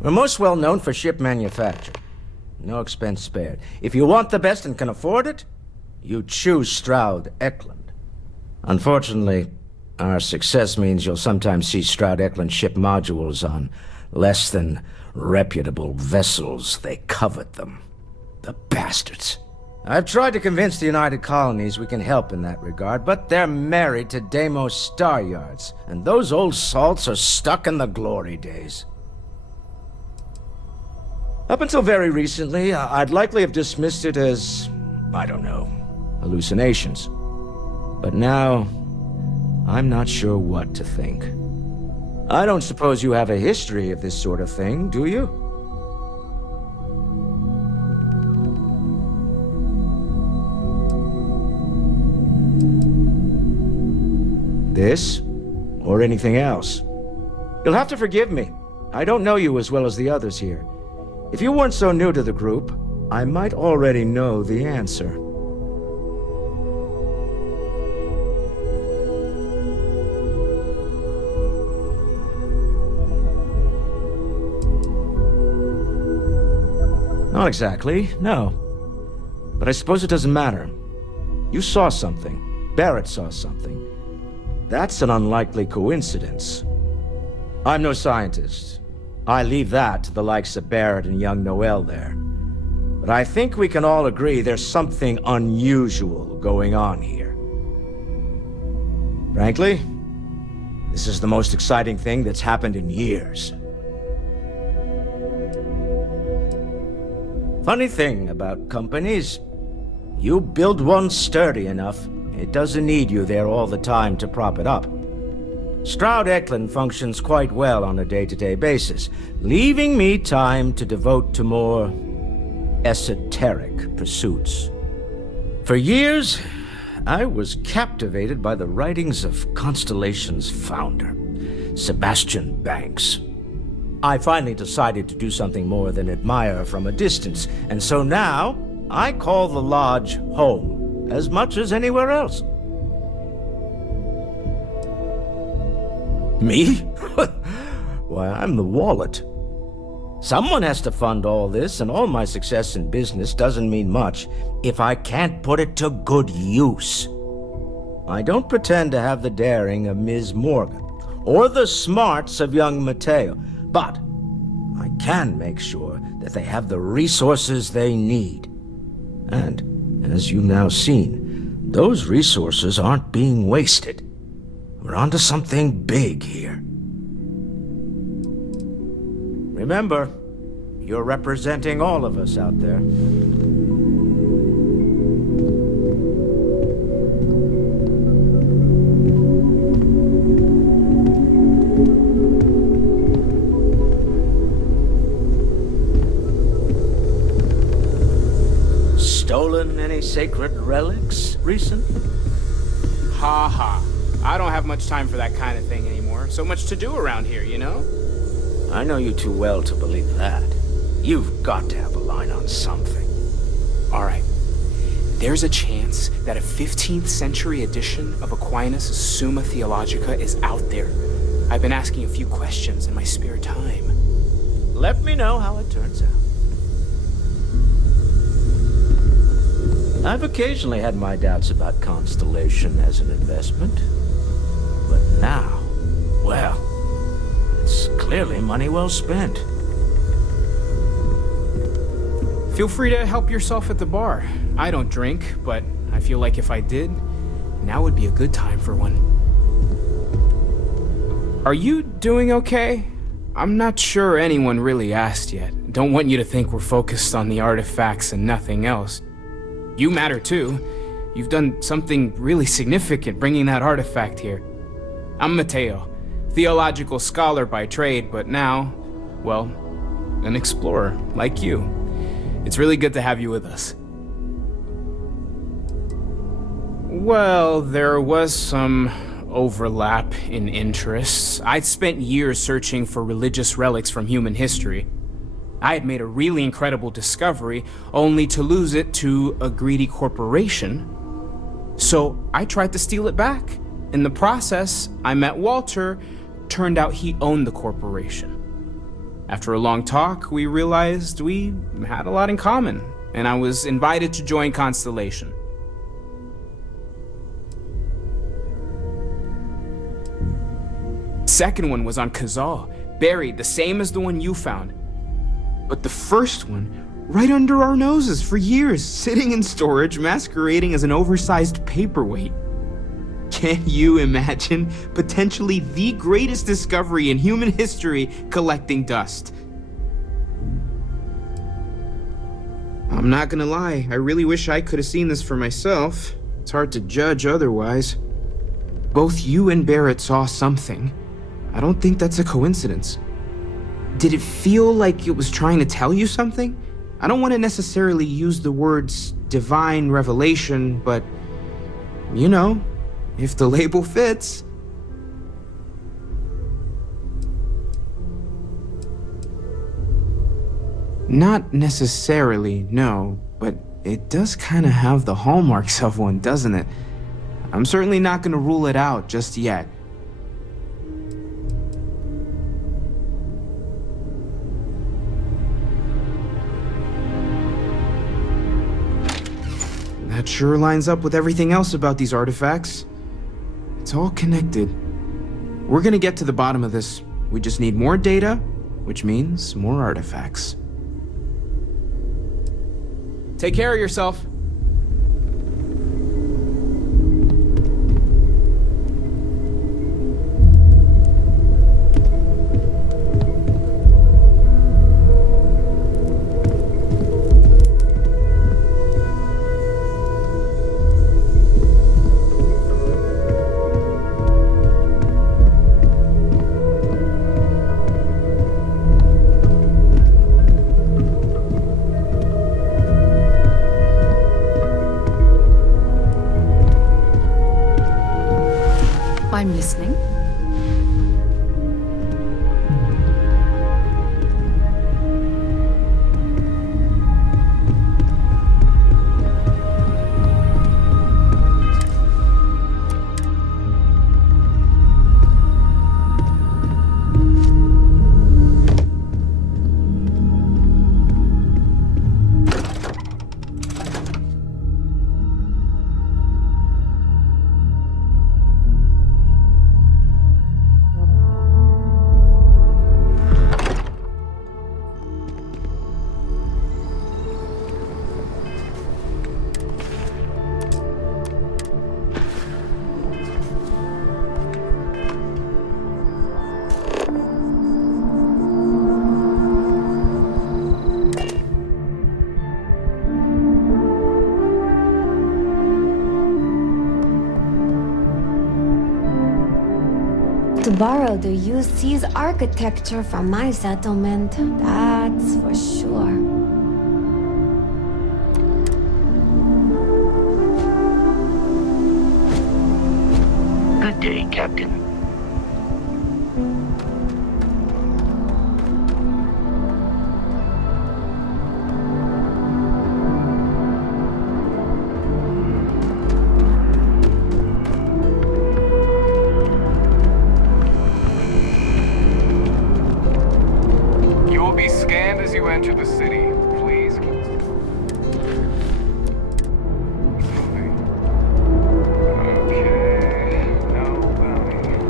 We're most well known for ship manufacture. No expense spared. If you want the best and can afford it, you choose Stroud Eklund. Unfortunately, our success means you'll sometimes see Stroud Eklund ship modules on less than reputable vessels. They covet them. The bastards. I've tried to convince the United Colonies we can help in that regard, but they're married to Deimos Star Yards, and those old salts are stuck in the glory days. Up until very recently, I'd likely have dismissed it as, I don't know, hallucinations. But now, I'm not sure what to think. I don't suppose you have a history of this sort of thing, do you? This, or anything else? You'll have to forgive me. I don't know you as well as the others here. If you weren't so new to the group, I might already know the answer. Not exactly, no. But I suppose it doesn't matter. You saw something. Barrett saw something. That's an unlikely coincidence. I'm no scientist. I leave that to the likes of Barrett and young Noel there. But I think we can all agree there's something unusual going on here. Frankly, this is the most exciting thing that's happened in years. Funny thing about companies, you build one sturdy enough, it doesn't need you there all the time to prop it up. Stroud Eklund functions quite well on a day-to-day basis, leaving me time to devote to more esoteric pursuits. For years, I was captivated by the writings of Constellation's founder, Sebastian Banks. I finally decided to do something more than admire from a distance, and so now I call the Lodge home as much as anywhere else. Me? Why, I'm the wallet. Someone has to fund all this, and all my success in business doesn't mean much if I can't put it to good use. I don't pretend to have the daring of Ms. Morgan, or the smarts of young Mateo, but I can make sure that they have the resources they need. And, as you've now seen, those resources aren't being wasted. We're onto something big here. Remember, you're representing all of us out there. Stolen any sacred relics recently? Ha ha. I don't have much time for that kind of thing anymore. So much to do around here, you know? I know you too well to believe that. You've got to have a line on something. All right. There's a chance that a 15th century edition of Aquinas' Summa Theologica is out there. I've been asking a few questions in my spare time. Let me know how it turns out. I've occasionally had my doubts about Constellation as an investment. But now, well, it's clearly money well spent. Feel free to help yourself at the bar. I don't drink, but I feel like if I did, now would be a good time for one. Are you doing okay? I'm not sure anyone really asked yet. Don't want you to think we're focused on the artifacts and nothing else. You matter too. You've done something really significant bringing that artifact here. I'm Mateo, theological scholar by trade, but now, well, an explorer like you. It's really good to have you with us. Well, there was some overlap in interests. I'd spent years searching for religious relics from human history. I had made a really incredible discovery, only to lose it to a greedy corporation. So I tried to steal it back. In the process, I met Walter. Turned out he owned the corporation. After a long talk, we realized we had a lot in common, and I was invited to join Constellation. Second one was on Kazal, buried the same as the one you found. But the first one, right under our noses for years, sitting in storage, masquerading as an oversized paperweight. Can you imagine potentially the greatest discovery in human history collecting dust? I'm not gonna lie, I really wish I could have seen this for myself. It's hard to judge otherwise. Both you and Barrett saw something. I don't think that's a coincidence. Did it feel like it was trying to tell you something? I don't want to necessarily use the words divine revelation, but, you know, if the label fits. Not necessarily, no, but it does kind of have the hallmarks of one, doesn't it? I'm certainly not going to rule it out just yet. That sure lines up with everything else about these artifacts. It's all connected. We're gonna get to the bottom of this. We just need more data, which means more artifacts. Take care of yourself. I'm listening. To borrow the UC's architecture from my settlement, that's for sure. Good day, Captain. to the city, please. Okay, no bounty.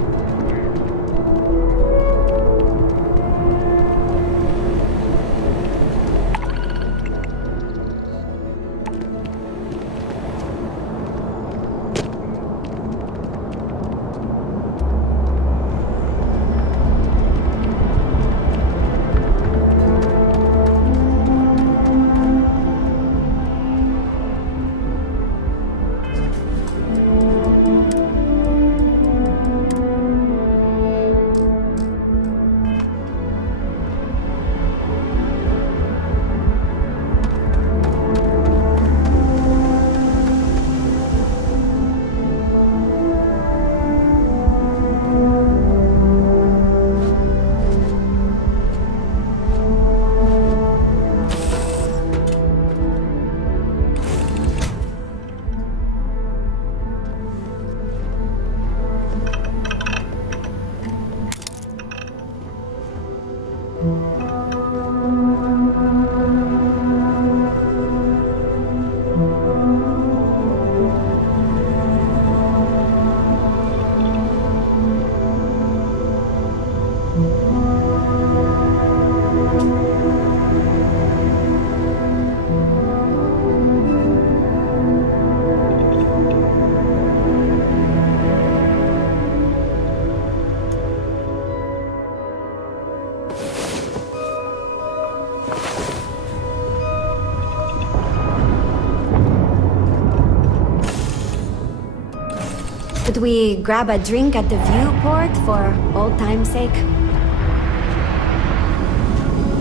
Could we grab a drink at the viewport for old time's sake?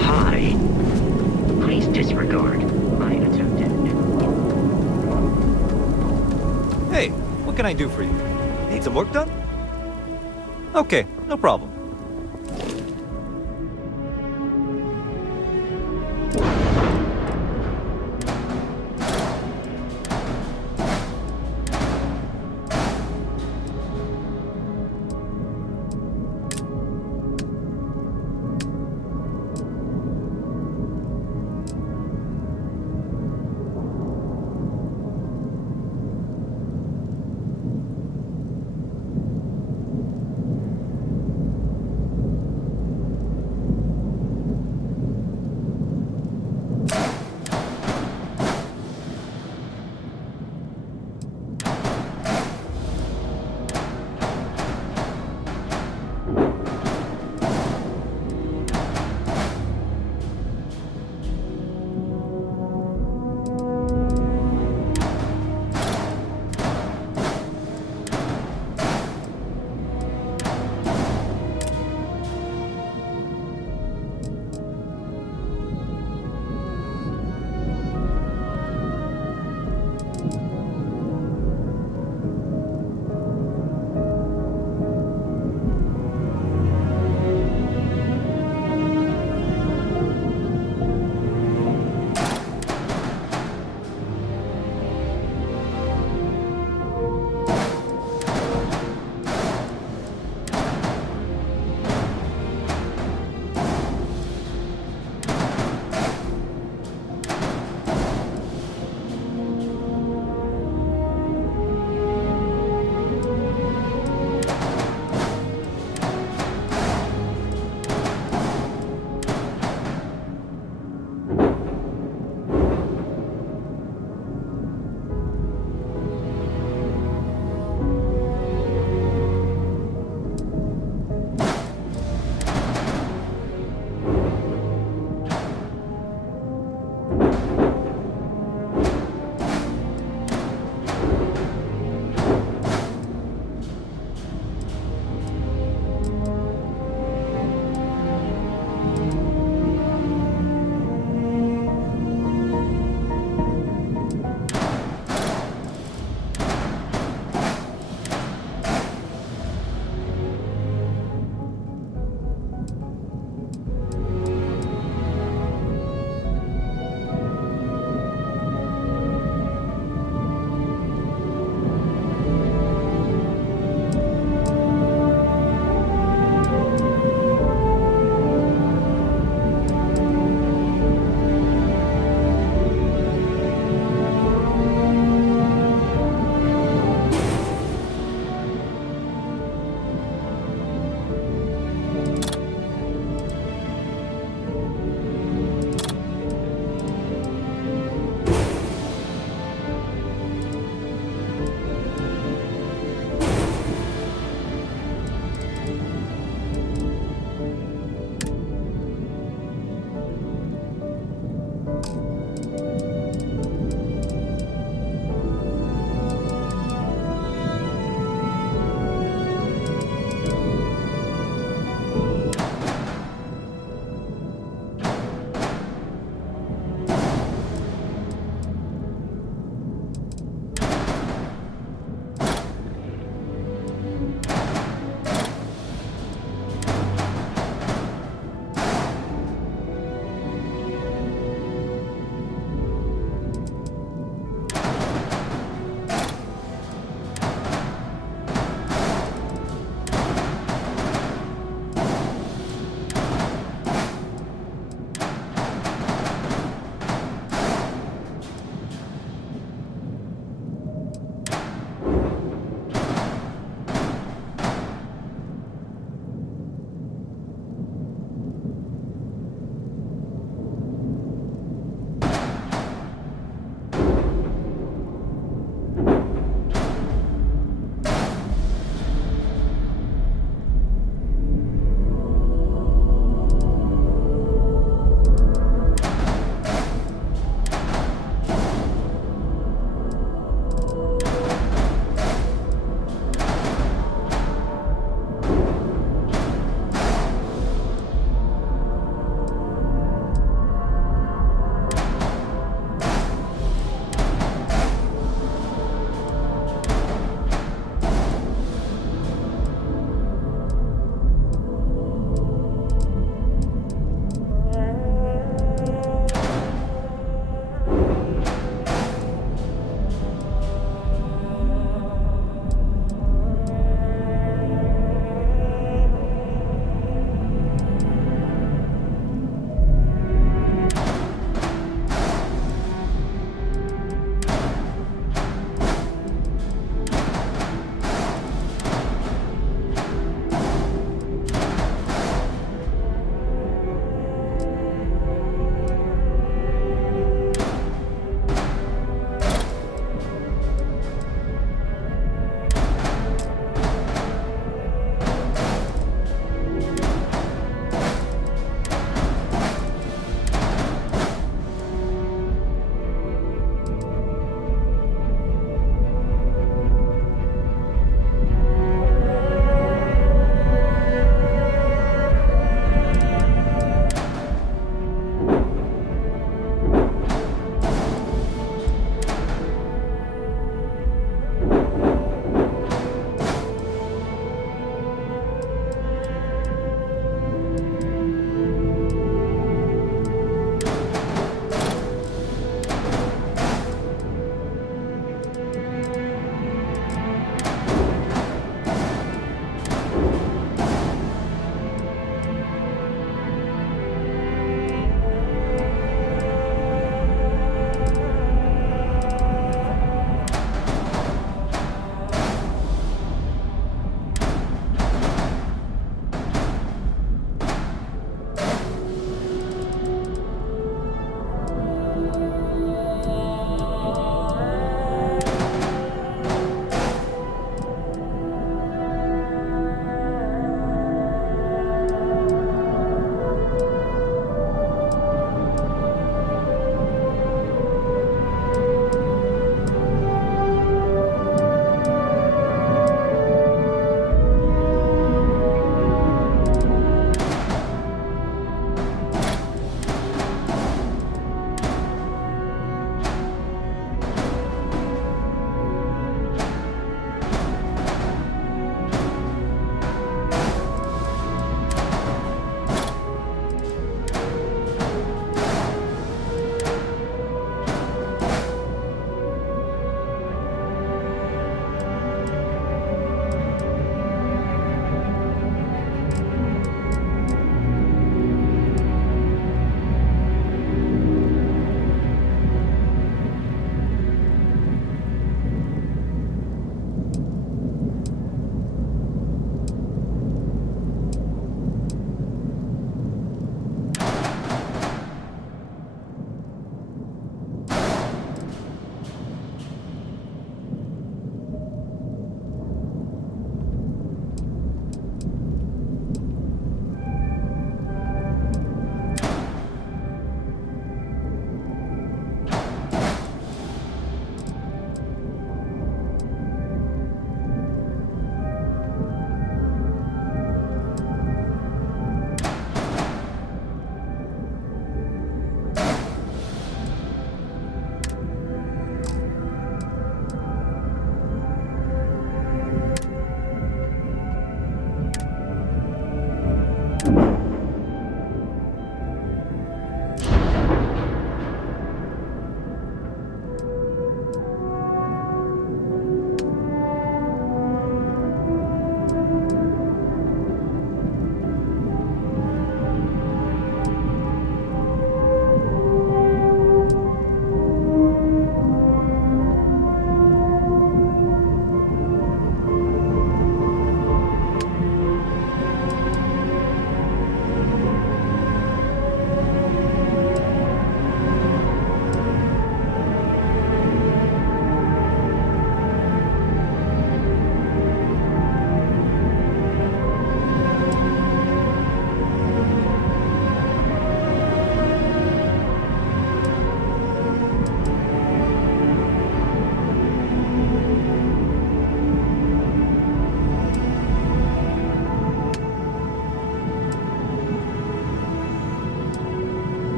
Hi. Please disregard my attempted. Hey, what can I do for you? Need some work done? Okay, no problem.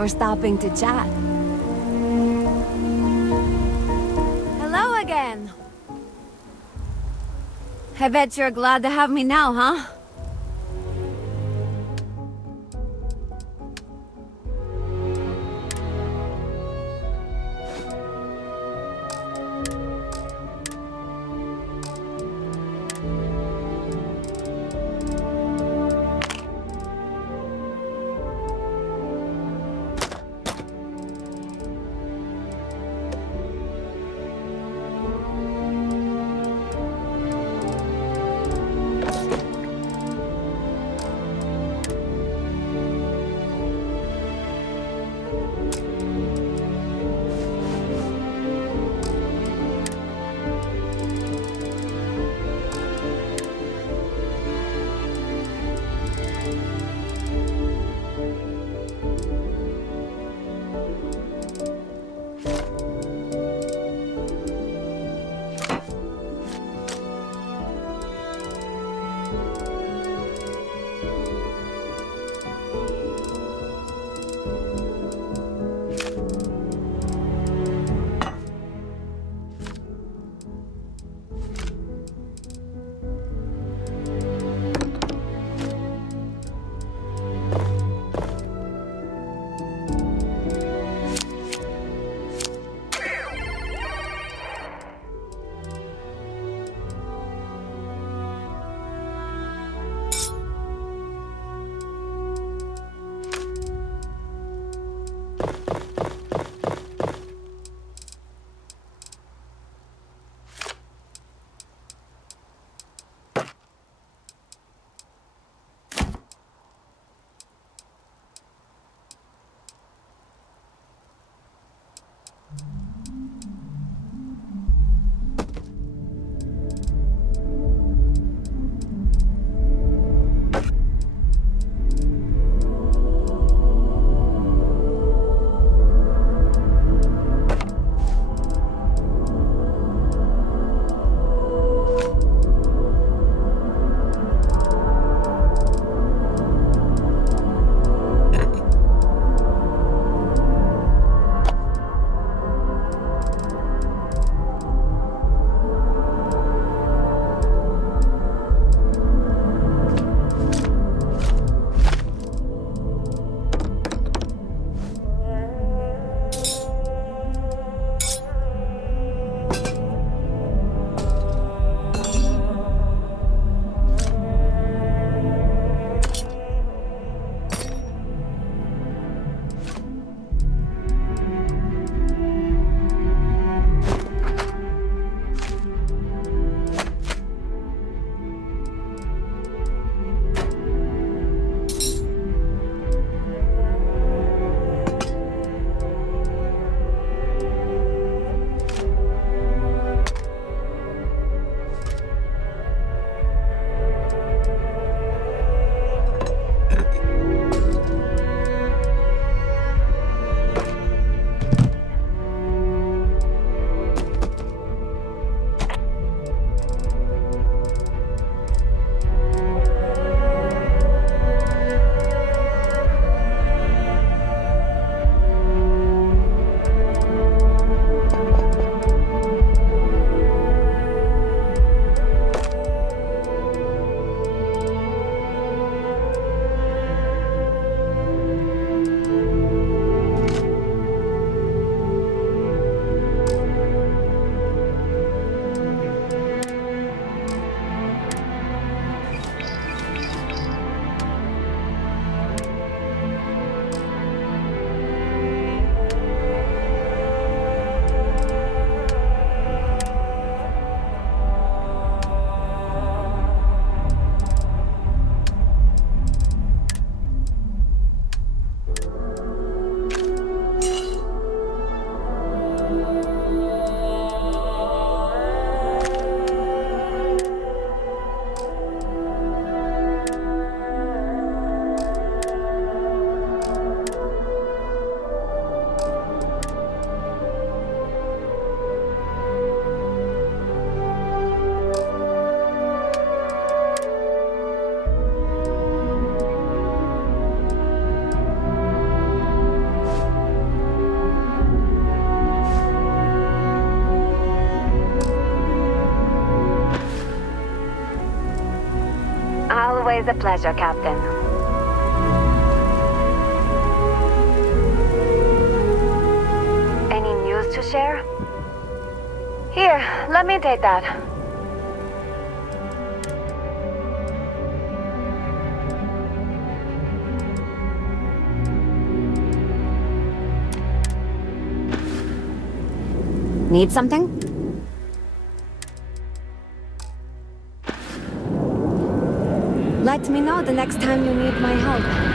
for stopping to chat. Hello again. I bet you're glad to have me now, huh? Always a pleasure, Captain. Any news to share? Here, let me take that. Need something? Let me know the next time you need my help.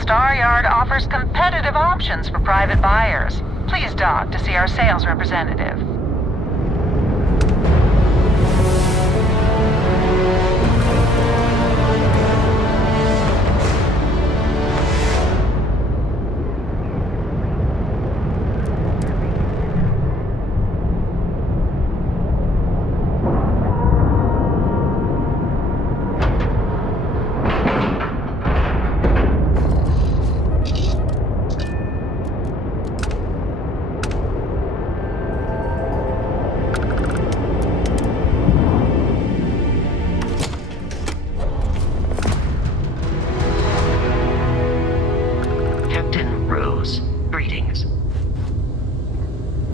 Star Yard offers competitive options for private buyers. Please dock to see our sales representative.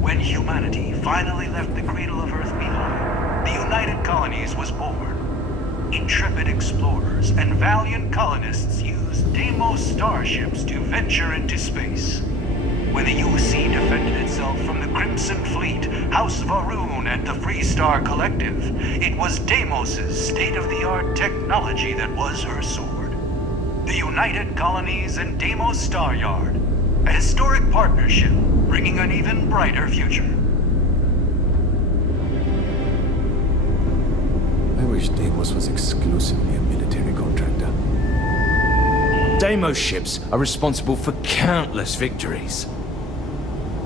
When humanity finally left the cradle of Earth behind, the United Colonies was born. Intrepid explorers and valiant colonists used Deimos starships to venture into space. When the UC defended itself from the Crimson Fleet, House Varun and the Freestar Collective. It was Deimos' state-of-the-art technology that was her sword. The United Colonies and Deimos Star Yard. A historic partnership, bringing an even brighter future. I wish Deimos was exclusively a military contractor. Deimos ships are responsible for countless victories.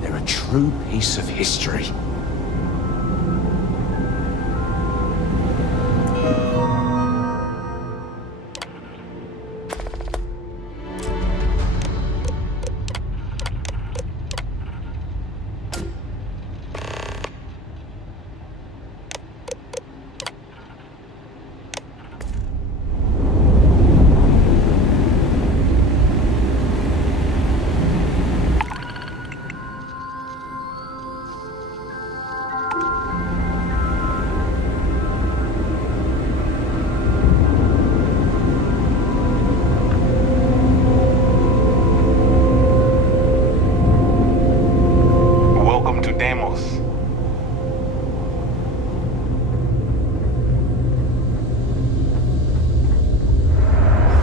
They're a true piece of history.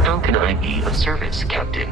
How can I be of service, Captain?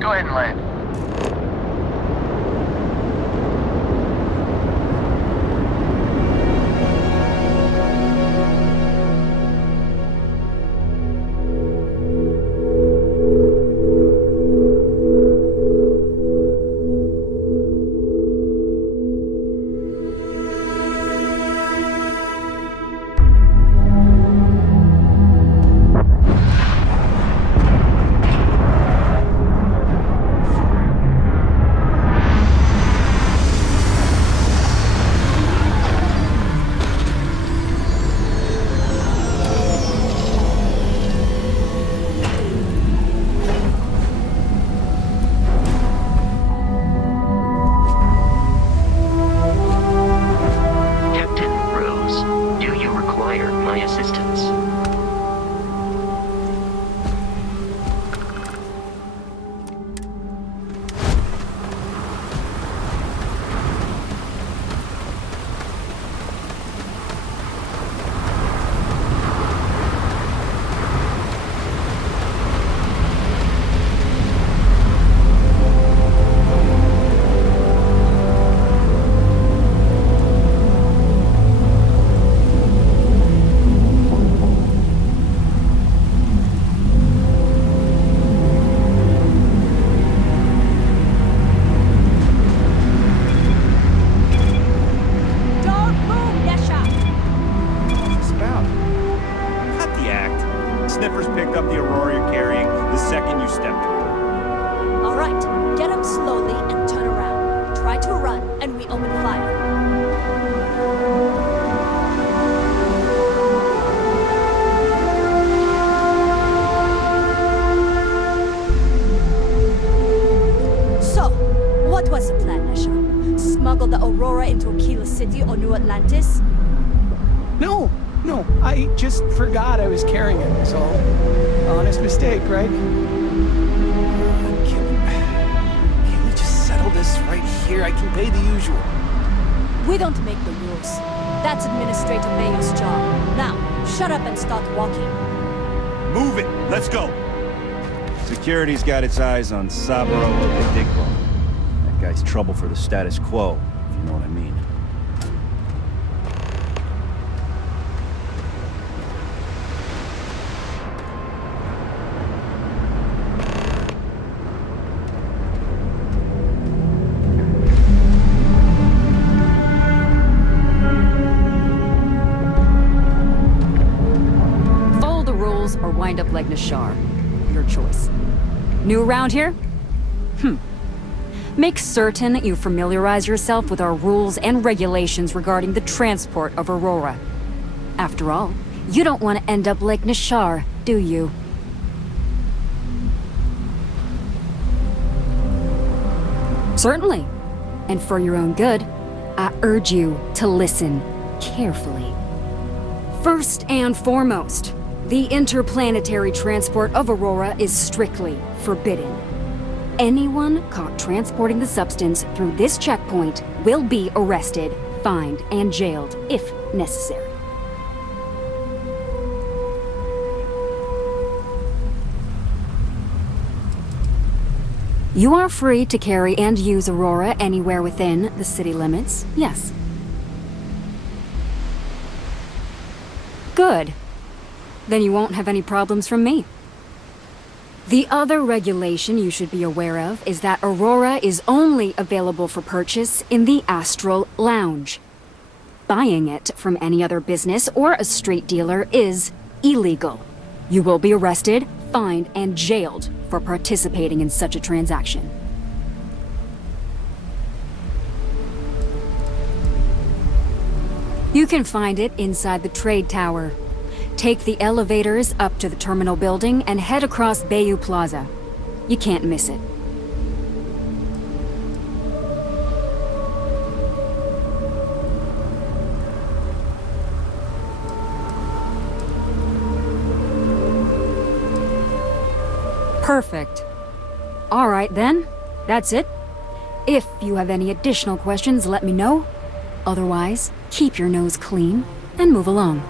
Go ahead and land. whatever you're carrying the second you step through. All right, get up slowly and turn around. Try to run, and we open fire. So, what was the plan, Nesha? Smuggle the Aurora into Aquila City or New Atlantis? No, I just forgot I was carrying it, so honest mistake, right? Can we just settle this right here? I can pay the usual. We don't make the rules. That's Administrator Mayo's job. Now, shut up and start walking. Move it! Let's go! Security's got its eyes on Saburo Odigbo. That guy's trouble for the status quo, if you know what I mean. Or wind up like Nashar. Your choice. New around here? Make certain that you familiarize yourself with our rules and regulations regarding the transport of Aurora. After all, you don't want to end up like Nashar, do you? Certainly. And for your own good, I urge you to listen carefully. First and foremost, the interplanetary transport of Aurora is strictly forbidden. Anyone caught transporting the substance through this checkpoint will be arrested, fined, and jailed if necessary. You are free to carry and use Aurora anywhere within the city limits, yes. Good. Then you won't have any problems from me. The other regulation you should be aware of is that Aurora is only available for purchase in the Astral Lounge. Buying it from any other business or a street dealer is illegal. You will be arrested, fined, and jailed for participating in such a transaction. You can find it inside the trade tower. Take the elevators up to the terminal building and head across Bayou Plaza. You can't miss it. Perfect. All right then, that's it. If you have any additional questions, let me know. Otherwise, keep your nose clean and move along.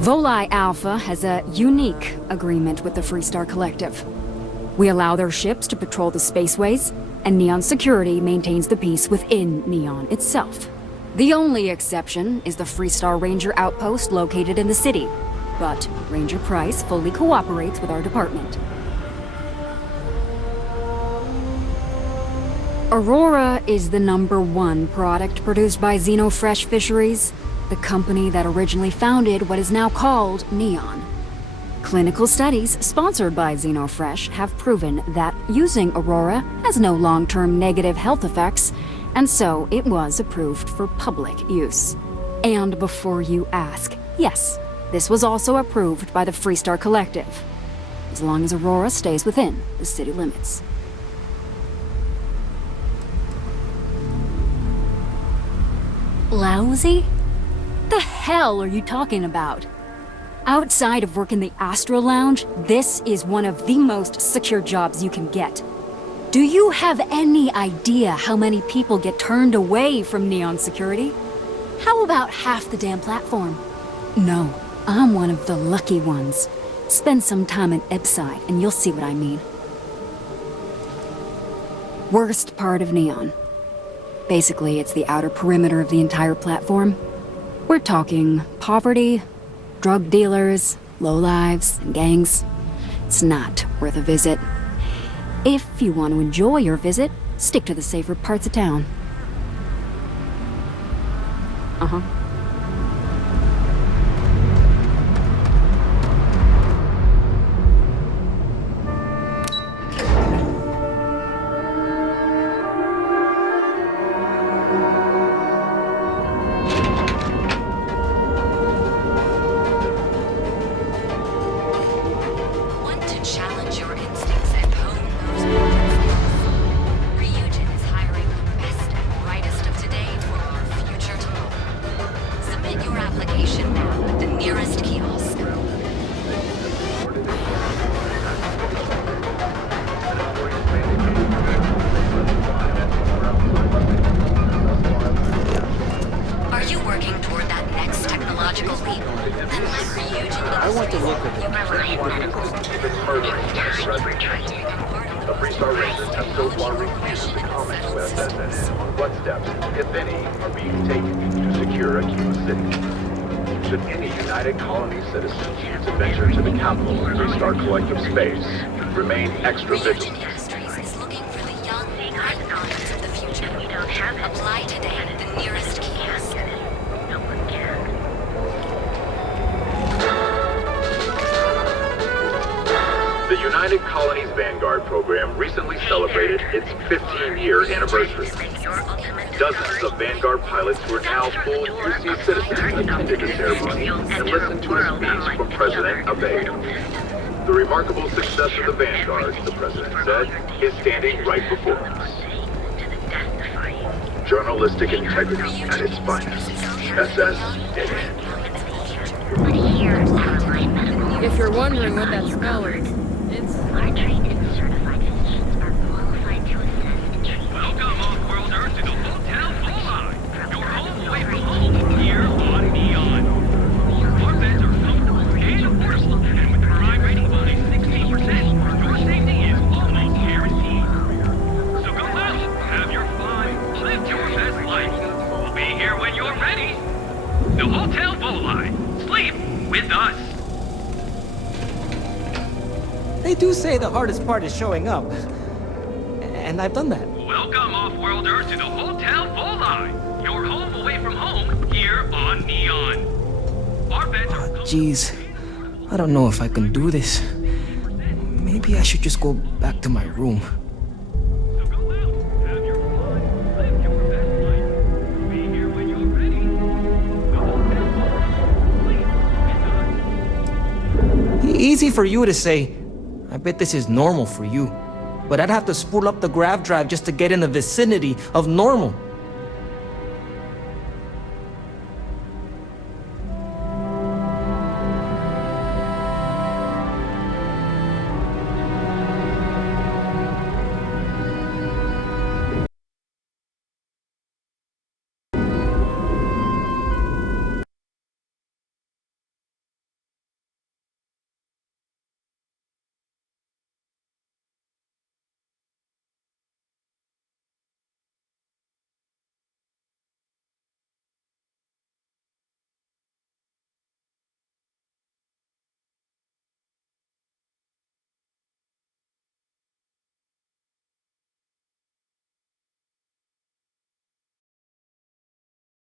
Volii Alpha has a unique agreement with the Freestar Collective. We allow their ships to patrol the spaceways, and Neon Security maintains the peace within Neon itself. The only exception is the Freestar Ranger outpost located in the city, but Ranger Price fully cooperates with our department. Aurora is the #1 product produced by Xenofresh Fisheries, the company that originally founded what is now called Neon. Clinical studies sponsored by Xenofresh have proven that using Aurora has no long-term negative health effects, and so it was approved for public use. And before you ask, yes, this was also approved by the Freestar Collective, as long as Aurora stays within the city limits. Lousy? The hell are you talking about? Outside of work in the Astral Lounge, this is one of the most secure jobs you can get. Do you have any idea how many people get turned away from Neon Security? How about half the damn platform? No, I'm one of the lucky ones. Spend some time in Epside and you'll see what I mean. Worst part of Neon. Basically, it's the outer perimeter of the entire platform. We're talking poverty, drug dealers, lowlives, and gangs. It's not worth a visit. If you want to enjoy your visit, stick to the safer parts of town. Uh-huh. Want to challenge your instincts and hone those instincts? Ryujin is hiring the best and brightest of today for our future tomorrow. Submit your application now at the nearest kiosk. Are you working toward that next technological leap? Then let Ryujin I want to look at the The Freestar Rangers have so far refused the comments web that what steps, if any, are being taken to secure Aquila City. Should any United Colony citizens choose to venture to the capital of Freestar Collective space, remain extra vigilant. is looking for the young, bright minds of the future. Apply today at the nearest kiosk. The United Colonies Vanguard program recently celebrated its 15-year anniversary. Dozens of Vanguard pilots who are now full UC citizens attended the ceremony and listened to a speech from President Abe. The remarkable success of the Vanguard, the President said, is standing right before us. Journalistic integrity at its finest. SS. If you're wondering what that spell is, it's... Welcome off-world Earth to the Hotel Volai. Your home away from home here on Neon. Our beds are comfortable and affordable, and with the crime rating of only 16%, your safety is almost guaranteed. So go out, have your fun, live your best life. We'll be here when you're ready. The Hotel Volai. Sleep with us. They do say the hardest part is showing up. And I've done that. Welcome off-world Earth to the Hotel Volai. Your home away from home here on Neon. Our beds are... Jeez, I don't know if I can do this. Maybe I should just go back to my room. Easy for you to say. I bet this is normal for you. But I'd have to spool up the grav drive just to get in the vicinity of normal.